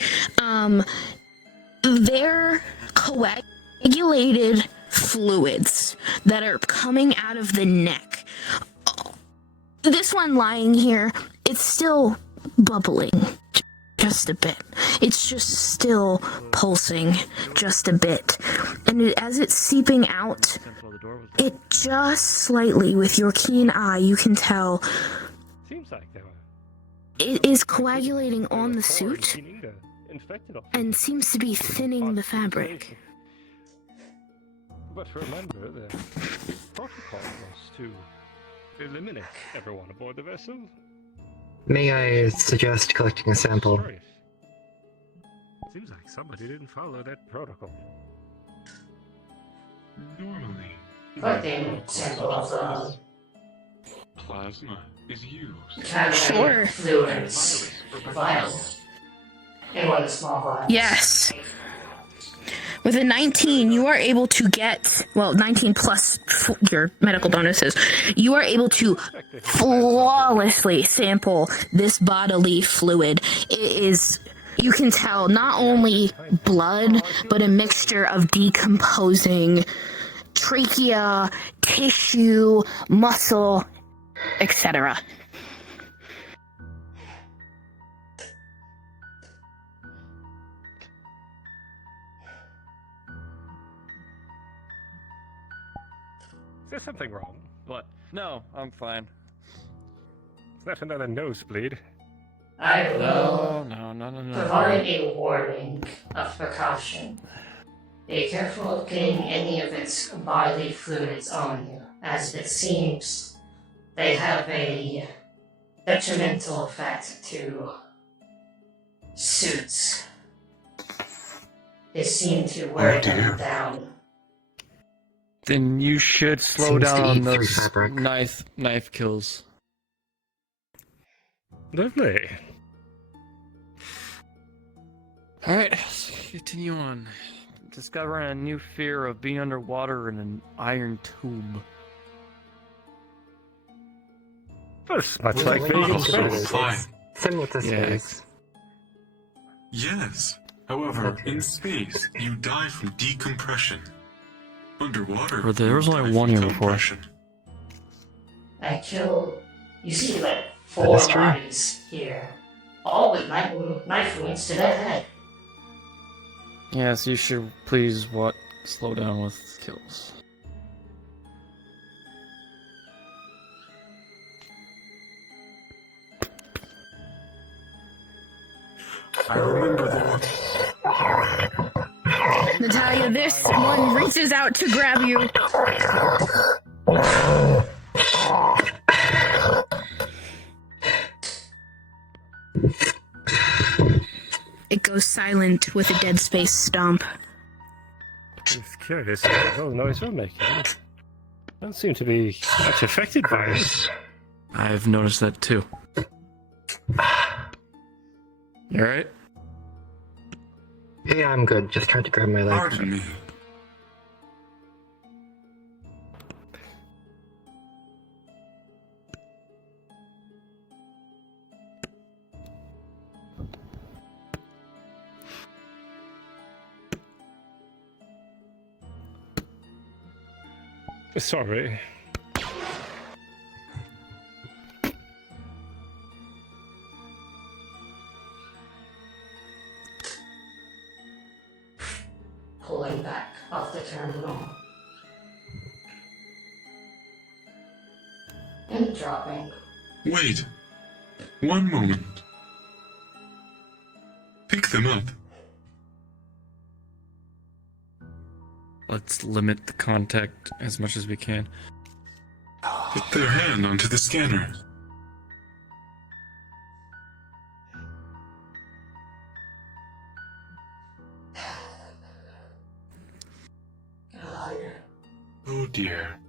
They're coagulated fluids that are coming out of the neck. This one lying here, it's still bubbling just a bit. It's just still pulsing just a bit. And as it's seeping out, it just slightly, with your keen eye, you can tell Seems like they were it is coagulating on the suit and seems to be thinning the fabric. But remember, the protocol was to eliminate everyone aboard the vessel. May I suggest collecting a sample? Seems like somebody didn't follow that protocol. Normally, Collecting sample of the plasma is used. Sure. Fluids vial. In one small vial. Yes. With a 19, you are able to get, 19 plus your medical bonuses, you are able to flawlessly sample this bodily fluid. It is, you can tell, not only blood, but a mixture of decomposing trachea, tissue, muscle, etc. there something wrong? What? No, I'm fine. Is that another nosebleed? I will No. provide a warning of precaution. Be careful of getting any of its bodily fluids on you, as it seems they have a detrimental effect to suits. They seem to wear them down. Then you should slow Seems to down on eat through those fabric. knife kills. Lovely. Alright, let's continue on. Discovering a new fear of being underwater in an iron tube. That's much like being in space. Fine. Similar to space. Yes. However, in space, you die from decompression. Underwater, Or there was you only die one from here before. compression. I killed, you see, like 4 bodies here, all with knife wounds to the head. Yes, you should please slow down with kills. I remember the Natalia, this one reaches out to grab you. It goes silent with a Dead Space stomp. It's curious the whole noise we're making. Don't seem to be much affected by it. I've noticed that too. You alright? Yeah, I'm good. Just tried to grab my leg. Pardon me. Sorry. Pulling back off the terminal. And dropping. Wait. One moment. Pick them up. Let's limit the contact as much as we can. Put their hand onto the scanner. Oh dear.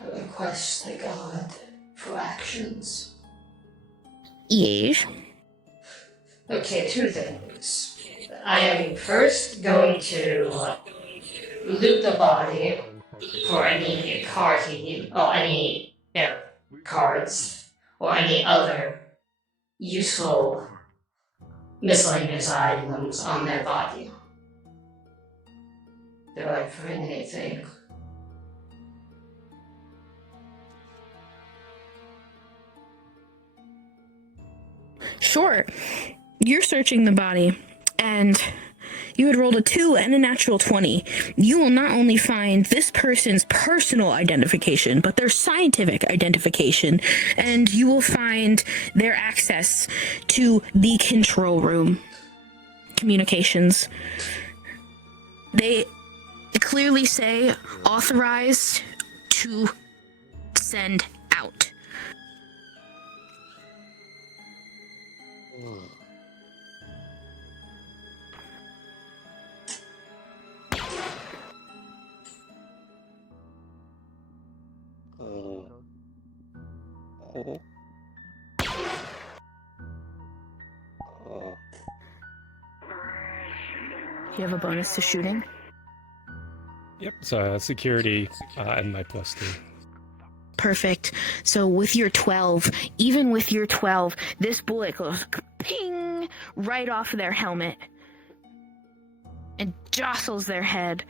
I request the God for actions. Yes. Okay, 2 things. I am first going to loot the body for any card he needs, or any cards, or any other useful miscellaneous items on their body. Do I find anything? Sure. You're searching the body, and you had rolled a 2 and a natural 20. You will not only find this person's personal identification, but their scientific identification, and you will find their access to the control room communications. They clearly say authorized to send out. Do you have a bonus to shooting? Yep, so security and my +2. Perfect. So with your 12, even with your 12, this bullet goes ping right off their helmet and jostles their head.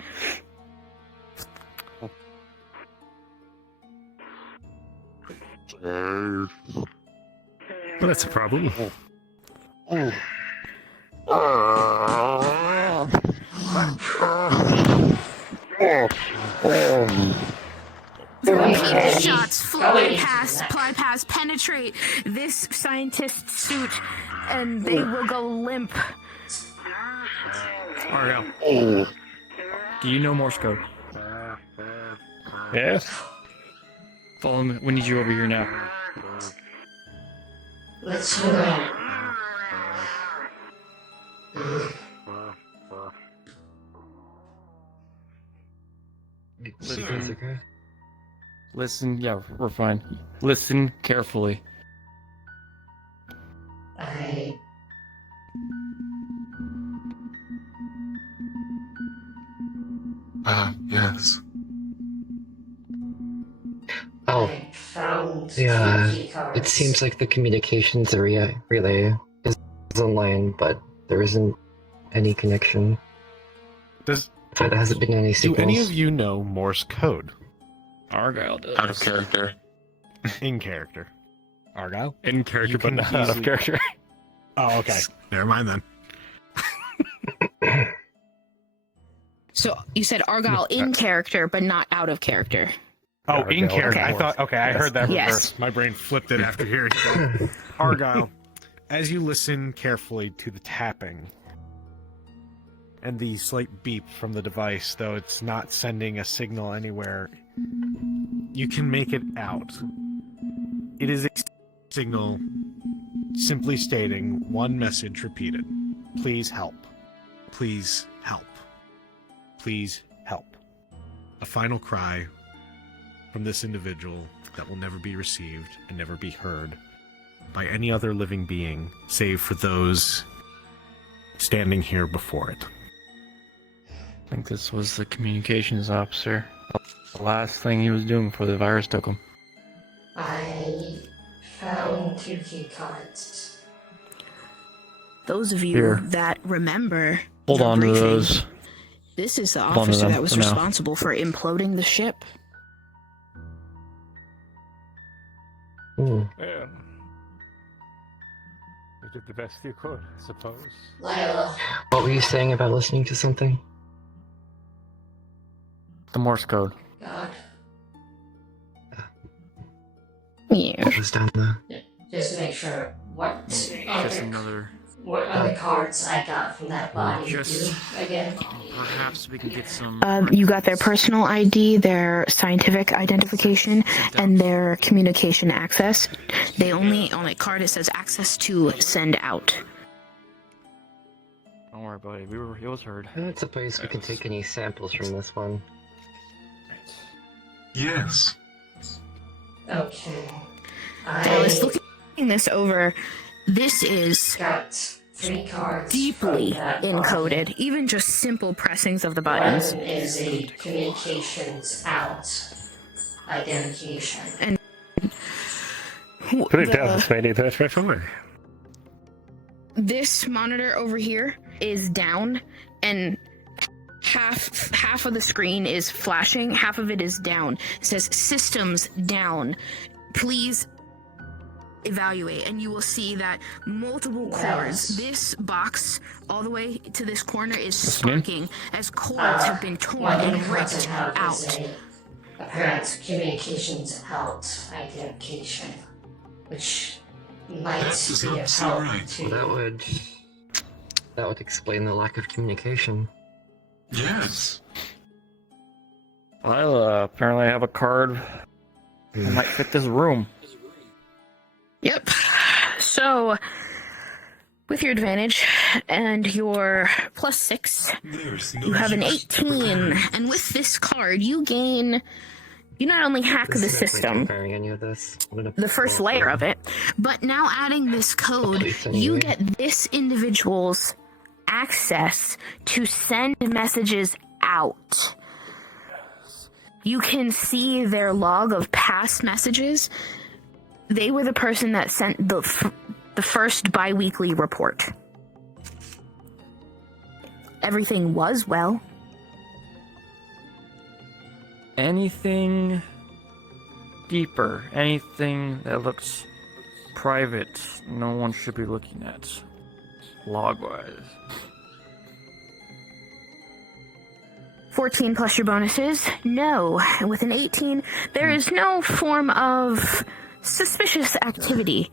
Well, that's a problem. Repeat shots fly past, penetrate this scientist's suit, and they will go limp. Argyle, do you know Morse code? Yes. Follow me. We need you over here now. Let's go. Listen, yeah, we're fine. Listen carefully. Yes. Oh, yeah. It seems like the communications relay is online, but there isn't any connection. But there hasn't been any Do signals. any of you know Morse code? Argyle does. Out of character. In character. Argyle? In character, You but can not out of easily- character. Oh, okay. Never mind then. So you said Argyle in character, but not out of character. Oh, in character. Okay. I thought, okay, I heard that Yes. reverse. My brain flipped it after hearing that. Argyle, as you listen carefully to the tapping and the slight beep from the device, though it's not sending a signal anywhere, you can make it out. It is a signal simply stating one message repeated. Please help. Please help. Please help. A final cry from this individual that will never be received and never be heard by any other living being, save for those standing here before it. I think this was the communications officer. The last thing he was doing before the virus took him. I found 2 key cards. Those of you Here. that remember, Hold the on to briefing, those. this is the Hold on to officer them that was for now. responsible for imploding the ship. Hmm. Yeah. You did the best you could, I suppose. Lila. What were you saying about listening to something? The Morse code. God. Yeah. What was down there? Just to make sure what Just another. what other cards I got from that body Just do again. perhaps we can get some. You got their personal ID, their scientific identification, and their communication access. They only, on a card, it says access to send out. Don't worry about it. It was heard. I don't suppose we can take any samples from this one. Yes. Okay. I was looking this over. This is got 3 cards deeply from that encoded. body. Even just simple pressings of the buttons. One is a communications out identification. And Put it down as many that right away. this monitor over here is down, and half of the screen is flashing, half of it is down. It says systems down. Please evaluate, and you will see that multiple cords. This box all the way to this corner is sparking as cords have been torn One and of the cards ripped I have out. is a apparent communications out identification, which might does be not of seem help right. to That would explain the lack of communication. Yes. Well, apparently I have a card that might fit this room. Yep. So, with your advantage and your +6, you have an 18, and with this card, you not only hack the This is system, comparing any of this. the first layer of it, but now adding this code, you get this individual's access to send messages out. You can see their log of past messages. They were the person that sent the first bi-weekly report. Everything was well. Anything deeper, anything that looks private, no one should be looking at. log-wise. 14 plus your bonuses? No. With an 18, there is no form of suspicious activity.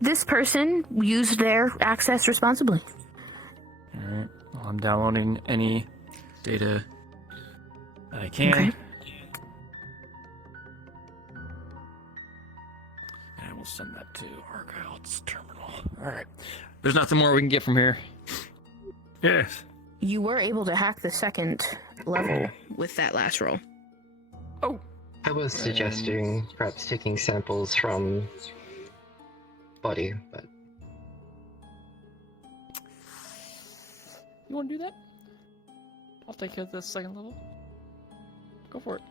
This person used their access responsibly. Alright, well, I'm downloading any data that I can. Okay. And I will send that to Argyle's terminal. Alright. There's nothing more we can get from here. Yes. You were able to hack the second level with that last roll. I was suggesting perhaps taking samples from body, but You want to do that? I'll take care of the second level. Go for it.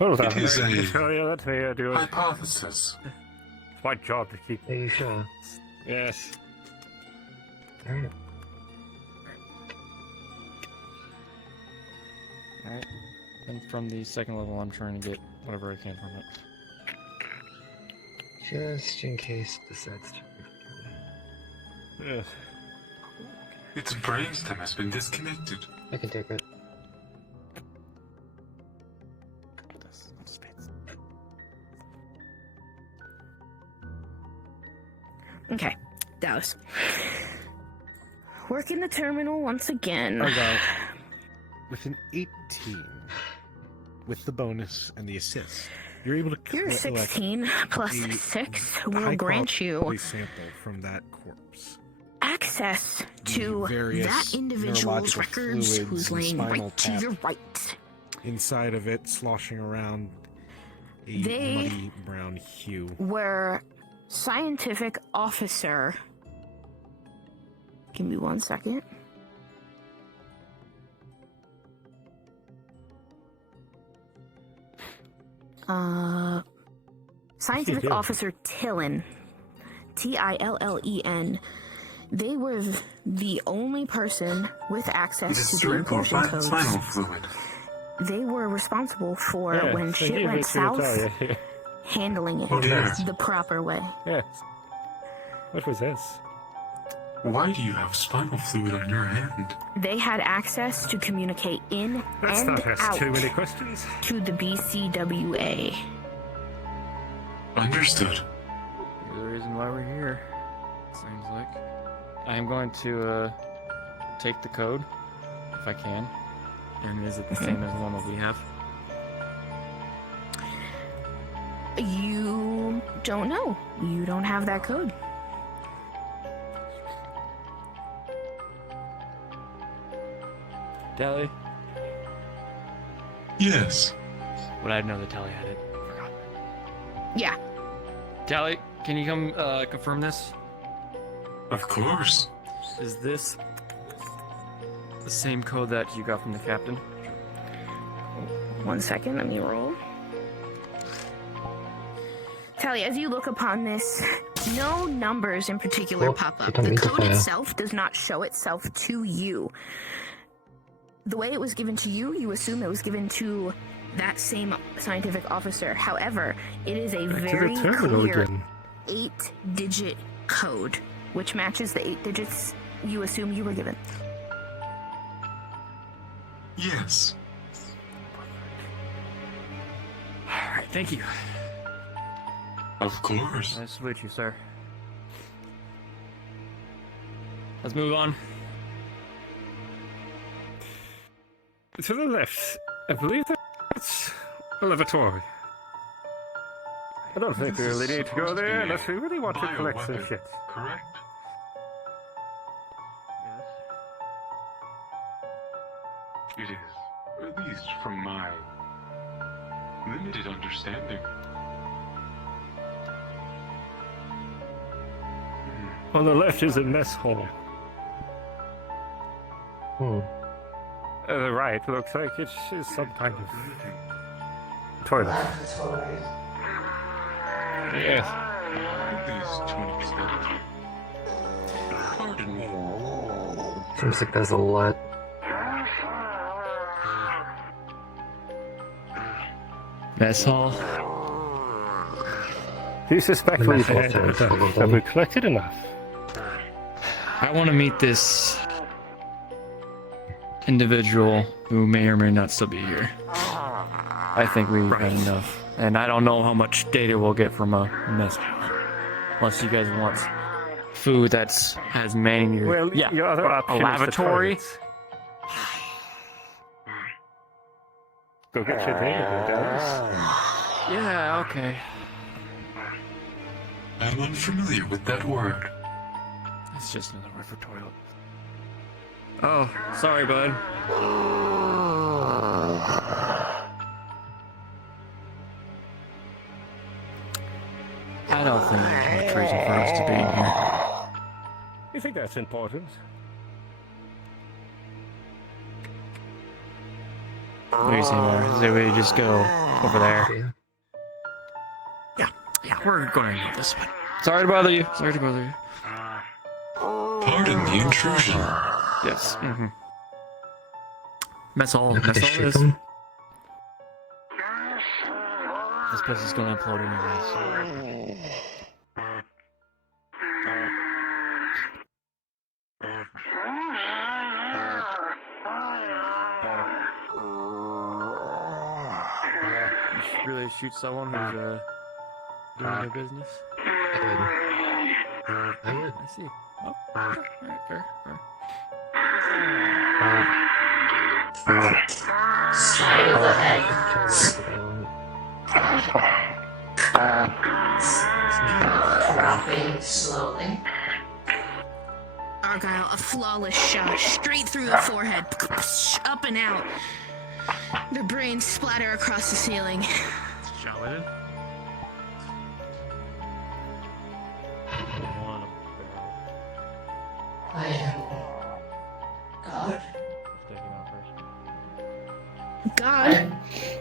Hold on. It is a Let me do it. hypothesis. It's my job to keep. Are you sure? Yes. Alright. Alright. And from the second level, I'm trying to get whatever I can from it. Just in case it decides to. Yes. Its brainstem has been disconnected. I can take it. Okay, Dallas. Working the terminal once again. Argyle, with an 18, with the bonus and the assist, you're able to Your collect 16 plus a 6 will high grant you quality sample from that corpse. access to various that individual's neurological records fluids who's and laying spinal right to tap. your right. Inside of it, sloshing around a They muddy brown hue. were scientific officer. Give me 1 second. Scientific Yeah. officer Tillen. Tillen. They were the only person with access to the encryption codes. Spinal fluid. They were responsible for Yeah, when so shit give went it to south, Natalia. handling it Oh, dear. the proper way. Yes. What was this? Why do you have spinal fluid on your hand? They had access to communicate in Let's and not ask out too many questions. to the BCWA. Understood. You're the reason why we're here. Seems like. I am going to take the code, if I can. And is it the same as the one that we have? You don't know. You don't have that code. Tally? Yes. Would I know that Tally had it? Forgot. Yeah. Tally, can you come confirm this? Of course. Is this the same code that you got from the captain? 1 second, let me roll. Tally, as you look upon this, no numbers in particular pop up. The code itself does not show itself to you. The way it was given to you, you assume it was given to that same scientific officer. However, it is a very clear 8-digit code, which matches the 8 digits you assume you were given. Yes. Alright, thank you. Of course. Nice to meet you, sir. Let's move on. To the left. I believe that's a lavatory. I don't think we really need to go there unless we really want to collect some shit. Correct? It is, at least from my limited understanding. On the left is a mess hall. The right looks like it is some kind of toilet. Yes. At least to an extent. Pardon me. Seems like there's a lot. Mess hall. Do you suspect The we've mess hall sounds full of have we them. collected enough? I want to meet this individual who may or may not still be here. I think we've had enough. And I don't know how much data we'll get from a mess hall. Unless you guys want food that's has manual. Well, yeah, your other or option a is the lavatory. toilets. Go get your data, Dallas. Yeah, okay. I'm unfamiliar with that word. It's just another word for toilet. Oh, sorry, bud. I don't think there's much reason for us to be in here. You think that's important? What do you say, Mire? Is there a way to just go over there? Yeah, we're going to need this one. Sorry to bother you. Sorry to bother you. Pardon the intrusion. Yes. Mm-hmm. That's all. Look at That's the all it is. ship. This place is gonna implode anyways. You should really shoot someone who's doing their business. I see. Oh, alright, fair. Side of the head. Dropping slowly. Argyle, a flawless shot, straight through the forehead, up and out. Their brains splatter across the ceiling. Shot with it? I am God. God?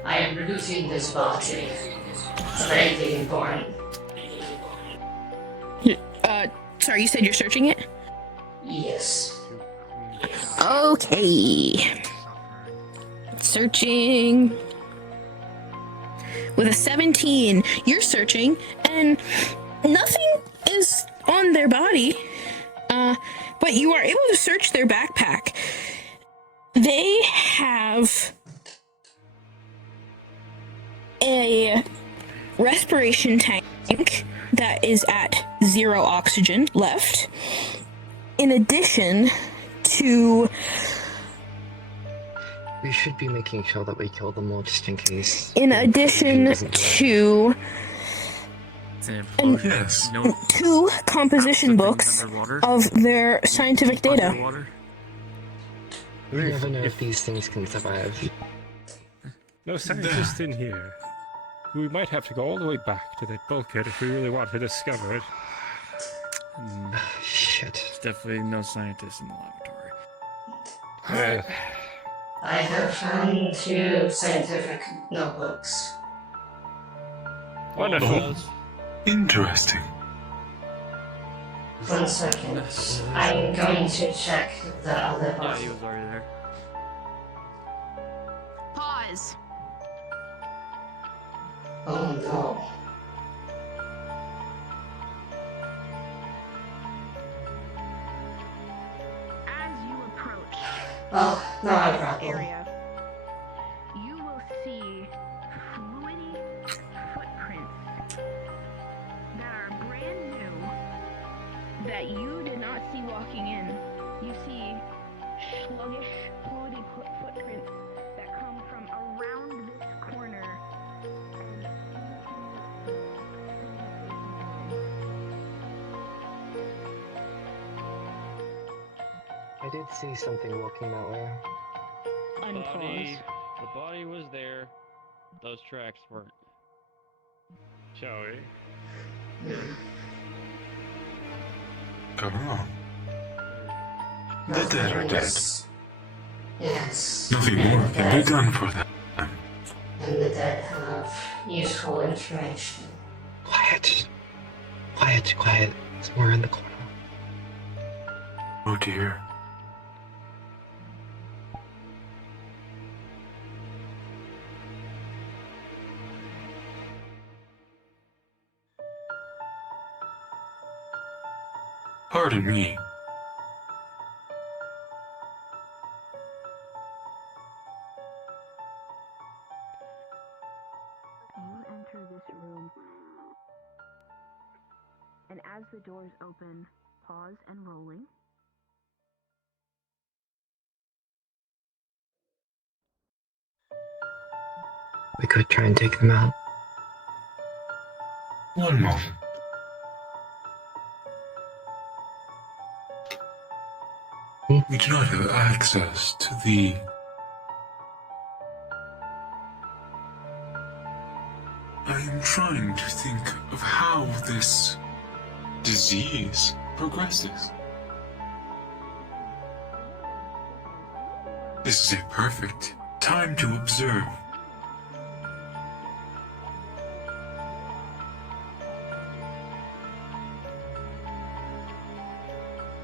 I am reducing this body. It's very important. Sorry, you said you're searching it? Yes. Okay. Searching. With a 17, you're searching, and nothing is on their body. But you are able to search their backpack. They have a respiration tank that is at 0 oxygen left. In addition to... We should be making sure that we kill them all just in case. In addition to... Yes. 2 composition books of their scientific data. We never know if these things can survive. No scientists in here. We might have to go all the way back to that bulkhead if we really want to discover it. Shit. There's definitely no scientists in the laboratory. I have found 2 scientific notebooks. Wonderful. Interesting. 1 second. I'm going to check the other Yeah, box. he was already there. Pause. Oh no. As you approach Oh, no this problem. area, you will see fluidy footprints that are brand new that you did not see walking in. You see sluggish, fluidy footprints that come from around this corner. I did see something walking that way. The body was there. Those tracks weren't. Shall we? Come on. The dead are dead. Yes. Nothing more can be done for them. And the dead have useful information. Quiet. Quiet, quiet. Somewhere in the corner. Oh dear. Pardon me. You enter this room, and as the doors open, pause and rolling. We could try and take them out. One moment. We do not have access to the... I am trying to think of how this disease progresses. This is a perfect time to observe.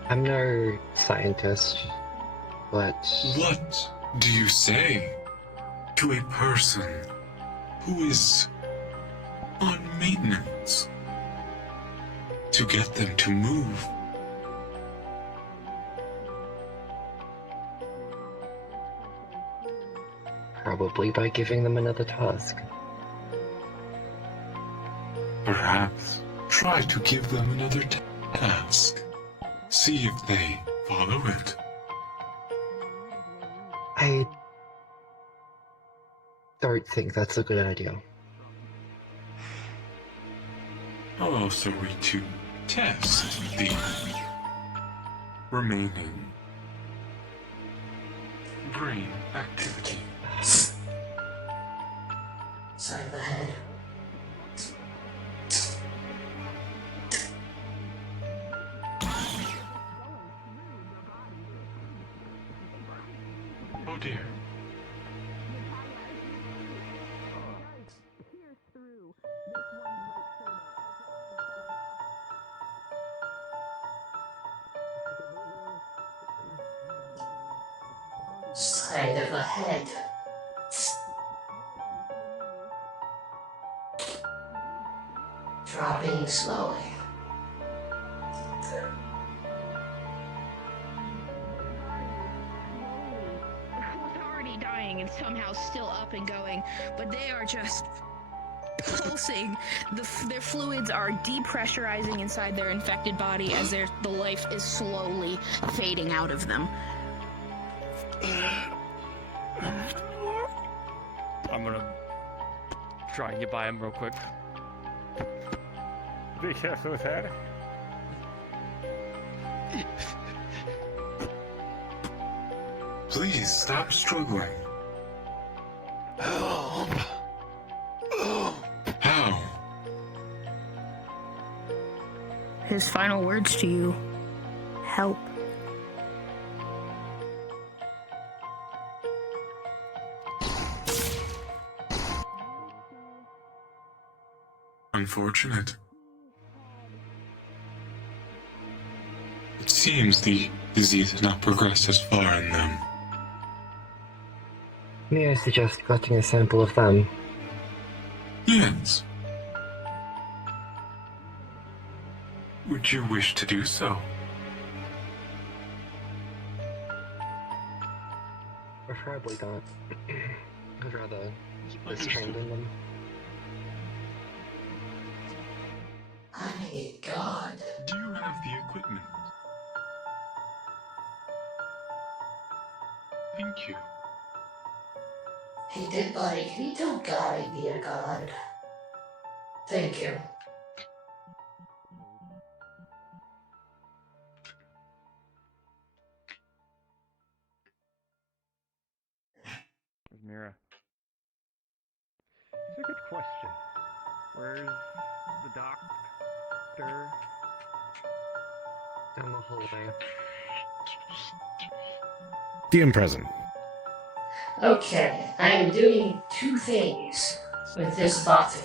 I'm no scientist, but... What do you say to a person who is on maintenance to get them to move? Probably by giving them another task. Perhaps try to give them another task. See if they follow it. I don't think that's a good idea. How else are we to test the remaining brain activity? Side of the head. Oh dear. Side of the head. Dropping slowly. It's already dying and somehow still up and going, but they are just pulsing. Their fluids are depressurizing inside their infected body as the life is slowly fading out of them. I'm gonna try and get by him real quick. Be careful with that. Please stop struggling. Help. How? His final words to you: help. Unfortunate. It seems the disease has not progressed as far in them. May I suggest collecting a sample of them? Yes. Would you wish to do so? Preferably not. I'd rather keep this trained in them. My God. Do you have the equipment? Thank you. Hey, dead body, can you tell God I'd be a god? Thank you. Where's Mire? It's a good question. Where's the doctor? Down the hallway. DM present. Okay, I'm doing two things with this body.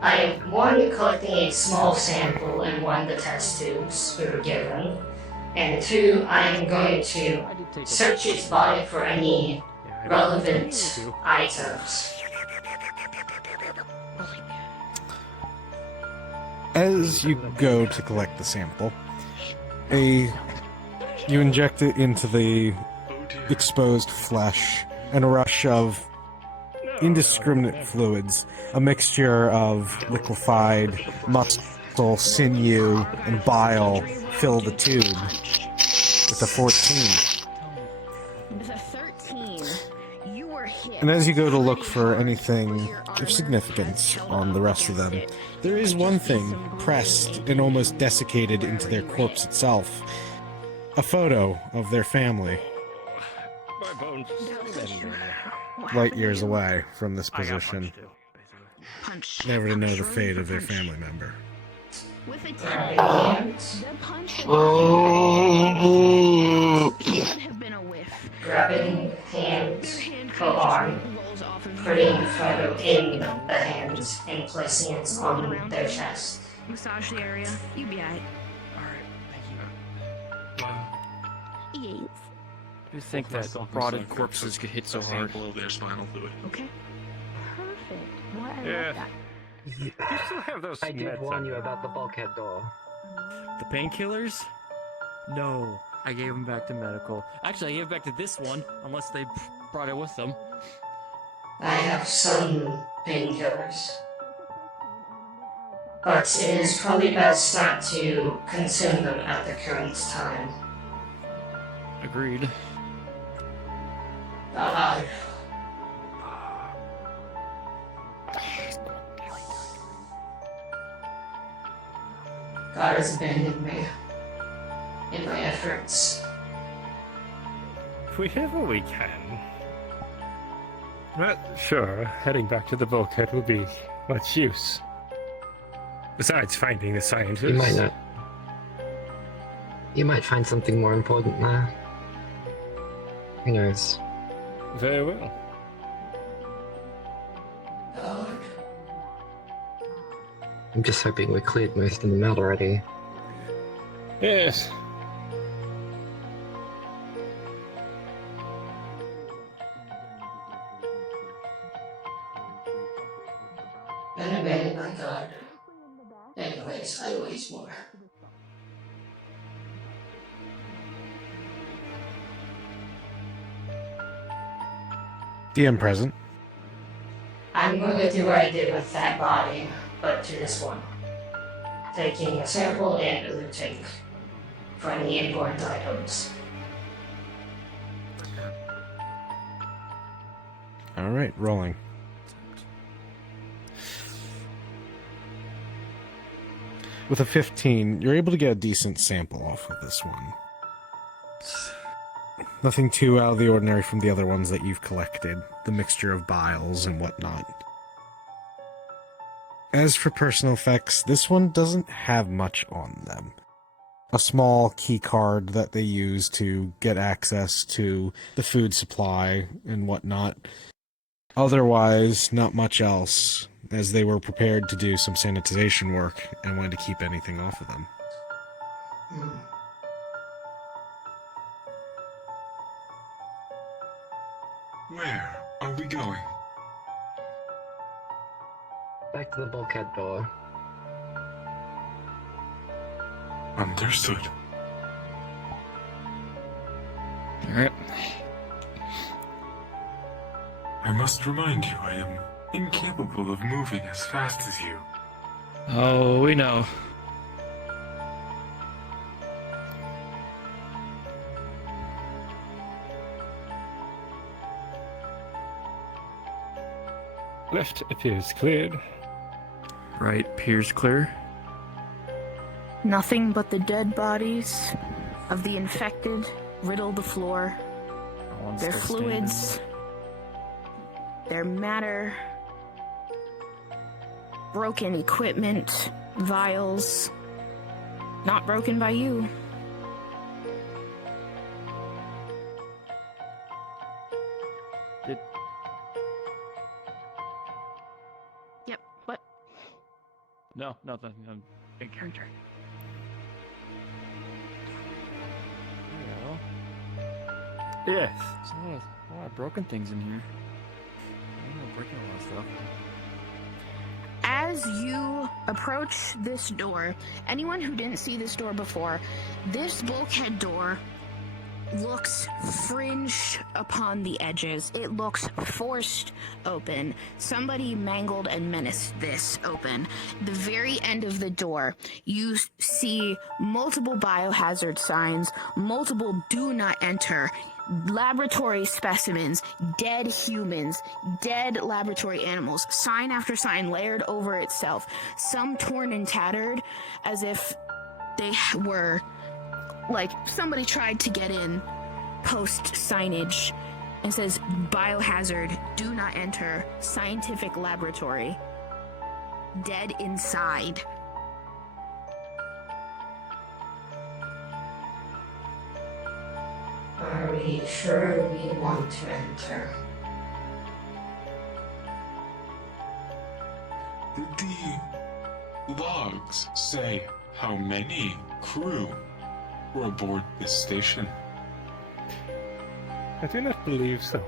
I am one, collecting a small sample in one of the test tubes we were given, and two, I am going to search its body for any relevant items. As you go to collect the sample, You inject it into the exposed flesh, and a rush of indiscriminate fluids, a mixture of liquefied muscle, sinew, and bile fill the tube with a 14. With a 13, you were hit. And as you go to look for anything of significance on the rest of them, there is one thing pressed and almost desiccated into their corpse itself. A photo of their family. My bones. Light years away from this position. Never to know the fate of their family member. With a 10, the punch would have been a whiff. Grabbing hands, full arm, putting the photo in the hands and placing it on their chest. Massage the area. You be alright. Yes. You think that rotted corpses could hit so hard? Of their spinal fluid. Okay. Perfect. What I Yeah. love that. You still have those I did meds warn on you you. about the bulkhead door. The painkillers? No. I gave them back to medical. Actually, I gave it back to this one, unless they brought it with them. I have some painkillers. But it is probably best not to consume them at the current time. Agreed. God has abandoned me in my efforts. If we have what we can. Not sure heading back to the bulkhead will be much use. Besides finding the scientists. You might not. You might find something more important there. Who knows? Very well. I'm just hoping we cleared most of them out already. Yes. Been abandoned by God. Anyways, I waste more. DM present. I'm going to do what I did with that body, but to this one. Taking a sample and a loot tank for any important items. Alright, rolling. With a 15, you're able to get a decent sample off of this one. Nothing too out of the ordinary from the other ones that you've collected, the mixture of biles and whatnot. As for personal effects, this one doesn't have much on them. A small key card that they use to get access to the food supply and whatnot. Otherwise, not much else, as they were prepared to do some sanitization work and wanted to keep anything off of them. Where are we going? Back to the bulkhead door. Understood. Alright. I must remind you, I am incapable of moving as fast as you. Oh, we know. Left appears cleared. Right appears clear. Nothing but the dead bodies of the infected riddle the floor. Their fluids, their matter, broken equipment, vials, not broken by you. Yep, what? No, nothing. I'm in character. Yes. There's a lot of broken things in here. I'm not breaking a lot of stuff. as you approach this door, anyone who didn't see this door before, this bulkhead door looks fringed upon the edges. It looks forced open. Somebody mangled and menaced this open. The very end of the door, you see multiple biohazard signs, multiple do not enter, laboratory specimens, dead humans, dead laboratory animals, sign after sign layered over itself, some torn and tattered as if they were like somebody tried to get in. Post signage and says biohazard, do not enter, scientific laboratory, dead inside. Are we sure we want to enter? Did the logs say how many crew were aboard this station? I do not believe so.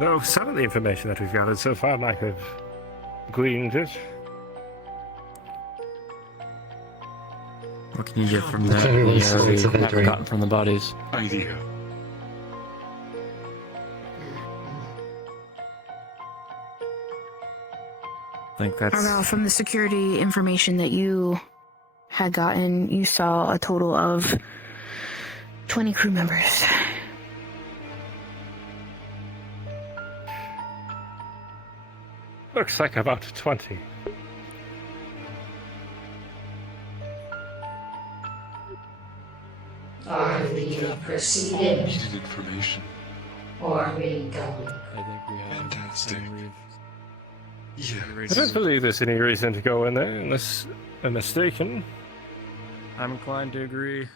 Though some of the information that we've gathered so far might have gleaned it. What can you get from that? Clearly Yeah, signs of we've injury. gotten from the bodies. Idea. I think that's... Argyle, from the security information that you had gotten, you saw a total of 20 crew members. Looks like about 20. Are we proceeding? Needed information. Or are we going? I think we have... Fantastic. Yeah. I don't believe there's any reason to go in there unless I'm mistaken. I'm inclined to agree.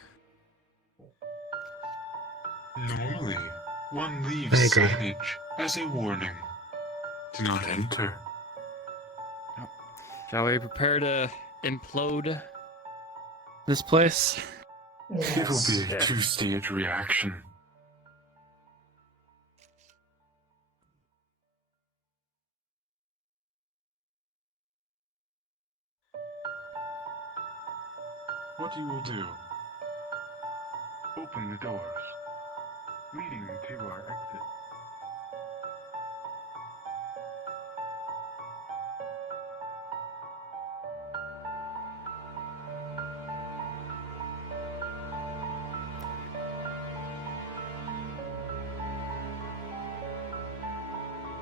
Normally, one I leaves agree. signage as a warning. Do not enter. Shall we prepare to implode this place? It will be a two-stage reaction. What you will do? Open the doors, leading to our exit.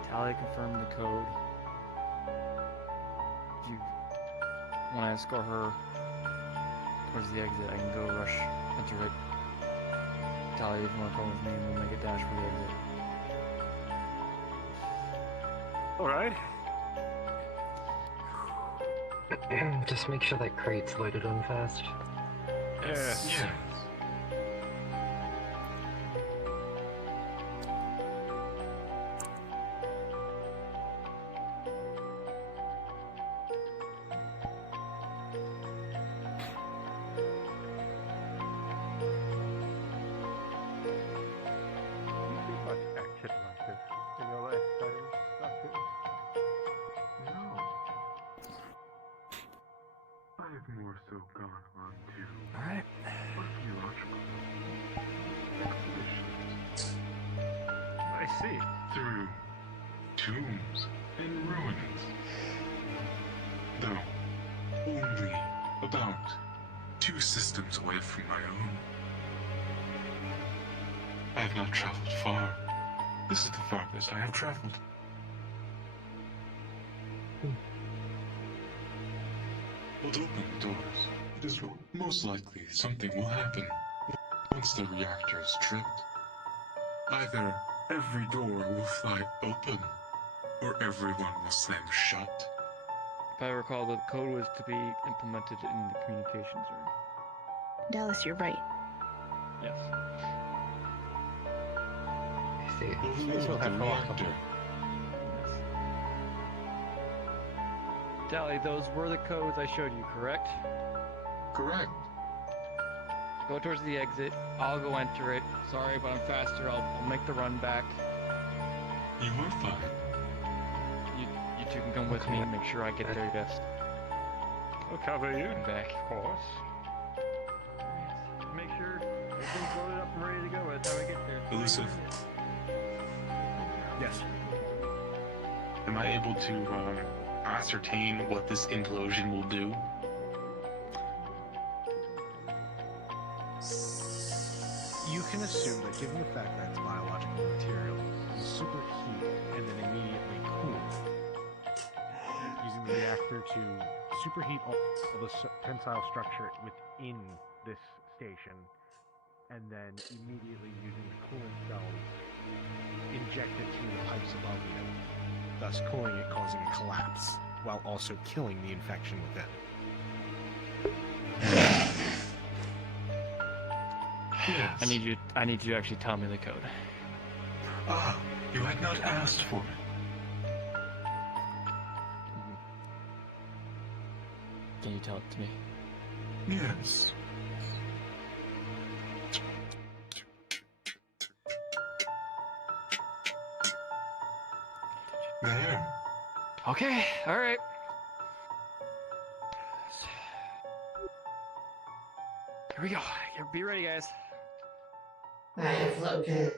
Tally confirmed the code. You want to escort her towards the exit? I can go rush, enter it. Tally, if you want to come with me, and we'll make a dash for the exit. Alright. Just make sure that crate's loaded on fast. Yes. Yeah. I've more so gone on to Alright. archaeological expeditions I see. through tombs and ruins. Though only about 2 systems away from my own. I have not traveled far. This is the farthest I have traveled. But open the doors. It is most likely something will happen once the reactor is tripped. Either every door will fly open, or everyone will slam shut. If I recall, the code was to be implemented in the communications room. Dallas, you're right. Yes. I see. Overload the reactor. Tally, those were the codes I showed you, correct? Correct. Go towards the exit. I'll go enter it. Sorry, but I'm faster. I'll make the run back. You are fine. You you can come with me and make sure I get there, yes. I'll cover you. I'm back. Of course. Make sure everything's loaded up and ready to go by the time I get there. Elusive. Yes. Am I able to ascertain what this implosion will do? You can assume that given the fact that it's biological material, it will superheat and then immediately cool, using the reactor to superheat all the tensile structure within this station, and then immediately using the coolant cells, inject it through the pipes above you, thus cooling it, causing a collapse, while also killing the infection within. Yes. I need you to actually tell me the code. Ah, you had not asked for it. Can you tell it to me? Yes. There. Okay, alright. Here we go. Be ready, guys. I have loaded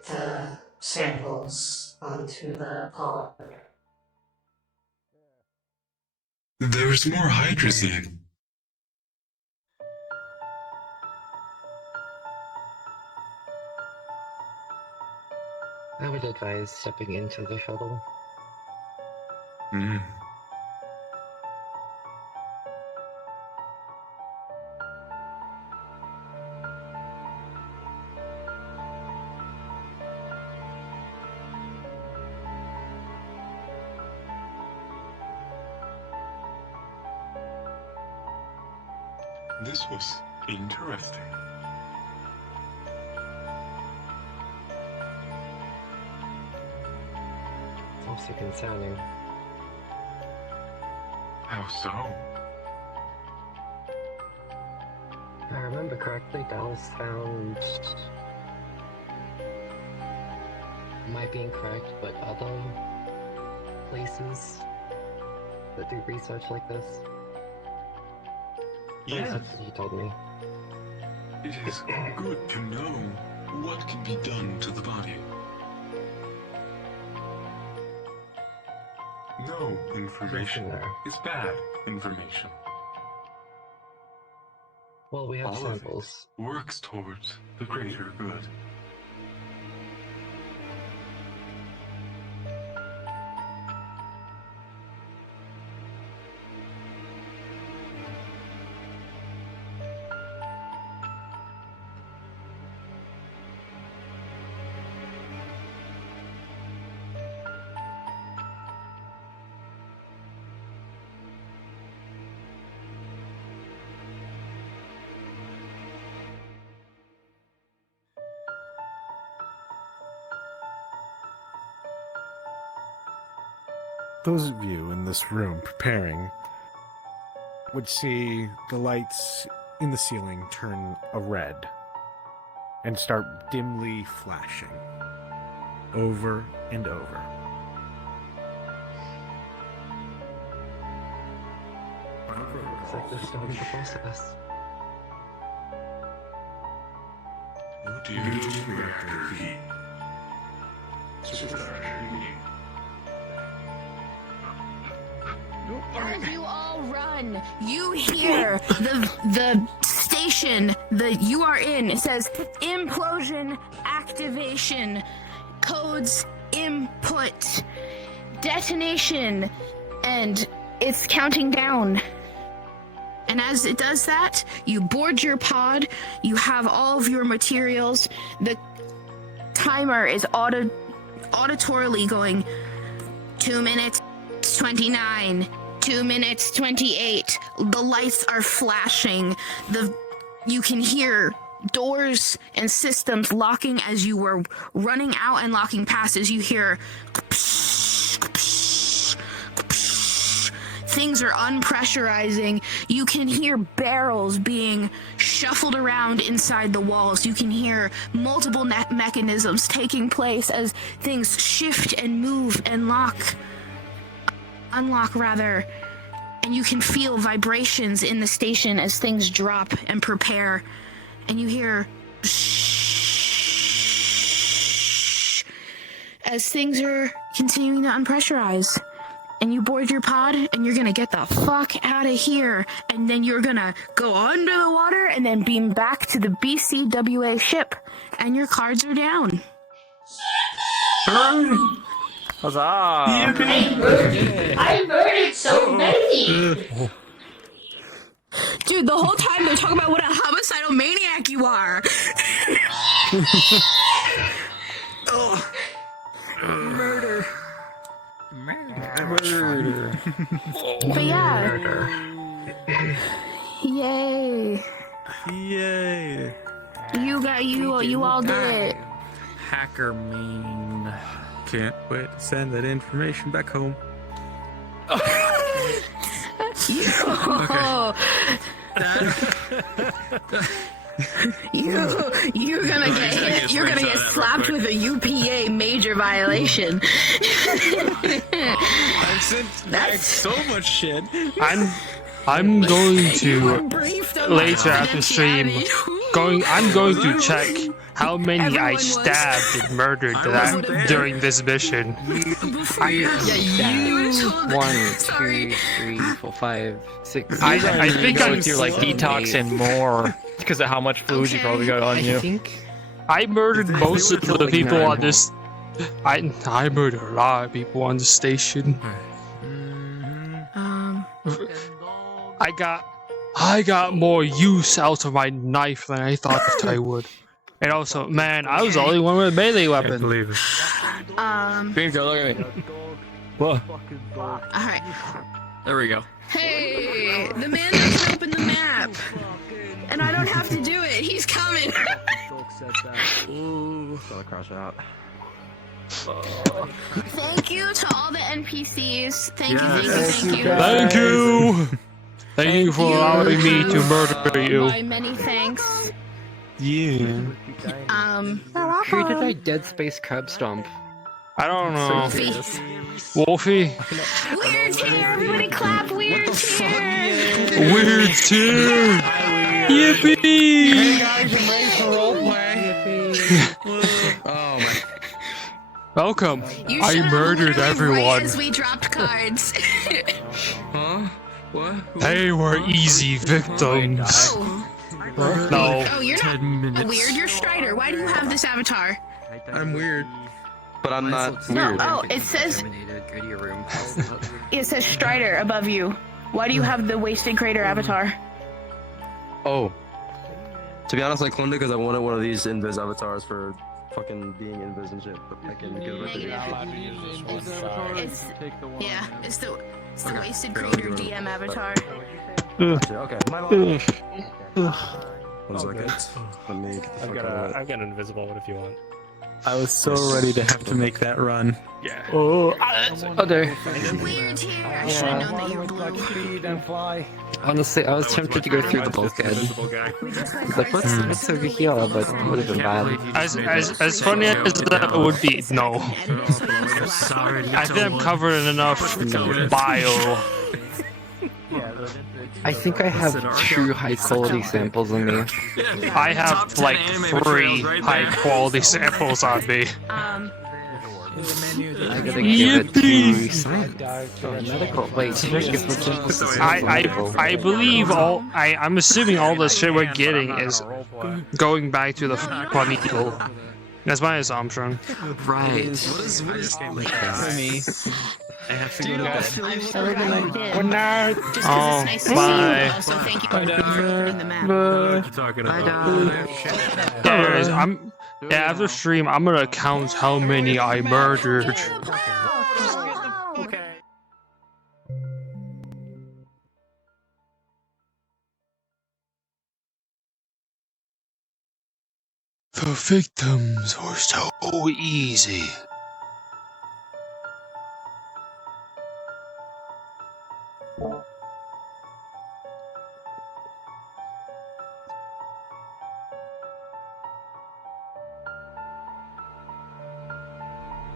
samples onto the pod. There's more hydrazine. I would advise stepping into the shuttle. Hmm. This was interesting. It's also concerning. How so? If I remember correctly, Dallas found... might be incorrect, but other places that do research like this. Yes. That's what he told me. It is good to know what can be done to the body. No information is bad information. Well, we have All samples. of it works towards the greater good. Those of you in this room preparing would see the lights in the ceiling turn a red and start dimly flashing over and over. Looks like they're starting the process. What do you do, Reactor V? As you all run, you hear the station that you are in. It says implosion activation, codes input, detonation, and it's counting down. And as it does that, you board your pod, you have all of your materials, the timer is auditorily going 2 minutes 29, 2 minutes 28. The lights are flashing. You can hear doors and systems locking as you were running out and locking past. As you hear things are unpressurizing. You can hear barrels being shuffled around inside the walls. You can hear multiple mechanisms taking place as things shift and move and lock. unlock rather, and you can feel vibrations in the station as things drop and prepare, and you hear as things are continuing to unpressurize. And you board your pod, and you're gonna get the fuck out of here, and then you're gonna go under the water and then beam back to the BCWA ship, and your cards are down. Huzzah! I murdered so many! Dude, the whole time they're talking about what a homicidal maniac you are. Murder. But yeah. Yay. Yay. You all did it. Hacker mean. Can't wait to send that information back home. You're gonna get hit. You're gonna get slapped with a UPA major violation. I've sent back so much shit. I'm going to later after stream. I'm going to check how many I stabbed and murdered during this mission. I stabbed 1, 2, 3, 4, 5, 6. I think I'm through like detox and more because of how much food you probably got on you. I think I murdered most of the people on this. I murdered a lot of people on the station. I got more use out of my knife than I thought I would. And also, man, I was the only one with a melee weapon. I believe it. Beans, go look at me. Whoa. Alright. There we go. Hey, the man doesn't open the map. And I don't have to do it. He's coming. Ooh, gotta cross it out. Thank you to all the NPCs. Thank you. Thank you! Thank you for allowing me to murder you. My many thanks. Yeah. Who did I Dead Space curb stomp? I don't know. Wolfie. Wolfie? Weird tear! Everybody clap! Weird tear! Weird tear! Yippee! Hey guys, I'm ready for roleplay. Oh my. Welcome. You I should've murdered literally everyone. right as we dropped cards. Huh? What? They were easy victims. No. Oh, you're not weird. You're Strider. Why do you have this avatar? I'm weird. But I'm not No. weird. Oh, it says Strider above you. Why do you have the Wasted Crater avatar? Oh. To be honest, I cloned it because I wanted one of these invis avatars for fucking being invis and shit. But I can give it to you. It's the Wasted Crater DM avatar. Okay. My bad. What is that, guys? Let me get the fuck out of it. I've got an invisible one if you want. I was so ready to have to make that run. Yeah. Oh, there. Weird tear. I should have known that you're blue. Speed and fly. Honestly, I was tempted to go through the bulkhead. Like, what's over here? But it would have been bad. As funny as that would be, no. I think I'm covered in enough bio. I think I have 2 high-quality samples on me. I have like 3 high-quality samples on me. I gotta give it to science. Medical. Wait, I believe I'm assuming all the shit we're getting is going back to the Fun Eagle. That's my assumption. Right. What is me? I have to go to bed. Good night. Just 'cause Oh, it's nice to see you. bye. Also, thank you for opening the map. Guys, after stream, I'm gonna count how many I murdered. The victims were so easy.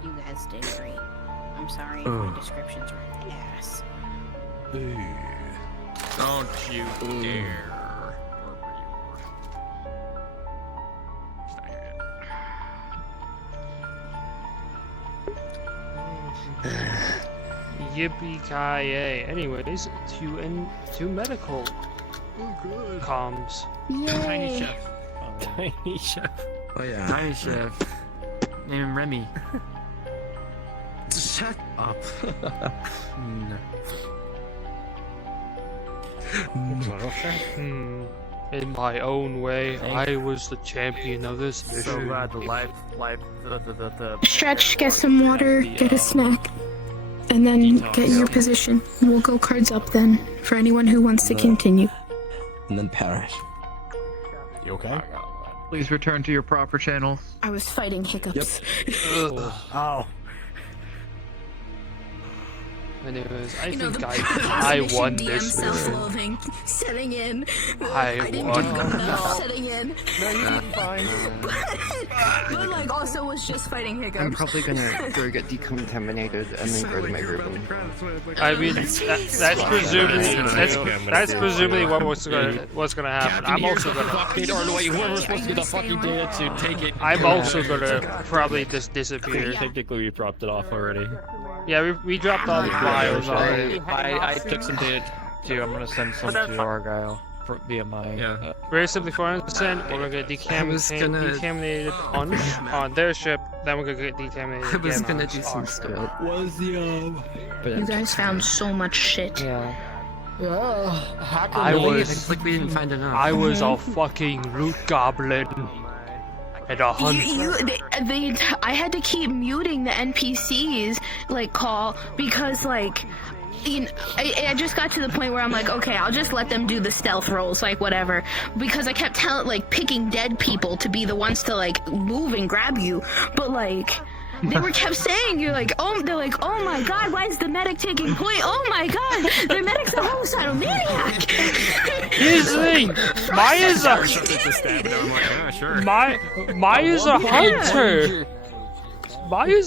You guys did great. I'm sorry if my descriptions were ass. Don't you dare. Yippee-ki-yay. Anyways, to medical comms. Tiny chef. Tiny chef. Oh yeah. Tiny chef. Name him Remy. Shut up. In my own way, I was the champion of this mission. So glad the Stretch, get some water, get a snack, and then get in your position. We'll go cards up then, for anyone who wants to continue. And then perish. You okay? Please return to your proper channel. I was fighting hiccups. Oh. Anyways, I You know, think the I won DM this mission. self-loathing, setting in. I didn't won. do good enough setting in. No, you did fine. But like also was just fighting hiccups. I'm probably gonna go get decontaminated and then go to my room. I mean, that's presumably what's gonna happen. I'm also gonna. Whoever was supposed to get the fucking data to take it. I'm also gonna probably just disappear. Technically, we dropped it off already. Yeah, we dropped all the files already. I took some data too. I'm gonna send some to Argyle via my. Very simply, for instance, we're gonna get decontaminated on their ship. Then we're gonna get decontaminated. I was again gonna on do some our stuff. You guys found so much shit. I It's like we didn't find enough. I was a fucking root goblin. And a hunter. I had to keep muting the NPCs like call because like I just got to the point where I'm like, okay, I'll just let them do the stealth rolls, like whatever, because I kept picking dead people to be the ones to like move and grab you, but like they kept saying they're like, oh my god, why is the medic taking point? Oh my god, the medic's a homicidal maniac. Here's the thing, Maya's a hunter. Maya's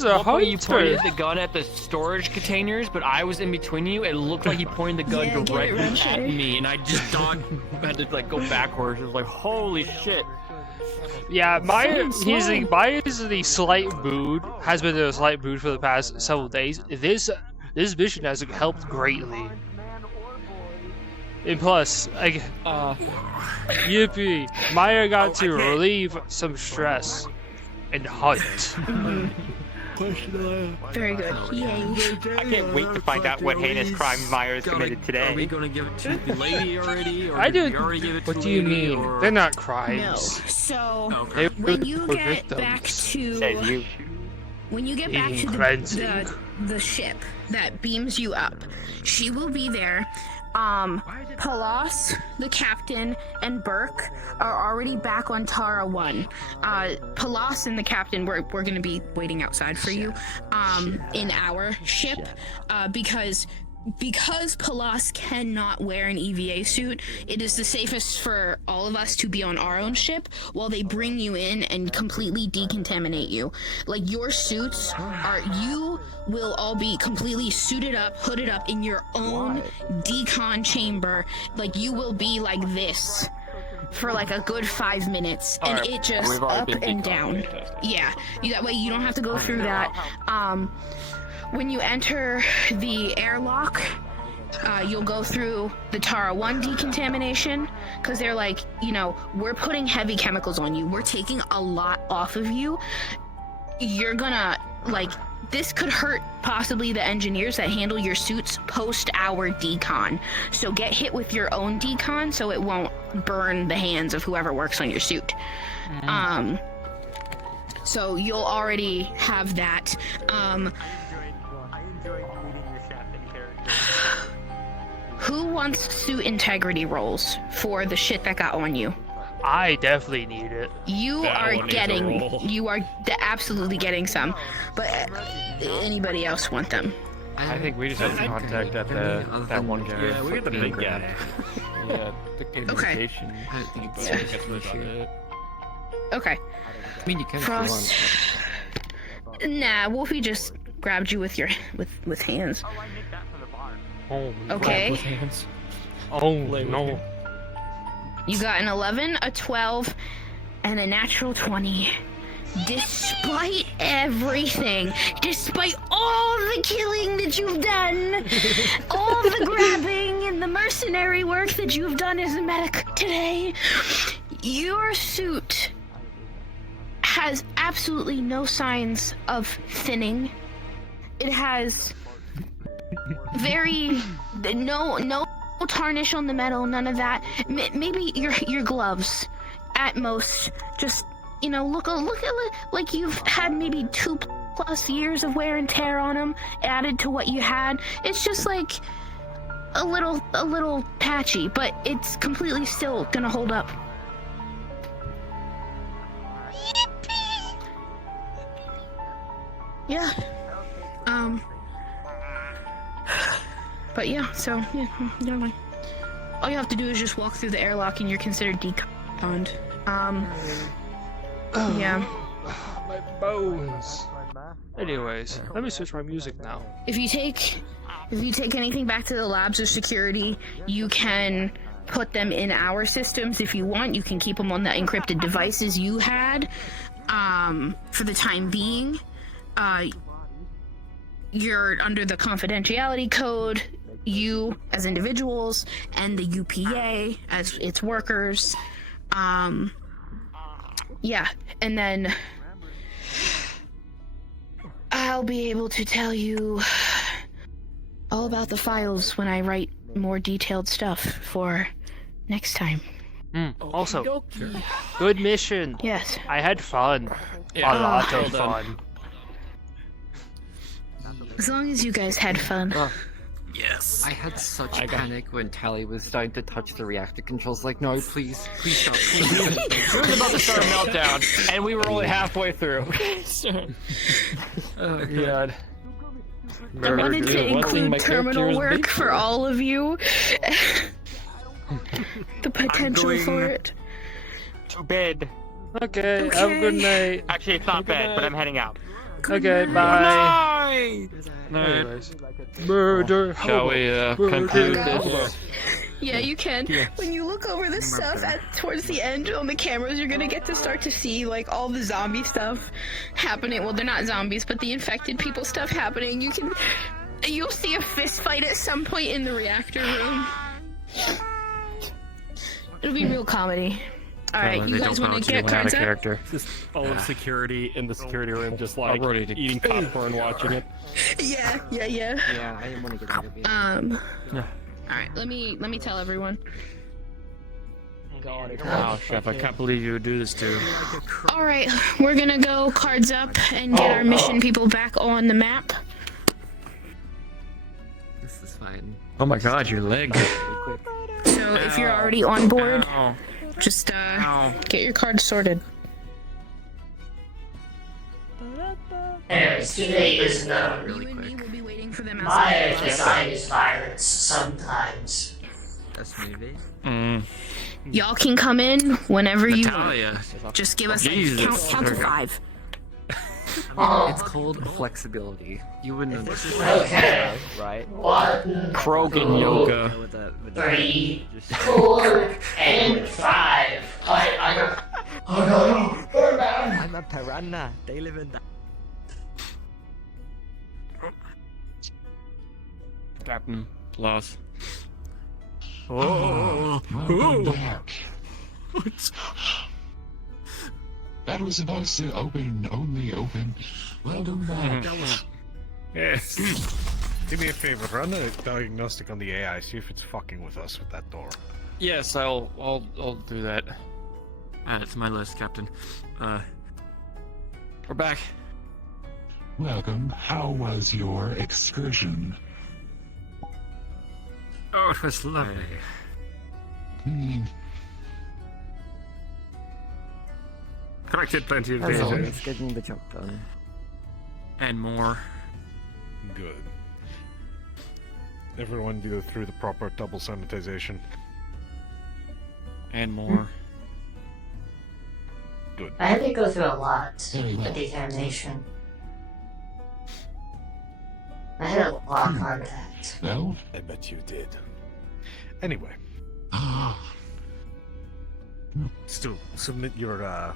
a hunter. You pointed the gun at the storage containers, but I was in between you. It looked like he pointed the gun directly at me, and I just had to like go backwards. It was like, holy shit. Yeah, Maya's the slight mood, has been in a slight mood for the past several days. This mission has helped greatly. And plus, yippee, Maya got to relieve some stress and hunt. Very good. Yay. I can't wait to find out what heinous crime Myers committed today. Are we gonna give it to the lady already? Or I did do. we already give it to What the do you lady, mean? or- Oh. They're not No. crimes. So They when you were get back victims. to Eating cleansing. the ship that beams you up, she will be there. Palas, the captain, and Burke are already back on Tara 1. Palas and the captain, we're going to be waiting outside for you in our ship because Palas cannot wear an EVA suit, it is the safest for all of us to be on our own ship while they bring you in and completely decontaminate you. Like, your suits you will all be completely suited up, hooded up in your own decon chamber. Like, you will be like this for like a good 5 minutes, and it just up and down. Yeah, that way you don't have to go through that. When you enter the airlock, you'll go through the Tara 1 decontamination, because they're like, we're putting heavy chemicals on you. We're taking a lot off of you. You're gonna, this could hurt possibly the engineers that handle your suits post our decon. So get hit with your own decon so it won't burn the hands of whoever works on your suit. So you'll already have that. Who wants suit integrity rolls for the shit that got on you? I definitely need it. You are absolutely getting some, but anybody else want them? I think we just have to contact that one guy. Yeah, we got the big guy. Yeah, the communication. Okay. I mean, you can Frost. Nah, Wolfie just grabbed you with your with hands. Oh, I nicked that from the bar. Oh, Okay. with hands. Oh no. You got an 11, a 12, and a natural 20. Despite everything, despite all the killing that you've done, all the grabbing and the mercenary work that you've done as a medic today, your suit has absolutely no signs of thinning. It has no tarnish on the metal, none of that. Maybe your gloves, at most, just look like you've had maybe 2+ years of wear and tear on them added to what you had. It's just like a little patchy, but it's completely still gonna hold up. Yeah. But yeah, so never mind. All you have to do is just walk through the airlock and you're considered deconned. Yeah. My bones. Anyways, let me switch my music now. If you take anything back to the labs or security, you can put them in our systems if you want. You can keep them on the encrypted devices you had. For the time being, you're under the confidentiality code. You as individuals and the UPA as its workers. Yeah, and then I'll be able to tell you all about the files when I write more detailed stuff for next time. Also, good mission. Yes. I had fun. A lot of fun. As long as you guys had fun. Yes. I had such panic when Tally was starting to touch the reactor controls. Like, no, please stop. Please. She was about to start a meltdown, and we were only halfway through. Oh god. I wanted to include terminal work for all of you. The potential for it. To bed. Okay, have a good night. Actually, it's not bed, but I'm heading out. Okay, bye. Anyways. Murder. Shall we conclude this? Yeah, you can. Yeah. When you look over the stuff towards the end on the cameras, you're gonna get to start to see like all the zombie stuff happening. Well, they're not zombies, but the infected people stuff happening. You'll see a fist fight at some point in the reactor room. It'll be real comedy. All right, you guys want to get cards up? Just all of security in the security room, just like eating popcorn, watching it. Yeah. Yeah, I didn't want to get out of it. All right, let me tell everyone. Wow, Chef, I can't believe you would do this too. All right, we're gonna go cards up and get our mission people back on the map. This is fine. Oh my god, your leg. So if you're already on board, just get your cards sorted. Anyways, today is known. My design is violence sometimes. That's maybe. Y'all can come in whenever you Natalia. want. Just give us Jesus. count to 5. It's called flexibility. You wouldn't understand. Okay. Right? 1, Krogan yoga. 3, 4, and 5. Oh no, burn down. I'm a piranha. They live in the... Captain, loss. Welcome back. That was supposed to only open. Welcome back. Yes. Do me a favor, run a diagnostic on the AI, see if it's fucking with us with that door. Yes, I'll do that. It's my list, Captain. We're back. Welcome. How was your excursion? Oh, it was lovely. Collected plenty of As data. always, getting the job done. And more. Good. Everyone go through the proper double sanitization. And more. Good. I had to go through a lot Very well. of determination. I had a lot of contact. Well? I bet you did. Anyway. Still, submit your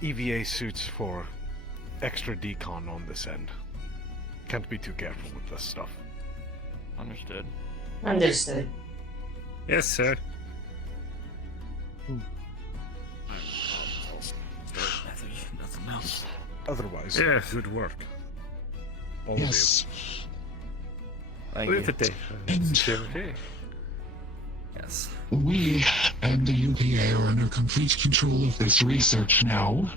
EVA suits for extra decon on this end. Can't be too careful with this stuff. Understood. Understood. Yes, sir. Nothing else. Otherwise. Yes, good work. All Yes. Thank With you. the data And security. Yes. we and the UPA are under complete control of this research now.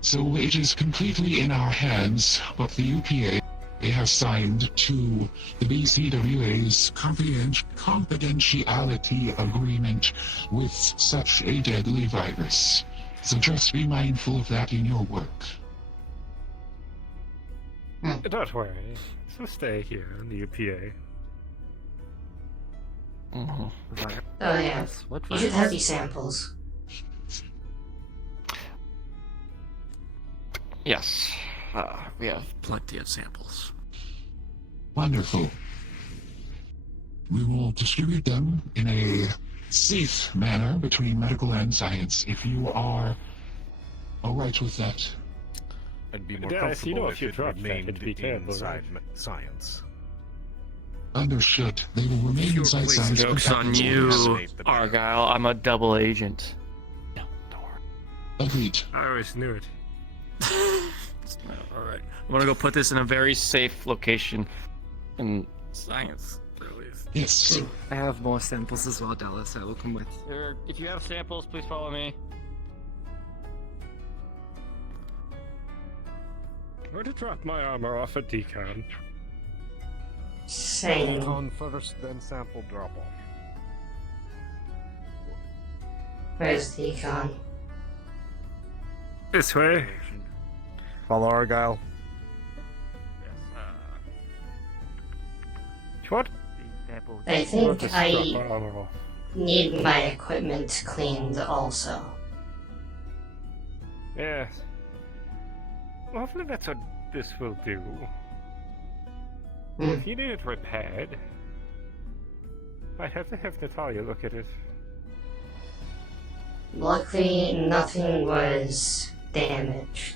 So it is completely in our hands, but the UPA has signed to the BCWA's confidentiality agreement with such a deadly virus. So just be mindful of that in your work. Don't worry. So stay here in the UPA. Oh yeah. You should have these samples. Yes. We have plenty of samples. Wonderful. We will distribute them in a safe manner between medical and science, if you are alright with that. I'd be more Dennis, comfortable you know if if you it dropped that, remained it'd be terrible, inside science. Understood. They will remain inside science. Joke's on you, Argyle. I'm a double agent. Agreed. I always knew it. Alright. I'm gonna go put this in a very safe location in science, at least. Yes. I have more samples as well, Dallas. I will come with. If you have samples, please follow me. I'm going to drop my armor off at Decon. Same. Decon first, then sample drop off. Where's Decon? This way. Follow Argyle. What? I think I need my equipment cleaned also. Yes. Hopefully that's what this will do. If you need it repaired, I have to have Natalia look at it. Luckily, nothing was damaged.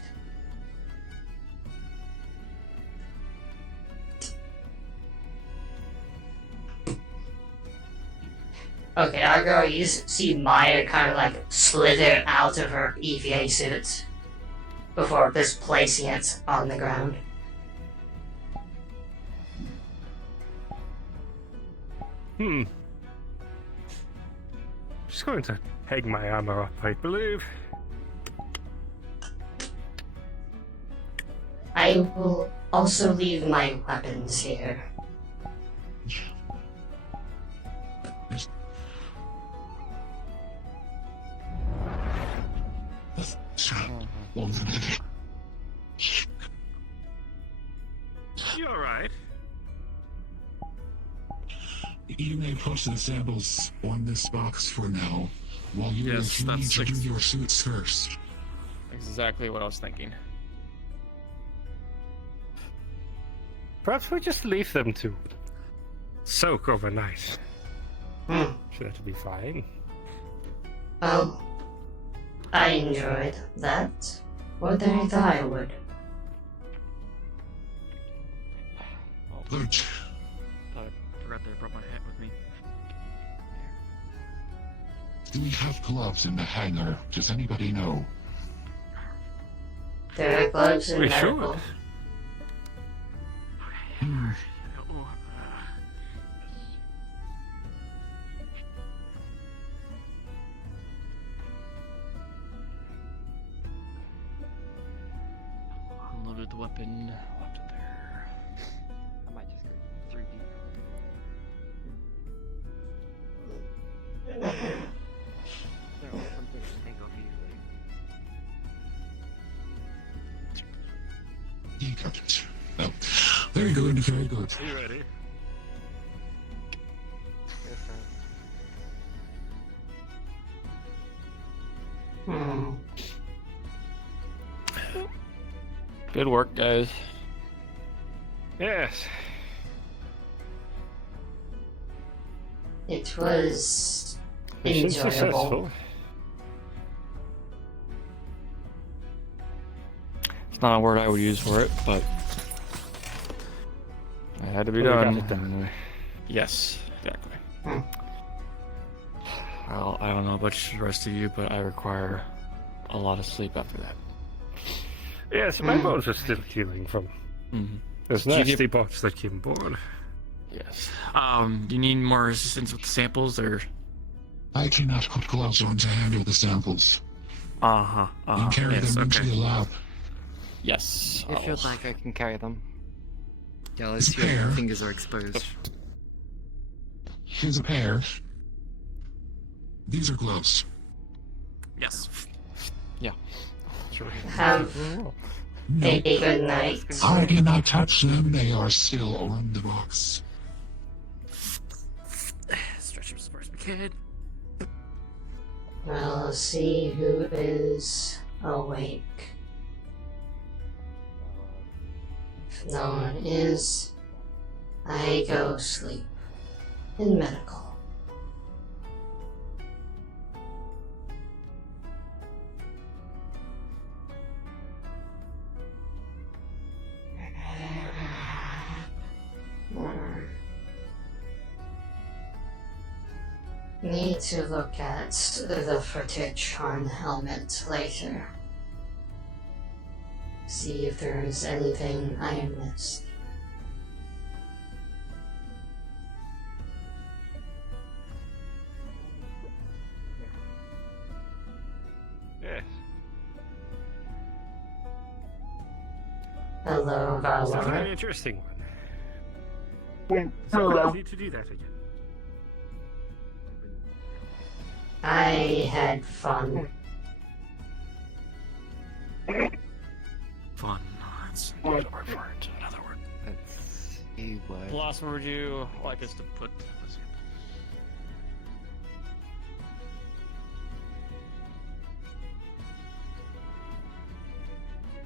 Okay, Argo, you see Mire kind of like slither out of her EVA suit before just placing it on the ground. Just going to hang my armor up, I believe. I will also leave my weapons here. You alright? You may put the samples on this box for now, while you Yes, need that's to do your suits first. Exactly what I was thinking. Perhaps we just leave them to soak overnight. Sure, that'll be fine. Oh, I enjoyed that more than I thought I would. Good. I forgot that I brought my hat with me. Do we have gloves in the hangar? Does anybody know? There are gloves in We medical. should. Unloaded the weapon, left it there. I might just go 3D. There are some things to think of easily. You got it. Oh, very good, very good. Are you ready? Good work, guys. Yes. It was Mission enjoyable. successful. It's not a word I would use for it, but it had to be But we got done. it done. Yes, exactly. Well, I don't know about the rest of you, but I require a lot of sleep after that. Yes, my bones are still healing from those Did you nasty get- bots that came aboard. Yes. Do you need more assistance with the samples, or? I cannot put gloves on to handle the samples. You carry Yes, them into okay. the lab. Yes. If you'd like, I can carry them. Yeah, let's It's see if your fair. fingers are exposed. Here's a pair. These are gloves. Yes. Yeah. Have a good night. I cannot touch them. They are still on the box. Stretch as far as we can. Well, I'll see who is awake. If no one is, I go sleep in medical. Need to look at the footage on helmet later. See if there is anything I missed. Yes. Hello, That's a very Valor. interesting one. So Hello. need to do that again. I had fun. Fun. That's another word for it. Another word. That's a word. Lost, where would you like us to put the sample?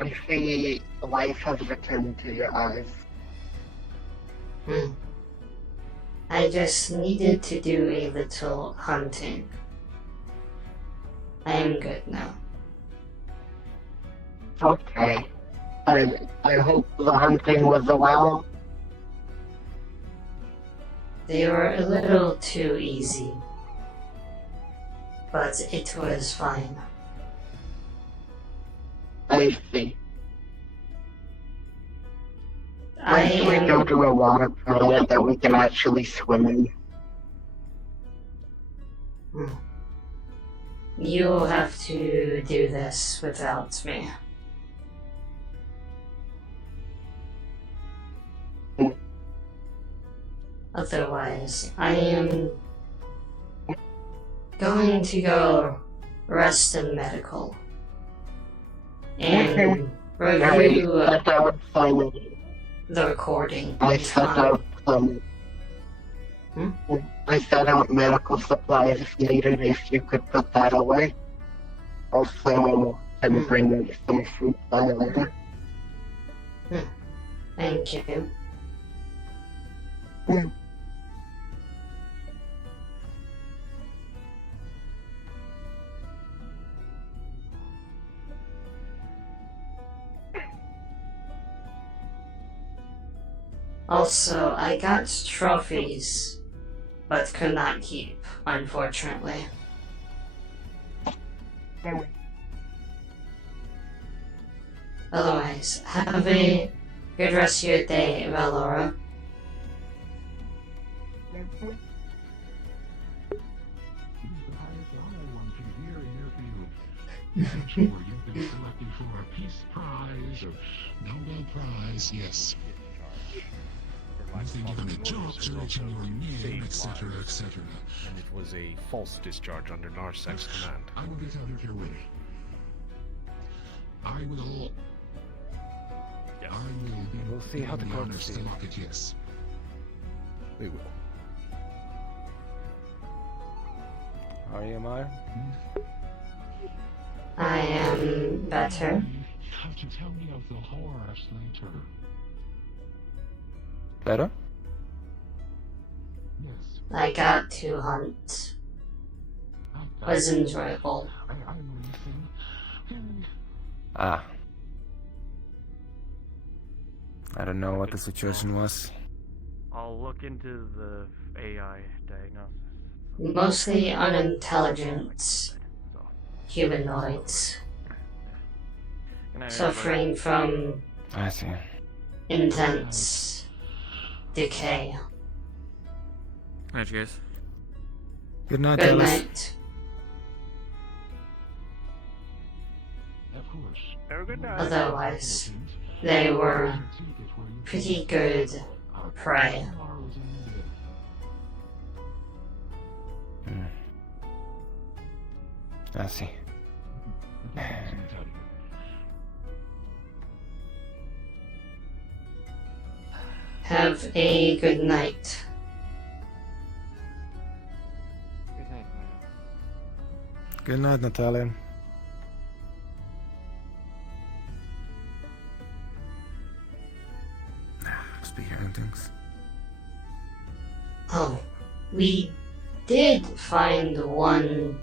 I see life has returned to your eyes. I just needed to do a little hunting. I am good now. Okay. I hope the hunting was well. They were a little too easy. But it was fine. I see. I Once we go to a water planet that we can actually swim in. You'll have to do this without me. Otherwise, I am going to go rest in medical and review the recording. I set out I set out medical supplies if needed, if you could put that away. Also, I will bring in some fruit by later. Thank you. Also, I got trophies, but could not keep, unfortunately. Otherwise, have a good rest of your day, Valora. Sure, you've been selected for a Peace Prize or Nobel Prize, yes. You've been given a job searching your name, etc., etc. And it was a false discharge under Narsec's command. I will get out of your way. I will be. We'll see how the court honors to sees. lock it, yes. We will. How are you, Mire? I am better. You have to tell me of the horrors later. Better? I got to hunt. Was enjoyable. Ah. I don't know what the situation was. I'll look into the AI diagnosis. Mostly unintelligent humanoids. Suffering from I see. intense decay. Good night, you guys. Good night, Good Alice. night. Otherwise, they were pretty good prey. I see. Have a good night. Good night, Natalia. Just be hearing things. Oh, we did find one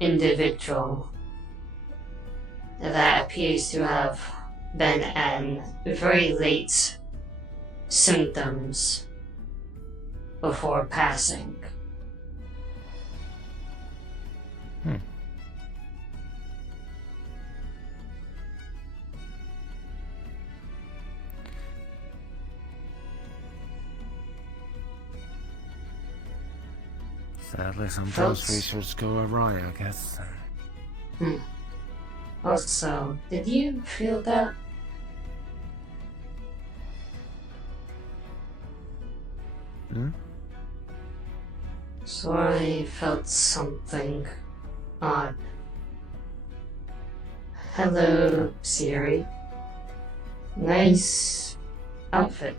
individual that appears to have been in very late symptoms before passing. Sadly, sometimes Folks. research go awry, I guess. Also, did you feel that? So I felt something odd. Hello, Siri. Nice outfit.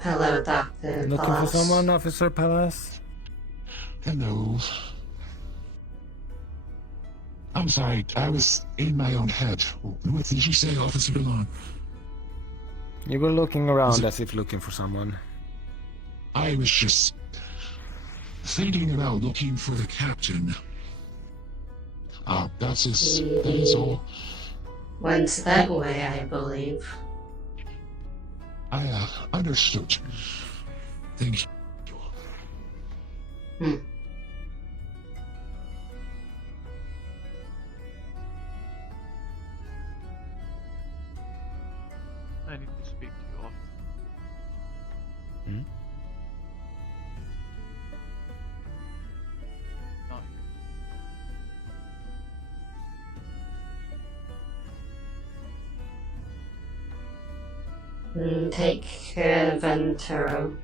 Hello, Dr. Looking for Palace. someone, Officer Palace? Hello. I'm sorry, I was in my own head. What did you say, Officer Delon? You were looking around as if looking for someone. I was just thinking about looking for the captain. That is all. Went that way, I believe. I understood. Thank you. I need to speak to you, officer. Not Take care, Venturo.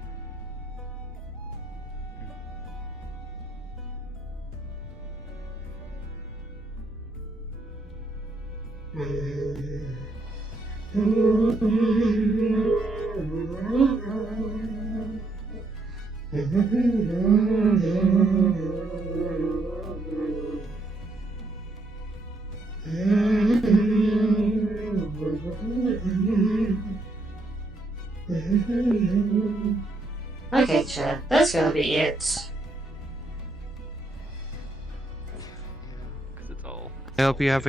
Okay, Chad, that's gonna be it. I hope you have a